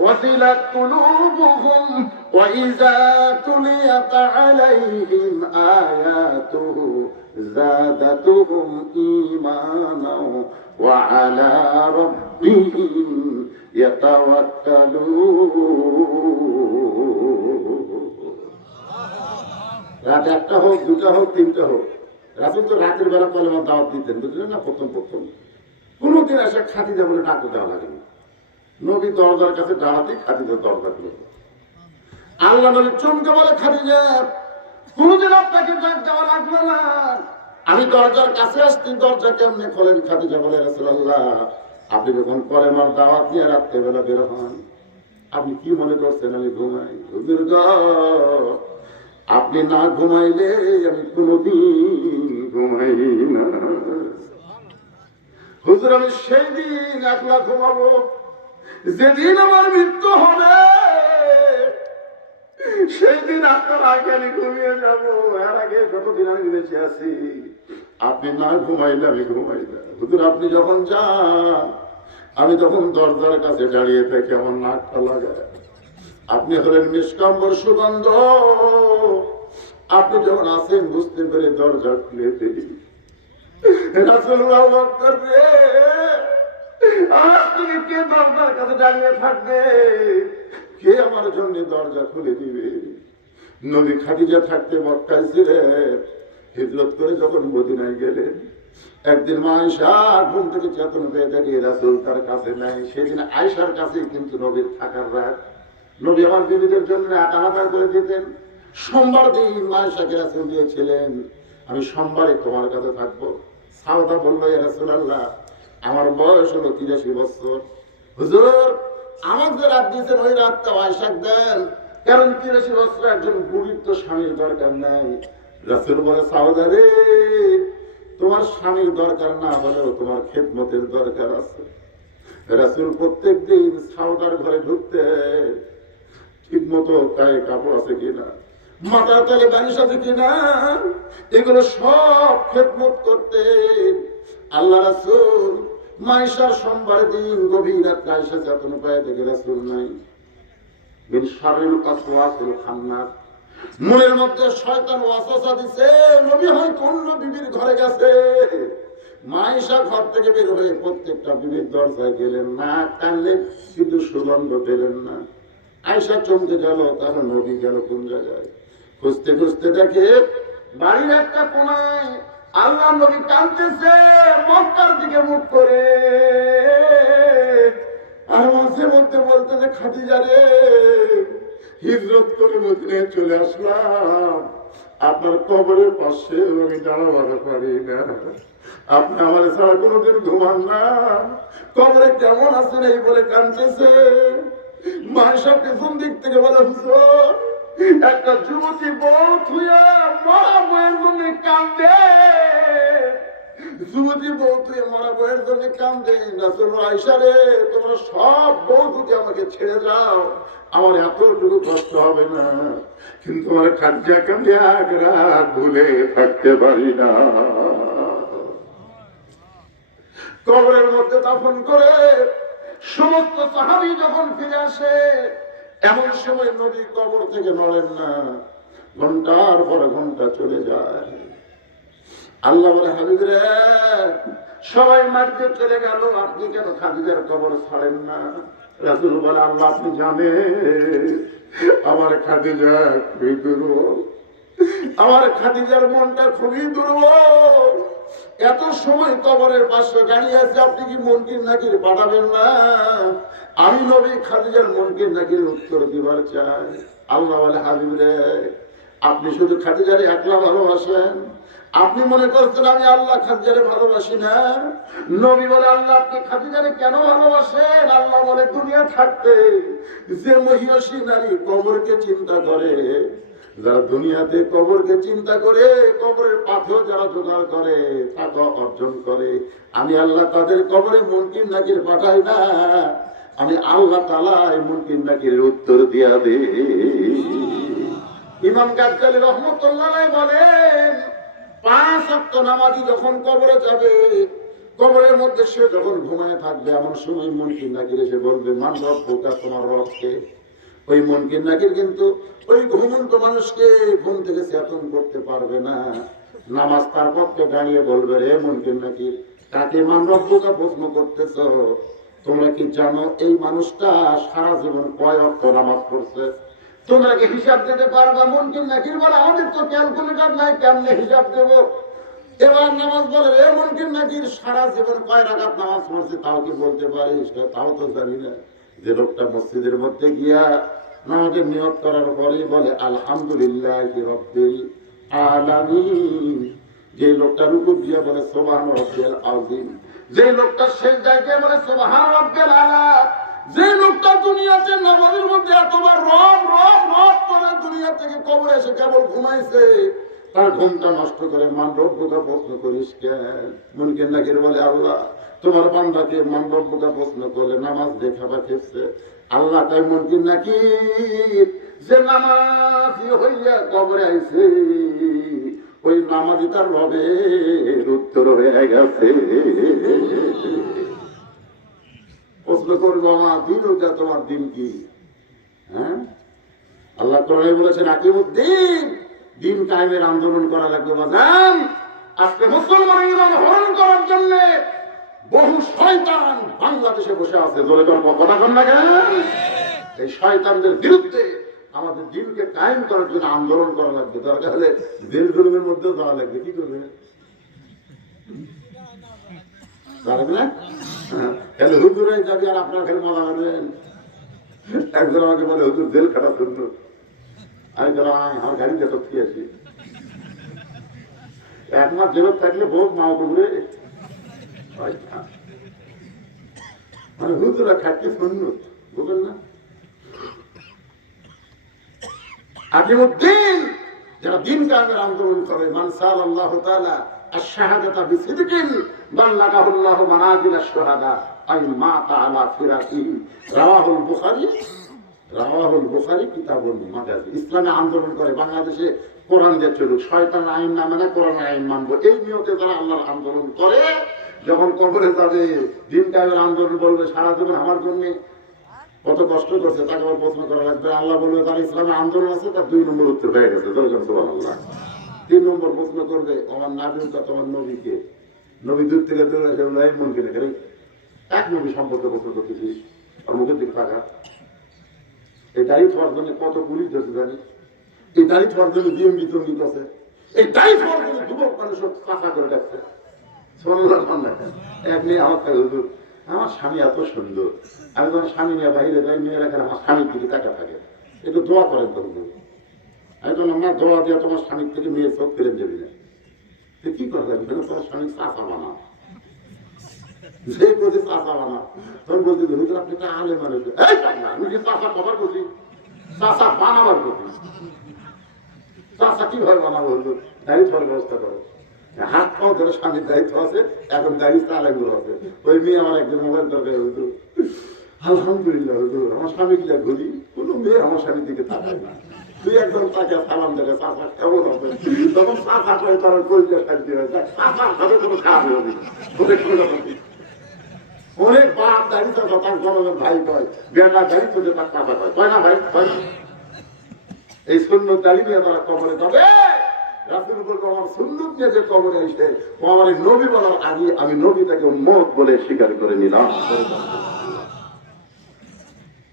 ওয়াজিলাত কুলুবুহুম ওয়া ইযা তুলিয়াত আলাইহিম আয়াতুহু যাদাতুহুম ঈমানাও ওয়া আলা রাব্বিহিম ইয়াতাওয়াক্কালুন। রাত 1টা হোক, 2টা হোক, 3টা হোক, রাসূল তো রাতের বেলা কলেমার দাওয়াত দিতেন, বুঝলেন না? প্রথম কোনদিন এসে খাদিজা বলে ডাকতে দেওয়া লাগেনি। নবী দরজার কাছে দাঁড়াতেই খাদিজা দরজা খুলে আল্লাহ নবী চমকে বলে, খাদিজা কোনদিন আপনাকে ডাক দেওয়া লাগবে না, আমি দরজার কাছে আসছি, দরজা কেমনে খোলেন? খাদিজা বলে, রাসূলুল্লাহ আপনি যখন কলেমার দাওয়াত নিয়ে রাত্রেবেলা বের হন আপনি কি মনে করছেন আমি ঘুমাই? হুজুর গো আপনি না ঘুমাইলে আমি কোনদিন ঘুমাই না। হুজুর আমি সেই দিন একলা ঘুমাবো যেদিন আমার মৃত্যু হবে, সেই দিন আপনার আগে আমি ঘুমিয়ে যাবো। এর আগে যতদিন আমি বেঁচে আছি আপনি না ঘুমাইলে আমি ঘুমাই না। হুজুর আপনি যখন যান আমি তখন দরজার কাছে দাঁড়িয়ে থেকে আমার নাকটা লাগায়। আপনি হলেন নিষ্কাম্বর সুগন্ধ, আপনি যখন আসেন বুঝতে পেরে দরজা খুলে দিই। রাসূলুল্লাহ বলতেন রে আজ থেকে কে দরজার কাছে দাঁড়িয়ে থাকবে, কে আমার জন্য দরজা খুলে দিবে? নবী খাদিজা থাকতে মক্কায় ছিলেন, হিজরত করে যখন মদিনায় গেলেন একদিন মা আয়েশা ঘুম থেকে চেতন পেয়ে দেখে রাসূল তার কাছে নাই। সেদিন আয়েশার কাছে কিন্তু নবীর থাকার রাত। নবী আমার বিবিদের জন্য আটা করে দিতেন। সোমবার দিন মা আয়েশাকে রাসূল দিয়েছিলেন আমি সোমবারে তোমার কাছে থাকবো। সাউদা বলল, ইয়া রাসূলুল্লাহ আমার বয়স হলো 83 বছর। হুজুর আমার যে রাত দিয়েছেন ওই রাতটা আয়েশাকে দেন, কারণ 83 বছর একজন বুড়ির তো স্বামীর দরকার নাই। রাসূল বলে, সাউদা রে তোমার স্বামীর দরকার না হলেও তোমার খেদমতের দরকার আছে। রাসূল প্রত্যেকদিন সাউদার ঘরে ঢুকতে ঠিক মতো গায়ে কাপড় আছে কিনা, মাথা তলে বালিশ আছে কিনা, এগুলো সব খেদমত করতেন। আল্লাহ রাসূল মাইশার সোমবার দিন গভীর রাত আয়েশা চেতন পায় দেখে রাসূল নাই। বিন শাররিল ওয়াসওয়াসিল খান্নাস, মনের মধ্যে শয়তান ওয়াসওয়াসা দিছে নবী হয়তো অন্য বিবির ঘরে গেছে। মাইশা ঘর থেকে বের হয়ে প্রত্যেকটা বিবির দরজায় গেলেন, না টানলেন কিন্তু সুগন্ধ পেলেন না। আয়েশা চমকে গেল, তাহলে নবী গেল কোন জায়গায়? খুঁজতে খুঁজতে দেখে বাড়ির একটা কোনায় আল্লাহ নবী কাঁদতেছে মক্কার দিকে মুখ করে, আর মাঝে মধ্যে বলতেছে, খাদিজা রে হিজরত করে মদিনায় চলে আসলাম, আপনার কবরের পাশে আমি দাঁড়াতে পারি না, আপনি আমার ছাড়া কোনোদিন ঘুমান না, কবরে কেমন আছেন এই বলে কাঁদতেছে। মায়েশা পেছন দিক থেকে বলে, হুজুর একটা যুবতী বউ থুয়া মরা বউয়ের জন্য কান্দে, যুবতী বউ তুই মরা বউয়ের জন্য কান্দে। রাসূল আয়েশা রে, তোমরা সব বউ যদি আমাকে ছেড়ে যাও আমার এতটুকু কষ্ট হবে না, কিন্তু আমার খাদ্যাকে আমি এক রাত ভুলে থাকতে পারি না। কবরের মধ্যে দাফন করে সমস্ত সাহাবী যখন ফিরে আসে, এমন সময় নবী কবর থেকে নড়েন না, ঘন্টার পর ঘন্টা চলে যায়। আল্লাহ বলে, হাবিব রে, সবাই মাটিতে চলে গেল, আপনি কেন খাদিজার কবর ছাড়েন না? রাসূল বলে, আল্লাহ আপনি জানেন আমার খাদিজা খুবই দুর্বল, আমার খাদিজার মনটা খুবই দুর্বল। এত সময় কবরের পাশে দাঁড়িয়ে আছে, আপনি কি মুনকির নাকির পাঠাবেন না? আমি নবী খাদিজার মুনকির নাকির উত্তর দিবার চাই। আল্লাহ বলে, হাবিব রে, আপনি শুধু খাদিজারে একলা ভালোবাসেন? আপনি মনে করছেন আমি আল্লাহ খাদিজারে ভালোবাসি না? নবী বলে, আল্লাহ আপনি খাদিজারে কেন ভালোবাসেন? আল্লাহ বলে, দুনিয়া থাকতে যে মহিয়সী নারী কবরকে চিন্তা করে, যারা দুনিয়াতে কবরকে চিন্তা করে কবরের পাথর যারা জোগাড় করে টাকা অর্জন করে, আমি আল্লাহ তাদের কবরে মুনকির নাকির পাঠাই না, আমি আল্লাহ তাআলা মুনকির নাকির উত্তর দিয়া দে। ইমাম গাজ্জালী রাহমাতুল্লাহ আলাইহি বলেন, 5 ওয়াক্ত নামাজি যখন কবরে যাবে, কবরের মধ্যে সে যখন ঘুমায় থাকবে, এমন সময় মুনকির নাকির এসে বলবে, মান রব্বুকা, তোমার রবকে। ওই মুনকির নাকির কিন্তু ওই ঘুমন্ত মানুষকে ঘুম থেকে চেতন করতে পারবে না। নামাজ তার পক্ষে দাঁড়িয়ে বলবে, রে মুনকির নাকির, কাকে মান রব্বুকা প্রশ্ন করতেছ? তোমরা কি জানো এই মানুষটা সারা জীবন কয় ওয়াক্ত নামাজ পড়ছে? তোমরা কি হিসাব দিতে পারবা? মুনকির নাকির বলে, আমাদের তো ক্যালকুলেটর নাই, কেমনে হিসাব দেবো? এবার নামাজ বলে, রে মুনকির নাকির, সারা জীবন কয় রাকাত নামাজ পড়ছে তাও কি বলতে পারিস? তাও তো জানি না। যে লোকটা মসজিদের মধ্যে গিয়া নামাজের নিয়ত করার পরে বলে, আলহামদুলিল্লাহি রাব্বিল আলামিন, যে লোকটা রুকু দিয়া বলে সুবহান রাব্বিয়াল আযীম, যে লোকটা সিজদায় গিয়ে বলে সুবহান রাব্বিয়াল আলা, যে লোকটা দুনিয়াতে নামাজের মধ্যে এতবার রব রব রব করে দুনিয়া থেকে কবরে এসে কেবল ঘুমাইছে, তার ঘুমটা নষ্ট করে মান রব্বুকা প্রশ্ন করিস কেন? মুনকির নাকির বলে, আল্লাহ তোমার বান্দাকে মান রব্বুকা প্রশ্ন করলে নামাজ দেখাবা খেপছে। আল্লাহ তাই মুনকির নাকির যে নামাজি হইয়া কবরে আইছে, ওই নামাজি তার রবের উত্তর হয়ে গেছে। প্রশ্ন করবো, আমার দিন ওটা, তোমার দিন কি? হ্যাঁ, আল্লাহ কোরআনে বলেছেন, আকিমুদ্দিন, দিন কায়েমের আন্দোলন করা লাগবে। বাজান, আজকে মুসলমান ইমান হরণ করার জন্য বহু শয়তান বাংলাদেশে বসে আছে। জোরে কথা কন না কেন? এই শয়তানদের বিরুদ্ধে আমাদের দিনকে কায়েম করার জন্য আন্দোলন করা লাগবে। দরকার হলে জেল জুলুমের মধ্যে যাওয়া লাগবে। কি করবে? পারবে না? তাহলে হুজুরাই যাবি আর আপনার খালি মজা নেবেন। একজন আমাকে বলে, হুজুর জেল খারাপ সুন্দর। আমি বললাম, আমার গাড়িতে তো কি আছি, 1 মাস জেলত থাকলে বহু মাও ঘুরে। মানে হুজুরা খাটতে শূন্য, বুঝলেন না? আকিমুদ্দিন, যারা দিন কায়েমের আন্দোলন করে, মান সাআল্লাহু তাআলা আশ-শাহাদাতা বিসিদকিন বাল্লাগাহুল্লাহু মানাজিল আশ-শুহাদা আই মাতা আলা ফিরাকিহি। রাওয়াহুল বুখারী কিতাবুল মাগাজি। ইসলামে আন্দোলন করে বাংলাদেশে কোরআন দিয়ে চলুক, শয়তান আইন না মানে কোরআনের আইন মানবো, এই নিয়তে যারা আল্লাহর আন্দোলন করে, যখন কবরে যাবে দিন কায়েমের আন্দোলন বলবে, সারা জীবন আমার জন্য কত কষ্ট করছে, তাকে আবার প্রশ্ন করা লাগবে। আল্লাহ বলবে, তার ইসলামে আন্দোলন আছে, তার 2 নম্বর উত্তর হয়ে গেছে। সুবহানাল্লাহ। 3 নম্বর প্রশ্ন করবে, আমার নাবিটা তোমার নবীকে। নবী দূর থেকে দূরে এসে বলে, মন কিনে গেলে 1 নবী সম্পর্কে প্রশ্ন করতেছিস, আর মুখের দিকে থাকা। এই দাড়ি খাওয়ার জন্য কত পুলিশ ধরতে জানি, এই দাড়ি খাওয়ার জন্য বিএমপি তঙ্গিত আছে, এই দাড়ি খাওয়ার জন্য যুবক মানুষ চাষা করে রাখছে। এক মেয়ে আমার কাছে, হুজুর আমার স্বামী এত সুন্দর, আমি যখন স্বামী নিয়ে বাইরে যাই, মেয়েরা এখানে আমার স্বামীর দিকে তাকা থাকে, একটু দোয়া করেন তো হুজুর। আমি তখন আমার দোয়া দিয়ে তোমার স্বামীর থেকে মেয়ের চোখ ফেলে যাবি না, কি করা যাবে? তোমার স্বামী চাষা বানা, যে বলছে চাষা বানা, তখন বলছি হুজুর আপনি একটা আলে মানুষ, আমি কি চাষা কভার করছি? চাচা বানাবার কথা, চাচা কিভাবে বানাবো হুজুর? দাড়ি ছোড়ার ব্যবস্থা করো। হাত পাও ধরে স্বামীর দায়িত্ব আছে, এখন দাড়ি চালাগুলো আছে। ওই মেয়ে আমার একজন মোবাইল দরকার হুজুর, আলহামদুলিল্লাহ হুজুর, আমার স্বামী কিনা ঘুরি, কোনো মেয়ে আমার স্বামীর দিকে তাকায় না। তুই একদম তাকে সালাম দেবে, চাচা কেমন হবে? তখন চাচা করে তারা কইলে শান্তি হয়, চাচা ভাবে কোনো খারাপ হবে অনেক বাপ দাঁড়িয়ে থাকা তার গরমের ভাই কয়, বেটা দাঁড়িয়ে থেকে তার চাচা কয়, কয় না ভাই, কয় না? এই শূন্য দাঁড়িয়ে নিয়ে তারা কবরে যাবে। রাসূল বলবো আমার সুন্নত নিয়ে যে কবরে এসে ও আমার নবী বলার আগে আমি নবীটাকে উম্মত বলে স্বীকার করে নিলাম।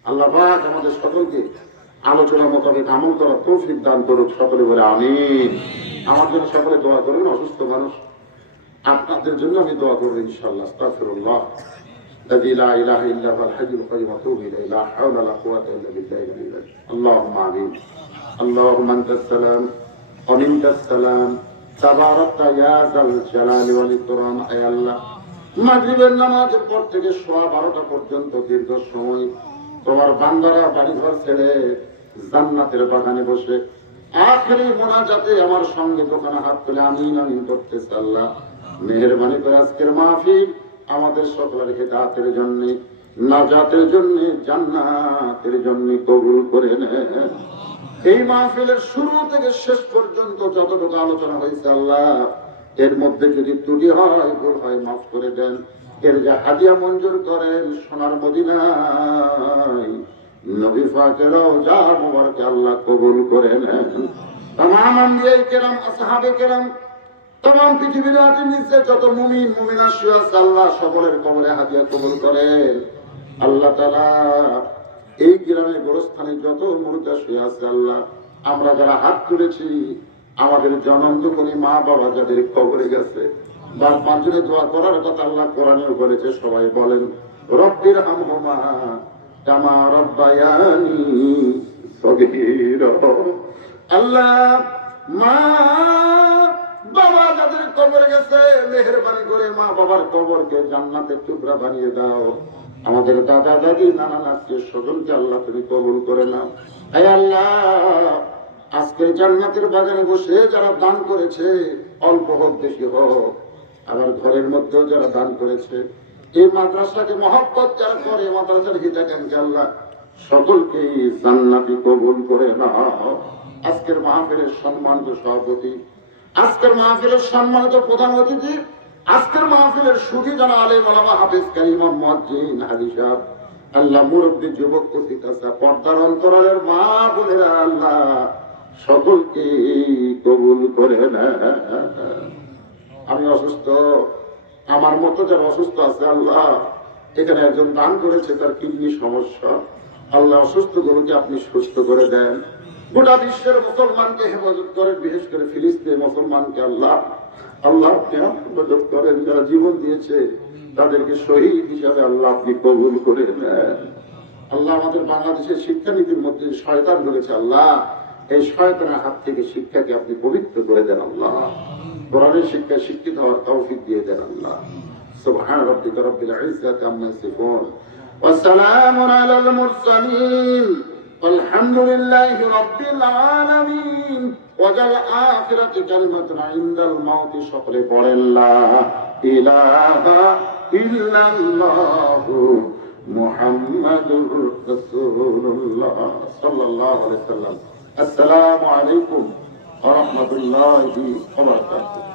আল্লাহ পাক আমাদের সকলকে আলোচনা মোতাবেক আমল করার তৌফিক দান করুক, সকলে বলে আমিন। আমার জন্য সকলে দোয়া করবেন, অসুস্থ মানুষ আপনাদের জন্য আমি দোয়া করবো ইনশাআল্লাহ। আস্তাগফিরুল্লাহ الذي لا اله الا هو الحي القيوم واتوب اليه لا حول ولا قوه الا بالله العلي العظيم اللهم امين اللهم انت السلام ومنك السلام تبارك يا ذا الجلال والاكرام اي الله মাগরিবের নামাজের পর থেকে সোয়া 12টা পর্যন্ত দীর্ঘ সময় তোমার বান্দারা বাড়িঘর ছেড়ে জান্নাতের বাগানে বসে আখেরি মোনাজাতে আমার সঙ্গে দোকানে হাত তুলে আমিন আমিন করতেছে। আল্লাহ মেহেরবানি করে আজকের মাহফিল আমাদের সকলের হেদায়েতের জন্য, নাজাতের জন্য, জান্নাতের জন্য কবুল করে নেন। এই মাহফিলের শুরু থেকে শেষ পর্যন্ত যতটুকু আলোচনা হয়েছে আল্লাহ এর মধ্যে যদি ত্রুটি হয়, ভুল হয়, মাফ করে দেন। এর যে হাদিয়া মঞ্জুর করেন সোনার মদিনায় নবী পাকের রওজা মুবারকে আল্লাহ কবুল করে নেন। তামাম আম্বিয়ায়ে কেরাম, আসহাবে কেরাম, তমাম পৃথিবীর মাটির নিচে যত মুমিন মুমিনা শুয়ে আছে আল্লাহ সকলের কবরে হাদিয়া কবুল করেন। আল্লাহ তাআলা এই গ্রামে গোরস্থানে যত মুর্দা শুয়ে আছে আল্লাহ আমরা যারা হাত তুলেছি আমাদের জনমদুখনী মা বাবা যাদের কবরে গেছে বা পাঁচজনে দোয়া করার কথা আল্লাহ কোরআনেও বলেছে, সবাই বলেন রব্বির হামহুমা কামা রব্বায়ানি সগীরা। আল্লাহ মা বাবা যাদের কবরে গেছে মেহেরবানি করে মা বাবার কবরকে জান্নাতের টুকরা বানিয়ে দাও। আমাদের দাদা দাদি নানা নাতির স্বজনকে আল্লাহ তুমি কবুল করে নাও। হে আল্লাহ আজকে জান্নাতের বাগানে বসে যারা দান করেছে, অল্প হোক বেশি হোক, আবার ঘরের মধ্যেও যারা দান করেছে, এই মাদ্রাসাকে মহব্বত যারা করে, মাদ্রাসার হিতাকাঙ্ক্ষী আল্লাহ সকলকেই জান্নাতি কবুল করে নাও। আজকের মাহফিলের সম্মানিত সভাপতি, আজকের মাহফিলের সম্মানিত প্রধান অতিথি, আজকের মাহফিলের সুধী যারা আলেম ওলামা হাফেজ কারীম মুয়াজ্জিন হাজী সাহেব, আল্লাহ মুরব্বী যুবক প্রতিষ্ঠাতা পর্দার অন্তরালের মা বোনেরা আল্লাহ সকলকে কবুল করে নেন। আমি অসুস্থ, আমার মতো যারা অসুস্থ আছে আল্লাহ এখানে একজন দান করেছে তার কিডনি সমস্যা, আল্লাহ অসুস্থ গুলোকে আপনি সুস্থ করে দেন। গোটা বিশ্বের মুসলমানকে হেফাজত করেন, বিশেষ করে ফিলিস্তিনের মুসলমানকে আল্লাহ আল্লাহ আপনি হেফাজত করেন। যারা জীবন দিয়েছে তাদেরকে শহীদ হিসাবে আল্লাহ আপনি কবুল করে নেন। আল্লাহ আমাদের বাংলাদেশের শিক্ষানীতির মধ্যে শয়তান রয়েছে আল্লাহ, এই শয়তানের হাত থেকে শিক্ষাকে আপনি পবিত্র করে দেন আল্লাহ। কোরআনের শিক্ষা শিক্ষিত হওয়ার তৌফিক দিয়ে দেন আল্লাহ। সুবহান রাব্বিকা রাব্বিল ইজ্জাতি আম্মা ইয়াসিফুন ওয়া সালামুন আলাল মুরসালিন আলহামদুলিল্লাহি রাব্বিল আলামিন। ওয়াজাল আখিরাতি কালিমাতুন ইনদাল মাউত। সকলে পড়েন লা ইলাহা ইল্লাল্লাহু মুহাম্মাদুর রাসূলুল্লাহ সাল্লাল্লাহু আলাইহি ওয়াসাল্লাম। আসসালামু আলাইকুম ওয়া রাহমাতুল্লাহি ওয়া বারাকাতুহু।